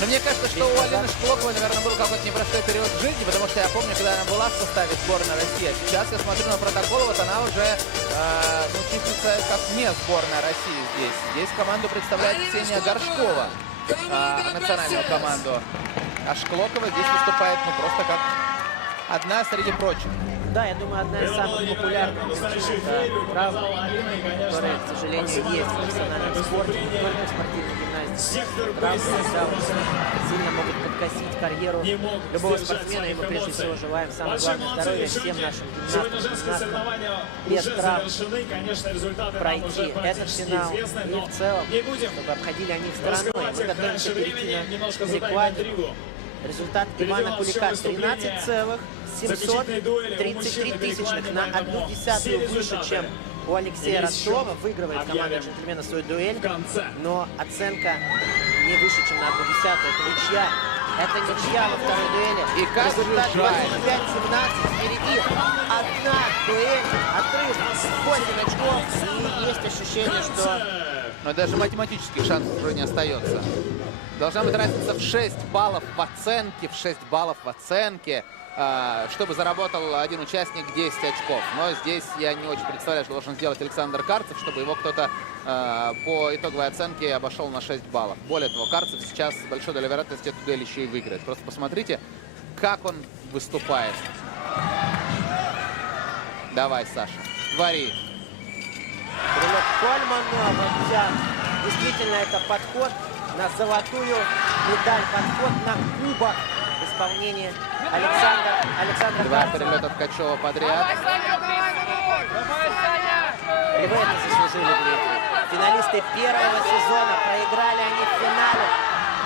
Но мне кажется, что у Алины Шклоковой, наверное, был какой-то непростой период в жизни, потому что я помню, когда она была в составе сборной России, а сейчас я смотрю на протокол, вот она уже числится как не сборная России здесь. Здесь команду представляет Ксения Горшкова, национальную команду. А Шклокова здесь выступает просто как одна среди прочих. Да, я думаю, одна из самых популярных прав, которые, к сожалению, есть в профессиональном спорте, не только в спортивной гимнастике. Травмы сильно могут подкосить карьеру любого спортсмена, и мы прежде всего желаем самое главное здоровья всем нашим гимнастам, без травм пройти этот финал и в целом, чтобы обходили они их стороной. Мы готовимся перейти на перекладину. Результат Ивана Кулика 13,733 тысячных, на 1/10 выше, чем у Алексея Ростова. Выигрывает команда джентльмена свою дуэль, но оценка не выше, чем на 1/10. Это ничья. Это ничья во второй дуэли. И как результат же жаль. 25-17 впереди. Одна дуэль, отрыв 8 очков. И есть ощущение, что... Но даже математических шансов уже не остается. Должна быть разница в 6 баллов в оценке, чтобы заработал один участник 10 очков. Но здесь я не очень представляю, что должен сделать Александр Карцев, чтобы его кто-то по итоговой оценке обошел на 6 баллов. Более того, Карцев сейчас с большой долей вероятности эту дуэль еще и выиграет. Просто посмотрите, как он выступает. Давай, Саша, твори. Брюнет Кольман, действительно, это подход на золотую медаль, подход на кубок в исполнении Александра Два Карцева. перелета Ткачева подряд. И вы это заслужили, Дмитрий. Финалисты первого сезона, проиграли они в финале.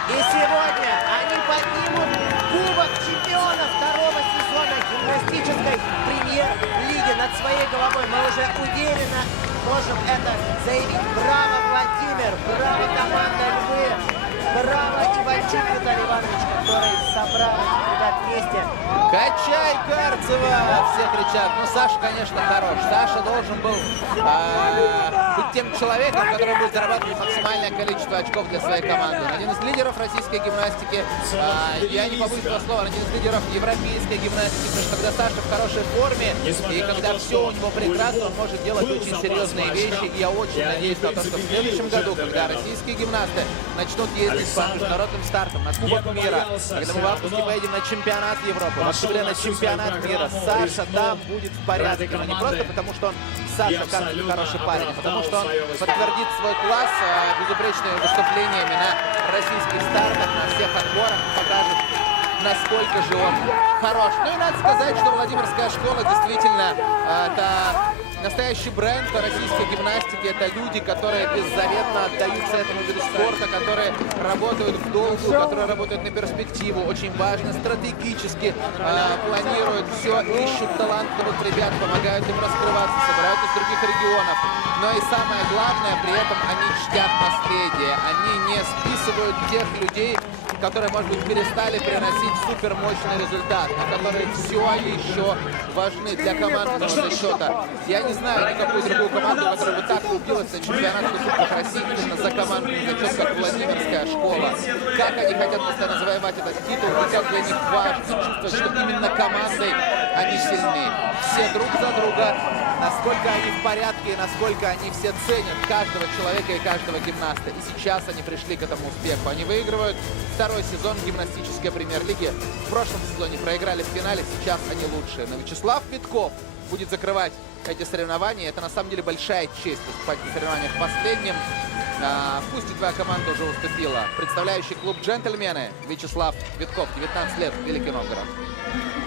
И сегодня они поднимут кубок чемпиона второго сезона гимнастической премьер-лиги над своей головой. Мы уже уверенно можем это заявить. Браво, Владимир! Браво, команда Львы! Браво, Иванчук Виталий Иванович, который собрал этих ребят вместе. Качай Карцева! Все кричат. Ну, Саша, конечно, хорош. Саша должен был быть тем человеком, который будет зарабатывать максимальное количество очков для своей команды. Он один из лидеров российской гимнастики, я не побоюсь этого слова, один из лидеров европейской гимнастики, потому что когда Саша в хорошей форме, и когда все у него прекрасно, он может делать очень серьезные вещи. И я очень надеюсь на то, что в следующем году, когда российские гимнасты начнут ездить по международным стартам на Кубок мира, когда мы в августе поедем на чемпионат Европы, в октябре на чемпионат мира, Саша там будет в порядке. Но не просто потому, что он Саша кажется хороший парень, а потому что он подтвердит свой класс безупречными выступлениями на российских стартах, на всех отборах, покажет, насколько же он хорош. Ну и надо сказать, что Владимирская школа действительно это настоящий бренд российской гимнастики. Это люди, которые беззаветно отдаются этому виду спорта, которые работают в долгу, которые работают на перспективу. Очень важно, стратегически планируют все, ищут талантливых ребят, помогают им раскрываться, собирают из других регионов. Но и самое главное, при этом они чтят наследие. Они не списывают тех людей, которые, может быть, перестали приносить супермощный результат, но которые все еще важны для командного зачета. Я не знаю никакую другую команду, которая бы так убилась на чемпионате Кубков России именно за командный зачет, как Владимирская школа. Как они хотят постоянно завоевать этот титул, и как для них важно чувствовать, что именно командой они сильны. Все друг за друга, насколько они в порядке, и насколько они все ценят каждого человека и каждого гимнаста. И сейчас они пришли к этому успеху. Они выигрывают второй сезон гимнастической премьер-лиги. В прошлом сезоне проиграли в финале, сейчас они лучшие. Но Вячеслав Витков будет закрывать эти соревнования. Это на самом деле большая честь выступать на соревнованиях последним. Пусть и твоя команда уже уступила. Представляющий клуб «Джентльмены» Вячеслав Витков, 19 лет, Великий Новгород.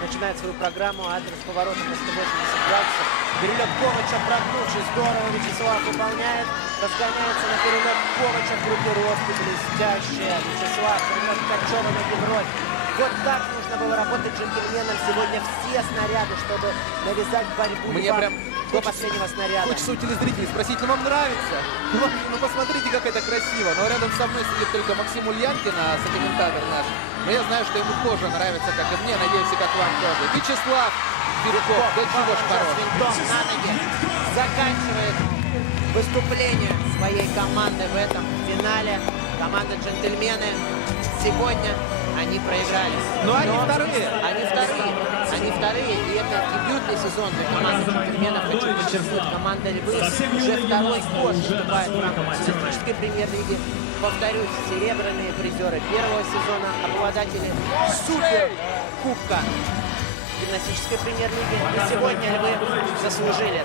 Начинает свою программу адрес поворота на 180 градусов. Перелет Ковача прогнувший, здорово Вячеслав выполняет. Разгоняется на перелет Ковача в группировке, блестящая. Вячеслав, Ткачева на бровь. Вот так нужно было работать джентльменам сегодня все снаряды, чтобы навязать борьбу. Мне прям до последнего снаряда. Хочется у телезрителей спросить, ну вам нравится? Ну посмотрите, как это красиво. Но рядом со мной сидит только Максим Ульянкин, сокомментатор наш. Но я знаю, что ему тоже нравится, как и мне. Надеюсь, и как вам тоже. Вячеслав Витков, да чего ж хорош. На ноги заканчивает выступление своей команды в этом финале. Команда «Джентльмены» сегодня они проиграли. Но они вторые. Они вторые. И это дебютный сезон для команды «Джентльменов». Хочу подчеркнуть, команда «Львы» уже второй год выступает в рамках гимнастической премьер-лиги. Повторюсь, серебряные призеры первого сезона, обладатели суперкубка гимнастической премьер-лиги. И сегодня Львы заслуженно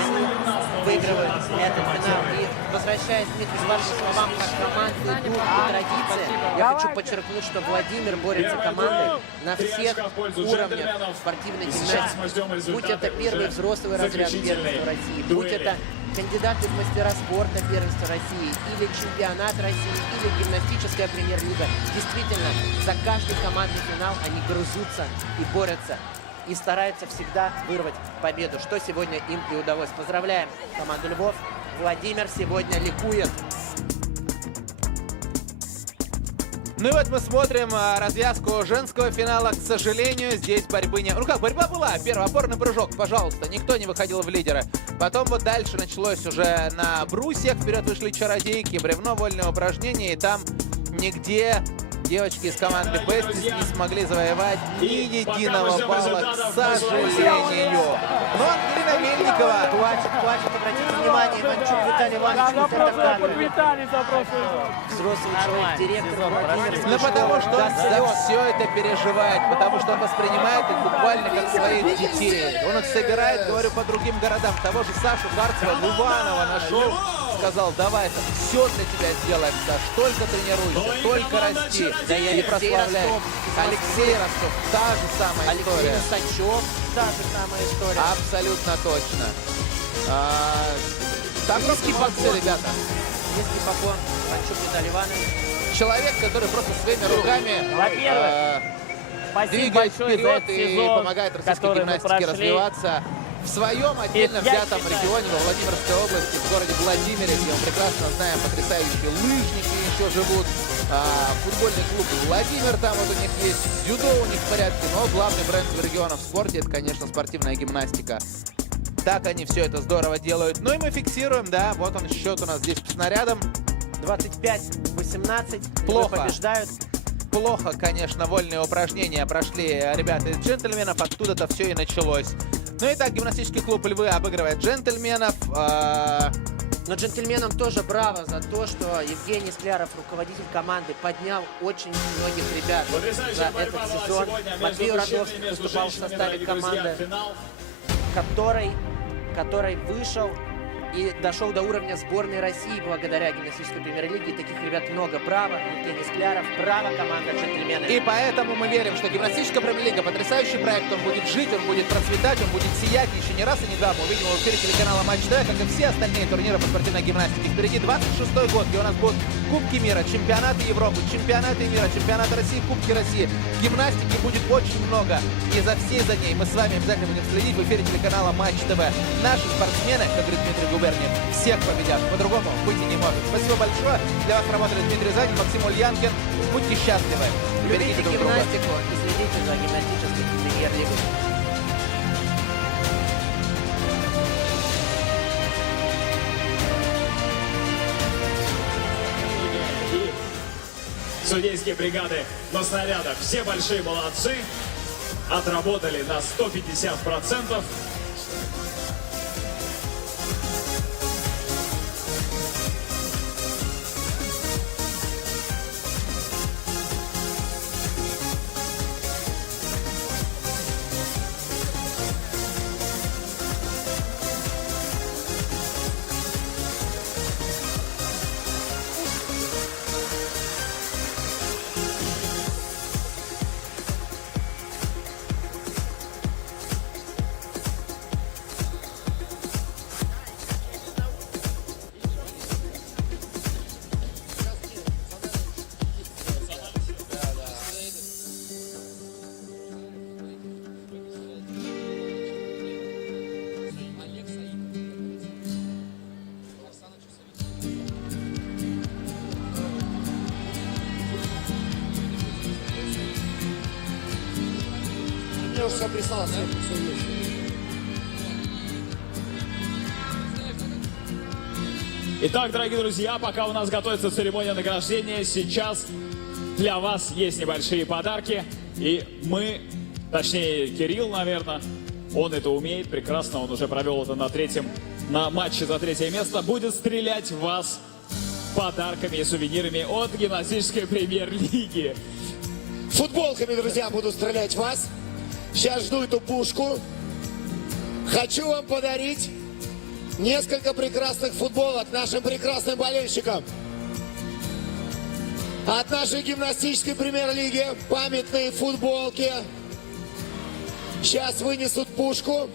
они выигрывают этот финал. И возвращаясь, Дмитрий, к вашим словам, как командный дух и традиция, я хочу подчеркнуть, что Владимир борется командой на всех уровнях спортивной гимнастики. Будь это первый взрослый разряд первенства России, будь это кандидаты в мастера спорта первенства России, или чемпионат России, или гимнастическая премьер-лига. Действительно, за каждый командный финал они грызутся и борются, и стараются всегда вырвать победу, что сегодня им и удалось. Поздравляем команду Львов. Владимир сегодня ликует. Ну и вот мы смотрим развязку женского финала. К сожалению, здесь борьбы не... Ну как, борьба была. Первый опорный прыжок, пожалуйста. Никто не выходил в лидеры. Потом вот дальше началось уже на брусьях. Вперед вышли чародейки, бревно, вольное упражнение. И там нигде девочки из команды Бестис не смогли завоевать ни единого балла, к сожалению. Но Ангелина Мельникова Плачет, обратите внимание, Иванчук Виталий Иванович. Взрослый человек, директор Владимир. Ну потому что он за все это переживает, потому что он воспринимает их буквально как своих детей. Он их собирает, говорю, по другим городам. Того же Сашу Карцева, Иванова нашел, сказал, давай, это все для тебя сделаем, Саш, только тренируйся, только расти. Да я и прославляй. Алексей Ростов, та же самая история. Алексей Сачев, та же самая история. Абсолютно точно. Там низкий поклон, ребята. Низкий поклон, Иванчук Виталий Иванович. Человек, который просто своими руками Во-первых, двигает вперед и помогает российской гимнастике развиваться. В своем отдельно взятом регионе, во Владимирской области, в городе Владимире, где мы прекрасно знаем, потрясающие лыжники еще живут, футбольный клуб Владимир, там вот у них есть, дзюдо у них в порядке, но главный бренд региона в спорте — это, конечно, спортивная гимнастика. Так они все это здорово делают. Ну и мы фиксируем, да, вот он счет у нас здесь по снарядам. 25-18. Плохо. Побеждают. Плохо, конечно, вольные упражнения прошли ребята из джентльменов, оттуда-то все и началось. Ну и так, гимнастический клуб «Львы» обыгрывает джентльменов. Но джентльменам тоже браво за то, что Евгений Скляров, руководитель команды, поднял очень многих ребят за этот сезон. Матвей Радовский выступал в составе команды, который вышел и дошел до уровня сборной России благодаря гимнастической премьер-лиге. Таких ребят много. Браво, Евгений Скляров, браво, команда джентльменов. И поэтому мы верим, что гимнастическая премьер-лига — потрясающий проект. Он будет жить, он будет процветать, он будет сиять. Еще не раз и не два мы увидим его в эфире телеканала Матч ТВ, как и все остальные турниры по спортивной гимнастике. Впереди 26-й год, где у нас будут Кубки мира, чемпионаты Европы, чемпионаты мира, чемпионаты России, Кубки России. Гимнастики будет очень много. И за всей за ней мы с вами обязательно будем следить в эфире телеканала Матч ТВ. Наши спортсмены, как говорит Дмитрий Губерниев, всех победят. По-другому быть и не может. Спасибо большое. Для вас работали Дмитрий Занин, Максим Ульянкин. Будьте счастливы. Любите Берегите друг друга. гимнастику и следите за гимнастической премьер-лигой. Судейские бригады на снарядах. Все большие молодцы. Отработали на 150%. Мне уже все прислал, все есть. Итак, дорогие друзья, пока у нас готовится церемония награждения, сейчас для вас есть небольшие подарки. И мы, точнее Кирилл, наверное, он это умеет прекрасно, он уже провел это на матче за третье место, будет стрелять в вас подарками и сувенирами от гимнастической премьер-лиги. Футболками, друзья, буду стрелять в вас. Сейчас жду эту пушку. Хочу вам подарить несколько прекрасных футболок нашим прекрасным болельщикам. От нашей гимнастической премьер-лиги памятные футболки. Сейчас вынесут пушку.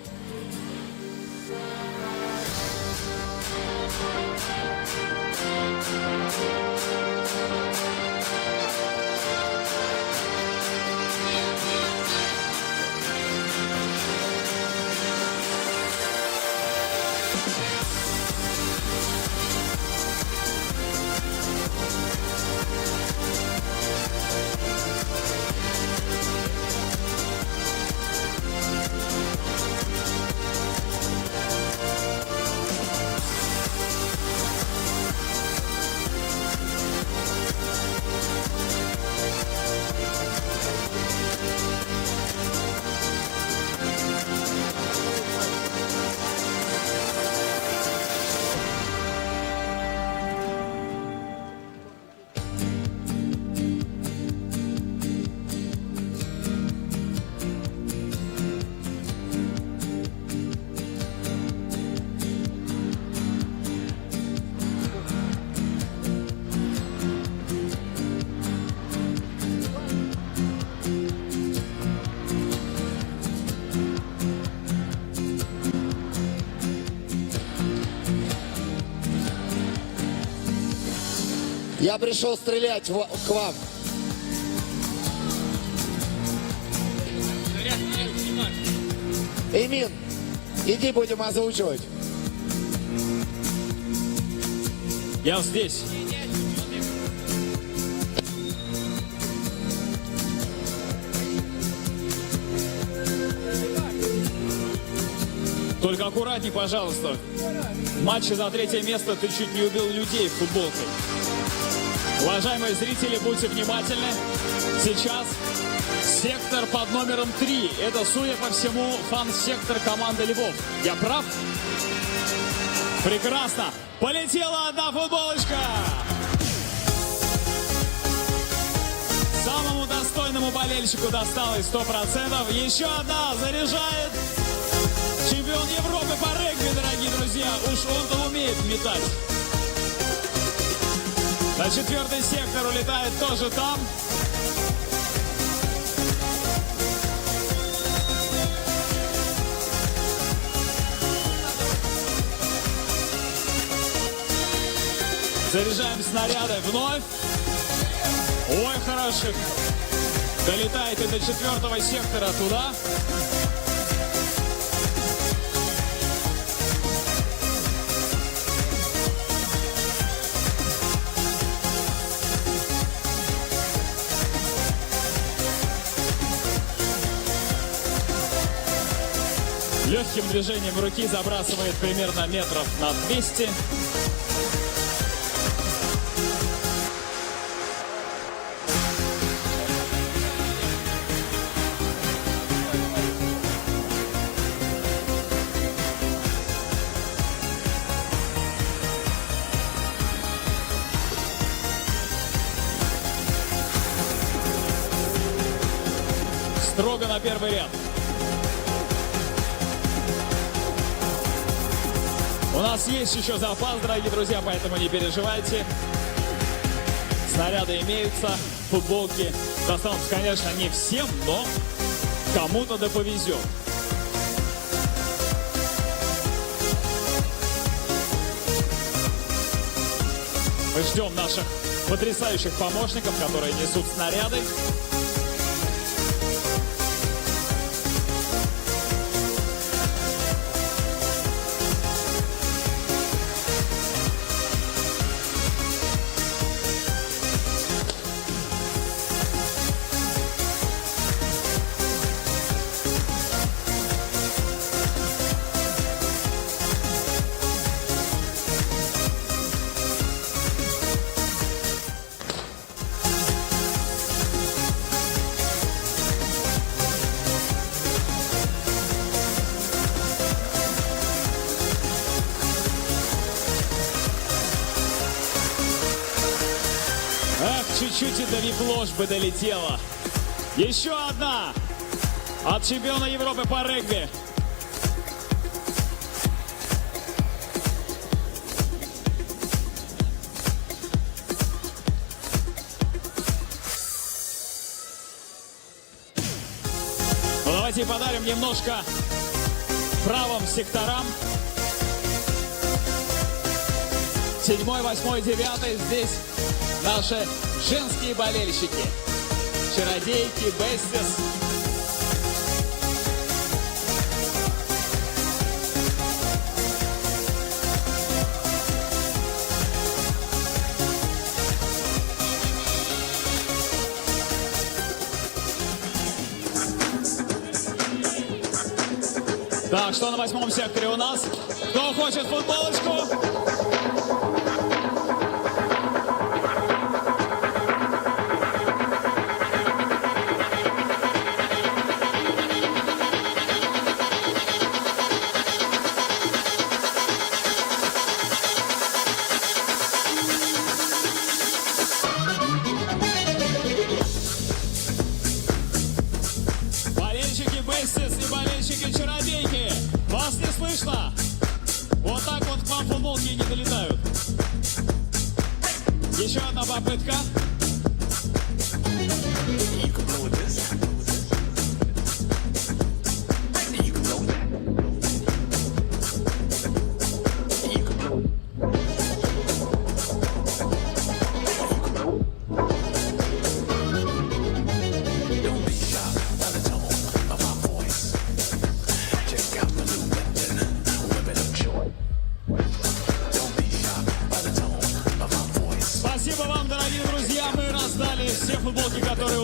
Я пришел стрелять к вам. Эмин, иди будем озвучивать. Я здесь. Только аккуратней, пожалуйста. В матче за 3-е место ты чуть не убил людей футболкой. Уважаемые зрители, будьте внимательны. Сейчас сектор под номером 3. Это, судя по всему, фан-сектор команды Львов. Я прав? Прекрасно. Полетела одна футболочка. Самому достойному болельщику досталось 100%. Еще одна заряжает. Чемпион Европы по регби, дорогие друзья. Уж он-то умеет метать. На 4-й сектор улетает тоже там. Заряжаем снаряды вновь. Ой, хороших. Долетает и до 4-го сектора туда. Легким движением руки забрасывает примерно метров на 200. Строго на первый ряд. У нас есть еще запас, дорогие друзья, поэтому не переживайте. Снаряды имеются, футболки достанутся, конечно, не всем, но кому-то да повезет. Мы ждем наших потрясающих помощников, которые несут снаряды. Чуть-чуть и до вип-лож бы долетела. Еще одна от чемпиона Европы по регби. Ну, давайте подарим немножко правым секторам. 7-й, 8-й, 9-й здесь наши женские болельщики. Чародейки, Бестис. Так, что на 8-м секторе у нас? Кто хочет футболочку? Болельщики Бестис и болельщики Чародейки. Вас не слышно? Вот так вот к вам футболки не долетают. Еще одна попытка. Спасибо вам, дорогие друзья. Мы раздали все футболки, которые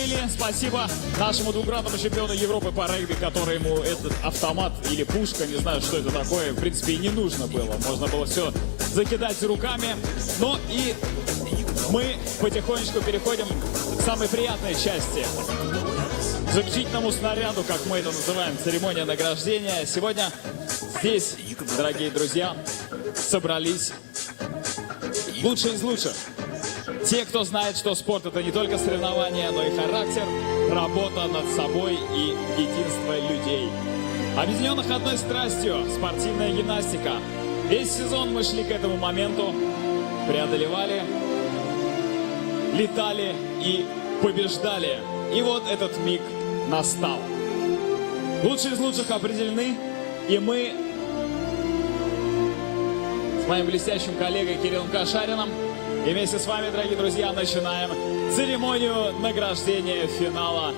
были. Спасибо нашему двукратному чемпиону Европы по регби, который ему этот автомат или пушка, не знаю, что это такое, в принципе, и не нужно было. Можно было все закидать руками. Ну и мы потихонечку переходим к самой приятной части. К заключительному снаряду, как мы это называем, церемония награждения. Сегодня здесь, дорогие друзья, собрались лучшие из лучших. Те, кто знает, что спорт — это не только соревнования, но и характер, работа над собой и единство людей. Объединенных одной страстью — спортивная гимнастика. Весь сезон мы шли к этому моменту, преодолевали, летали и побеждали. И вот этот миг настал. Лучшие из лучших определены, и мы с моим блестящим коллегой Кириллом Кошариным и вместе с вами, дорогие друзья, начинаем церемонию награждения финала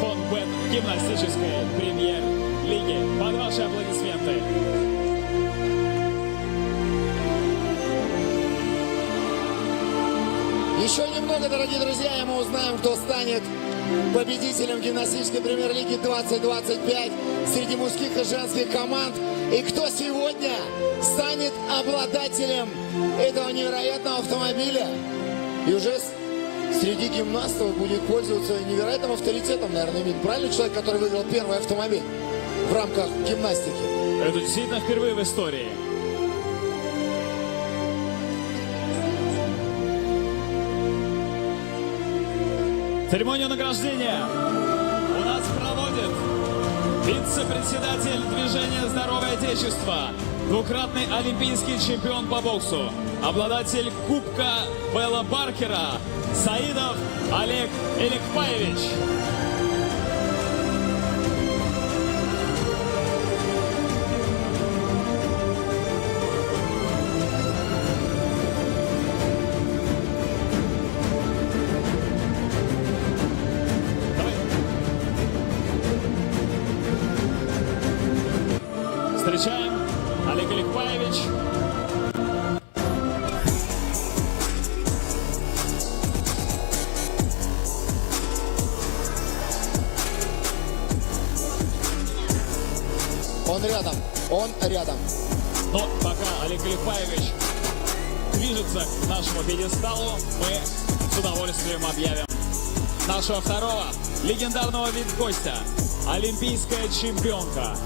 Фонбет гимнастической премьер-лиги. Под ваши аплодисменты. Еще немного, дорогие друзья, и мы узнаем, кто станет победителем гимнастической премьер-лиги 2025 среди мужских и женских команд. И кто сегодня станет обладателем этого невероятного автомобиля. И уже среди гимнастов будет пользоваться невероятным авторитетом, наверное, имеет. Правильно человек, который выиграл первый автомобиль в рамках гимнастики? Это действительно впервые в истории. Церемонию награждения у нас проводит вице-председатель движения «Здоровое Отечество», двукратный олимпийский чемпион по боксу, обладатель Кубка Белла Баркера Саидов Олег Эликпаевич. Встречаем, Олег Эликпаевич. Он рядом, он рядом. Но пока Олег Эликпаевич движется к нашему пьедесталу, мы с удовольствием объявим нашего второго легендарного видгостя, олимпийская чемпионка,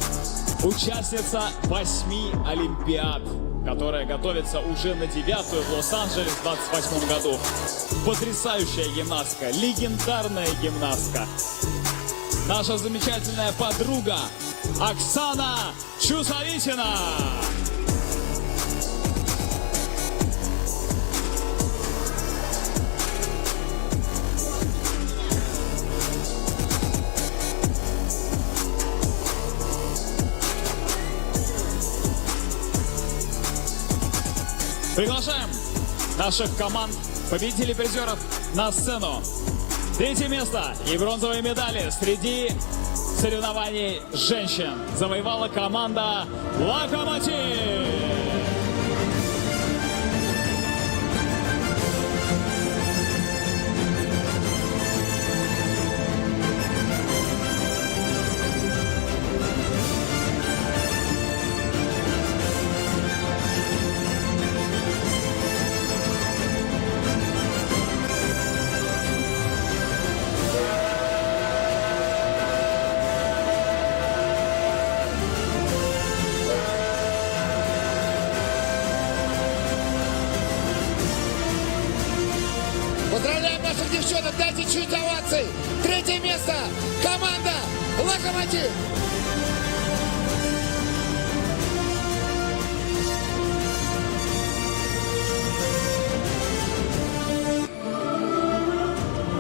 участница 8 Олимпиад, которая готовится уже на 9-ю в Лос-Анджелес в 28 году. Потрясающая гимнастка, легендарная гимнастка. Наша замечательная подруга Оксана Чусовитина. Приглашаем наших команд, победителей, призеров на сцену. Третье место и бронзовые медали среди соревнований женщин завоевала команда «Локомотив». Поздравляем наших девчонок, дайте чуть оваций. Третье место, команда «Локомотив».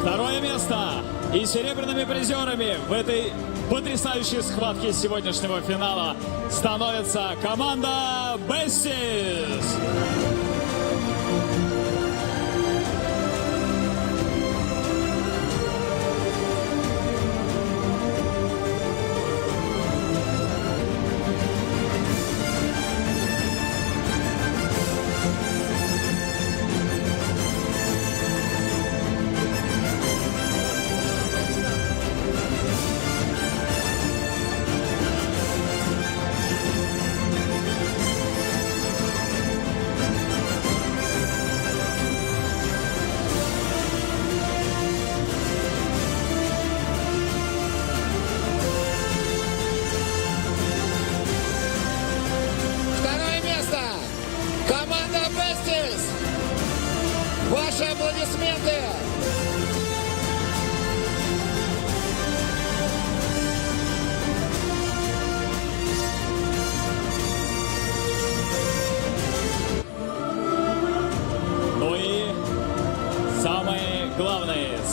Второе место и серебряными призерами в этой потрясающей схватке сегодняшнего финала становится команда «Бестис».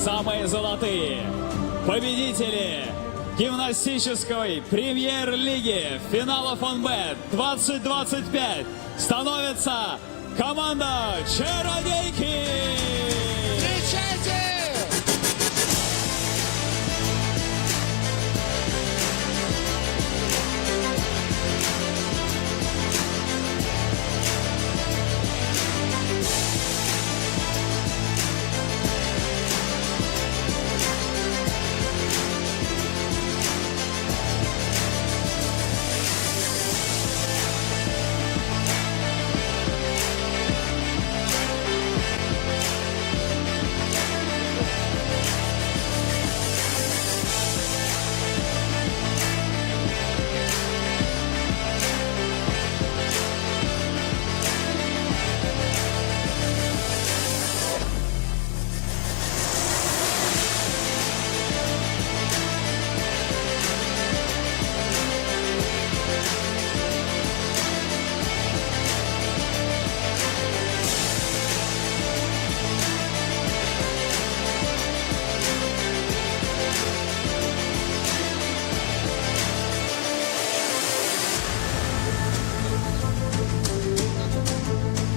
самые золотые. Победители гимнастической премьер-лиги финала Фонбет 2025 становится команда «Чародейки». Встречайте!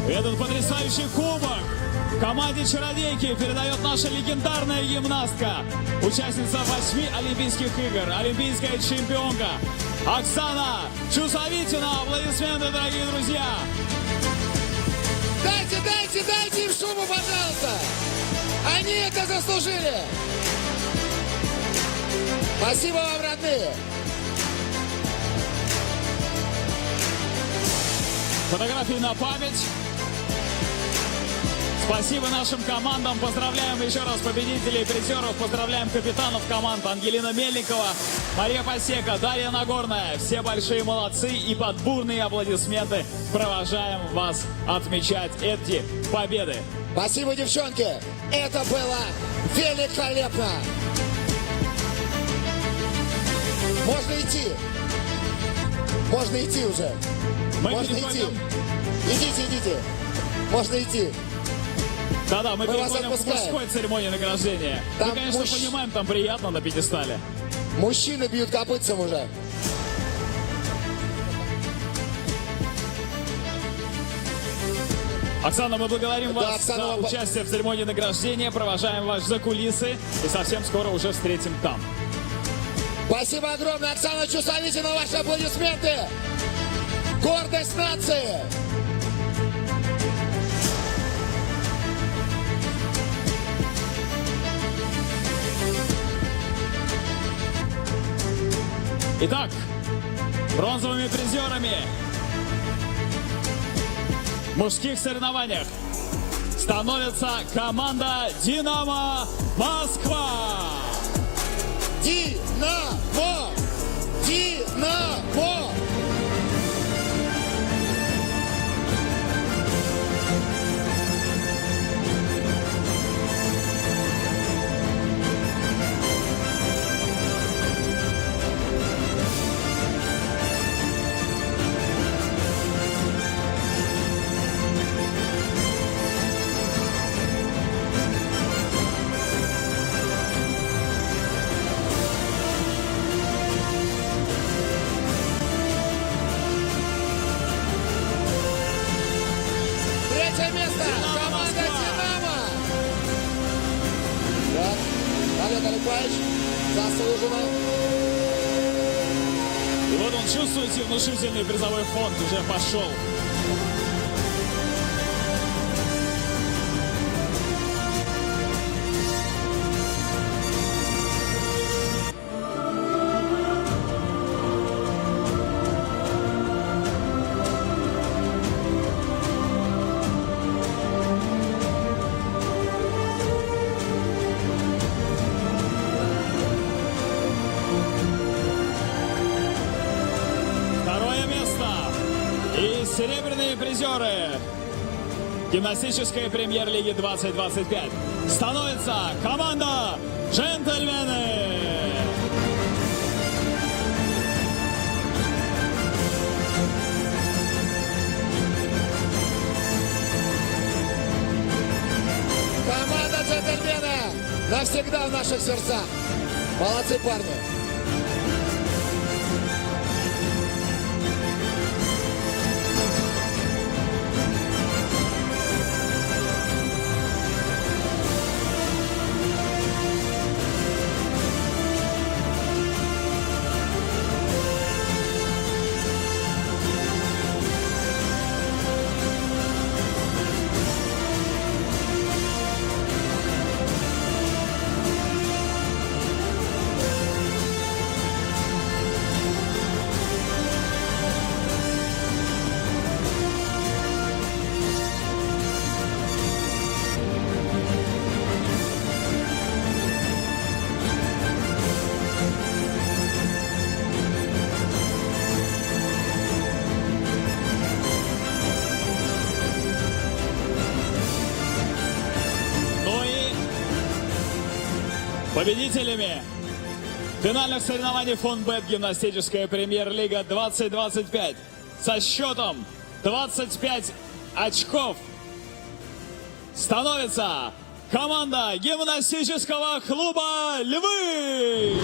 Этот потрясающий кубок команде «Чародейки» передает наша легендарная гимнастка, участница 8 Олимпийских игр, олимпийская чемпионка Оксана Чусовитина. Аплодисменты, дорогие друзья! Дайте им шуму, пожалуйста! Они это заслужили! Спасибо вам, родные! Фотографии на память. Спасибо нашим командам. Поздравляем еще раз победителей и призеров. Поздравляем капитанов команд Ангелина Мельникова, Мария Пасека, Дарья Нагорная. Все большие молодцы, и под бурные аплодисменты провожаем вас отмечать эти победы. Спасибо, девчонки! Это было великолепно! Можно идти! Можно идти уже! Можно идти! Идите! Можно идти! Да-да, мы вас переходим к отпускаем. мужской церемонии награждения. Там Мы, конечно, понимаем, там приятно на пьедестале. Мужчины бьют копытцем уже. Оксана, мы благодарим Да, вас Оксана, за вам- участие в церемонии награждения. Провожаем вас за кулисы и совсем скоро уже встретим там. Спасибо огромное, Оксана Чусовитина, ваши аплодисменты! Гордость нации! Итак, бронзовыми призерами в мужских соревнованиях становится команда «Динамо Москва». Динамо! Динамо! Третье место! Команда «Динамо». Так, Олег Алипаевич, заслуженно. И вот он, чувствуете, внушительный призовой фонд уже пошел. Второе место. И серебряные призеры гимнастической премьер-лиги 2025 становится команда «Джентльмены». Команда «Джентльмены» на навсегда в наших сердцах. Молодцы, парни. Победителями финальных соревнований Фонбет гимнастическая премьер-лига 2025 со счетом 25 очков становится команда гимнастического клуба «Львы».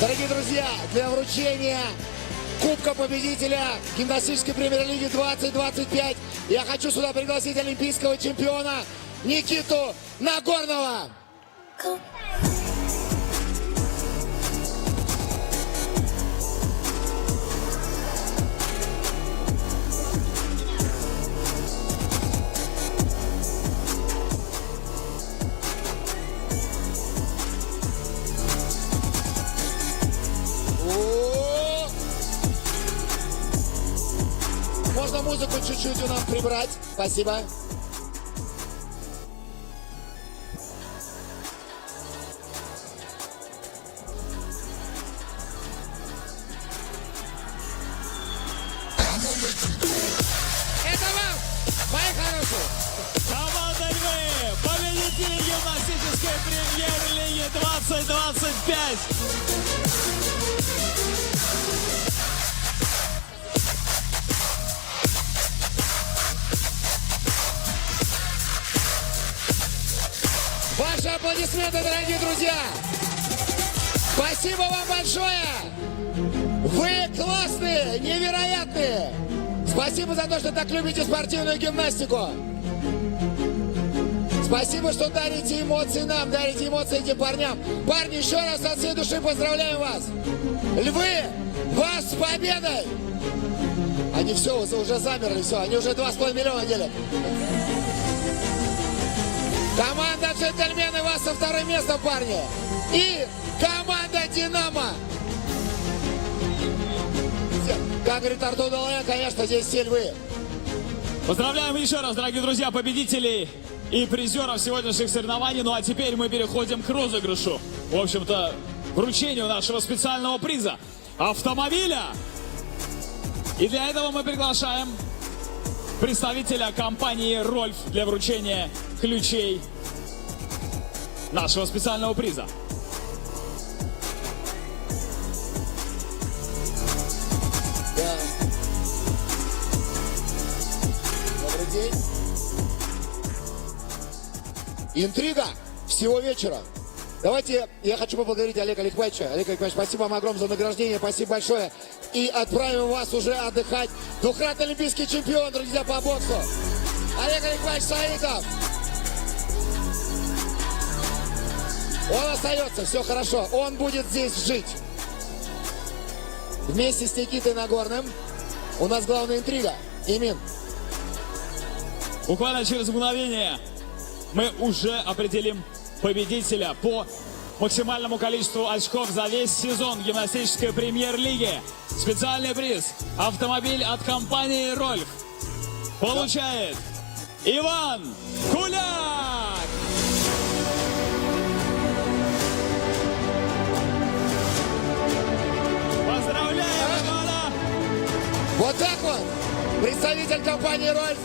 Дорогие друзья, для вручения Кубка победителя гимнастической премьер-лиги 2025 я хочу сюда пригласить олимпийского чемпиона Никиту Нагорного. Можно музыку чуть-чуть у нас прибрать? Спасибо. Это вам, мои хорошие. Команда «Львы», победители гимнастической премьер-лиги 2025. Ваши аплодисменты, дорогие друзья! Спасибо вам большое! Вы классные, невероятные! Спасибо за то, что так любите спортивную гимнастику! Спасибо, что дарите эмоции нам, дарите эмоции этим парням! Парни, еще раз от всей души поздравляем вас! Львы, вас с победой! Они все, уже замерли, все, они уже 2,5 миллиона делят. Команда «Джентльмены» вас со вторым местом, парни. И команда «Динамо». Как говорит Артур Далаян, конечно, здесь все львы. Поздравляем еще раз, дорогие друзья, победителей и призеров сегодняшних соревнований. Ну а теперь мы переходим к розыгрышу. В общем-то, вручению нашего специального приза — автомобиля. И для этого мы приглашаем представителя компании «Рольф» для вручения ключей нашего специального приза. интрига всего вечера. Давайте, я хочу поблагодарить Олега Олегбаевича. Олег Олегбаевич, спасибо вам огромное за награждение, спасибо большое. И отправим вас уже отдыхать. Двукратный олимпийский чемпион, друзья, по боксу. Олег Олегбаевич Саидов. Он остается, все хорошо. Он будет здесь жить. Вместе с Никитой Нагорным. У нас главная интрига. Имин. Буквально через мгновение мы уже определим победителя по максимальному количеству очков за весь сезон гимнастической премьер-лиги. Специальный приз. Автомобиль от компании «Рольф» получает Иван Куляк. Поздравляем, Ивана! Вот так вот. Представитель компании «Рольф».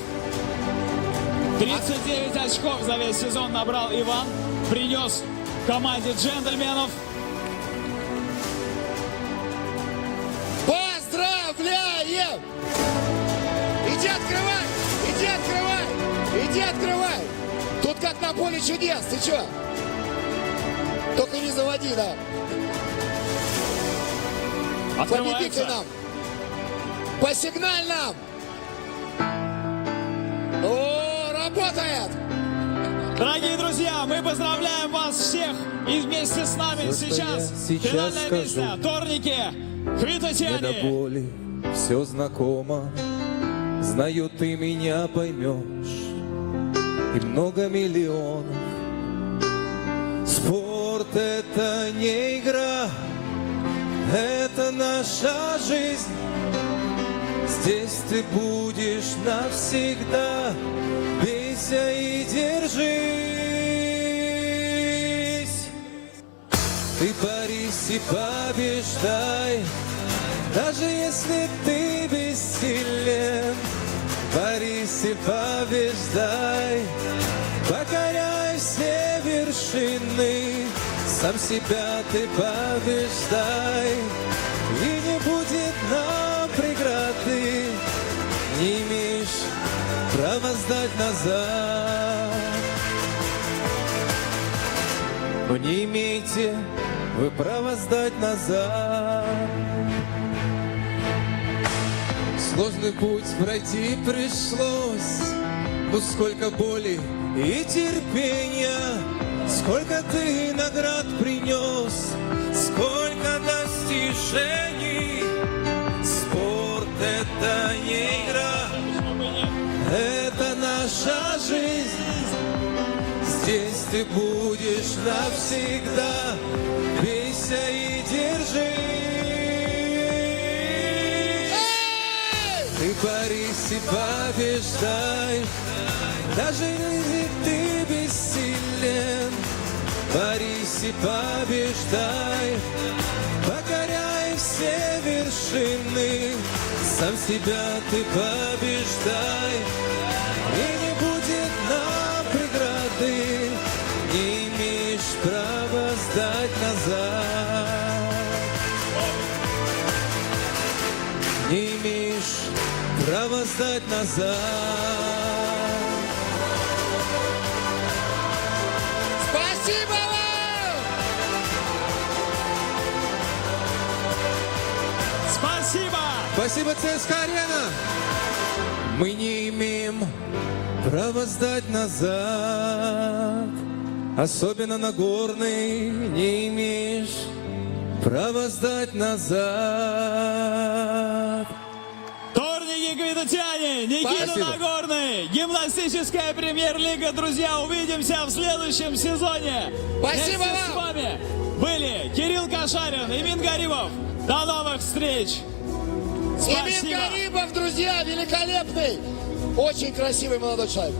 39 очков за весь сезон набрал Иван. Принес команде джентльменов. Поздравляем! Иди открывай! Иди открывай! Иди открывай! Тут как на поле чудес, ты чё? Только не заводи, да. Победите нам! По сигнальным! О, работает! Дорогие друзья, мы поздравляем вас всех и вместе с нами сейчас финальная песня «Торники Хвитатьяне». До боли все знакомо, знаю, ты меня поймешь, и много миллионов. Спорт — это не игра, это наша жизнь. Здесь ты будешь навсегда, бейся и держись. Ты борись и побеждай, даже если ты бессилен. Борись и побеждай, покоряй все вершины. Сам себя ты побеждай, и не будет нам преграды. Не имеешь права сдать назад. Но не имеете вы права сдать назад. Сложный путь пройти пришлось, но сколько боли и терпения, сколько ты наград принес, сколько достижений. Спорт — это не игра, это наша жизнь. Здесь ты будешь навсегда, бейся и держись. Ты борись и побеждай, даже если ты бессилен. Борись и побеждай, покоряй все вершины. Сам себя ты побеждай, и не будет нам преграды. Не имеешь права сдать назад. Не имеешь права сдать назад. Спасибо вам! Спасибо! Спасибо, ЦСКА-арена! Мы не имеем права сдать назад. Особенно Нагорный не имеешь права сдать назад. Торники Хвитатьяне, Никита Спасибо. Нагорный, гимнастическая премьер-лига. Друзья, увидимся в следующем сезоне. Спасибо Вместе с вами были Кирилл Кошарин и Имин Гарипов. До новых встреч! Имин Гарипов, друзья, великолепный! Очень красивый молодой человек.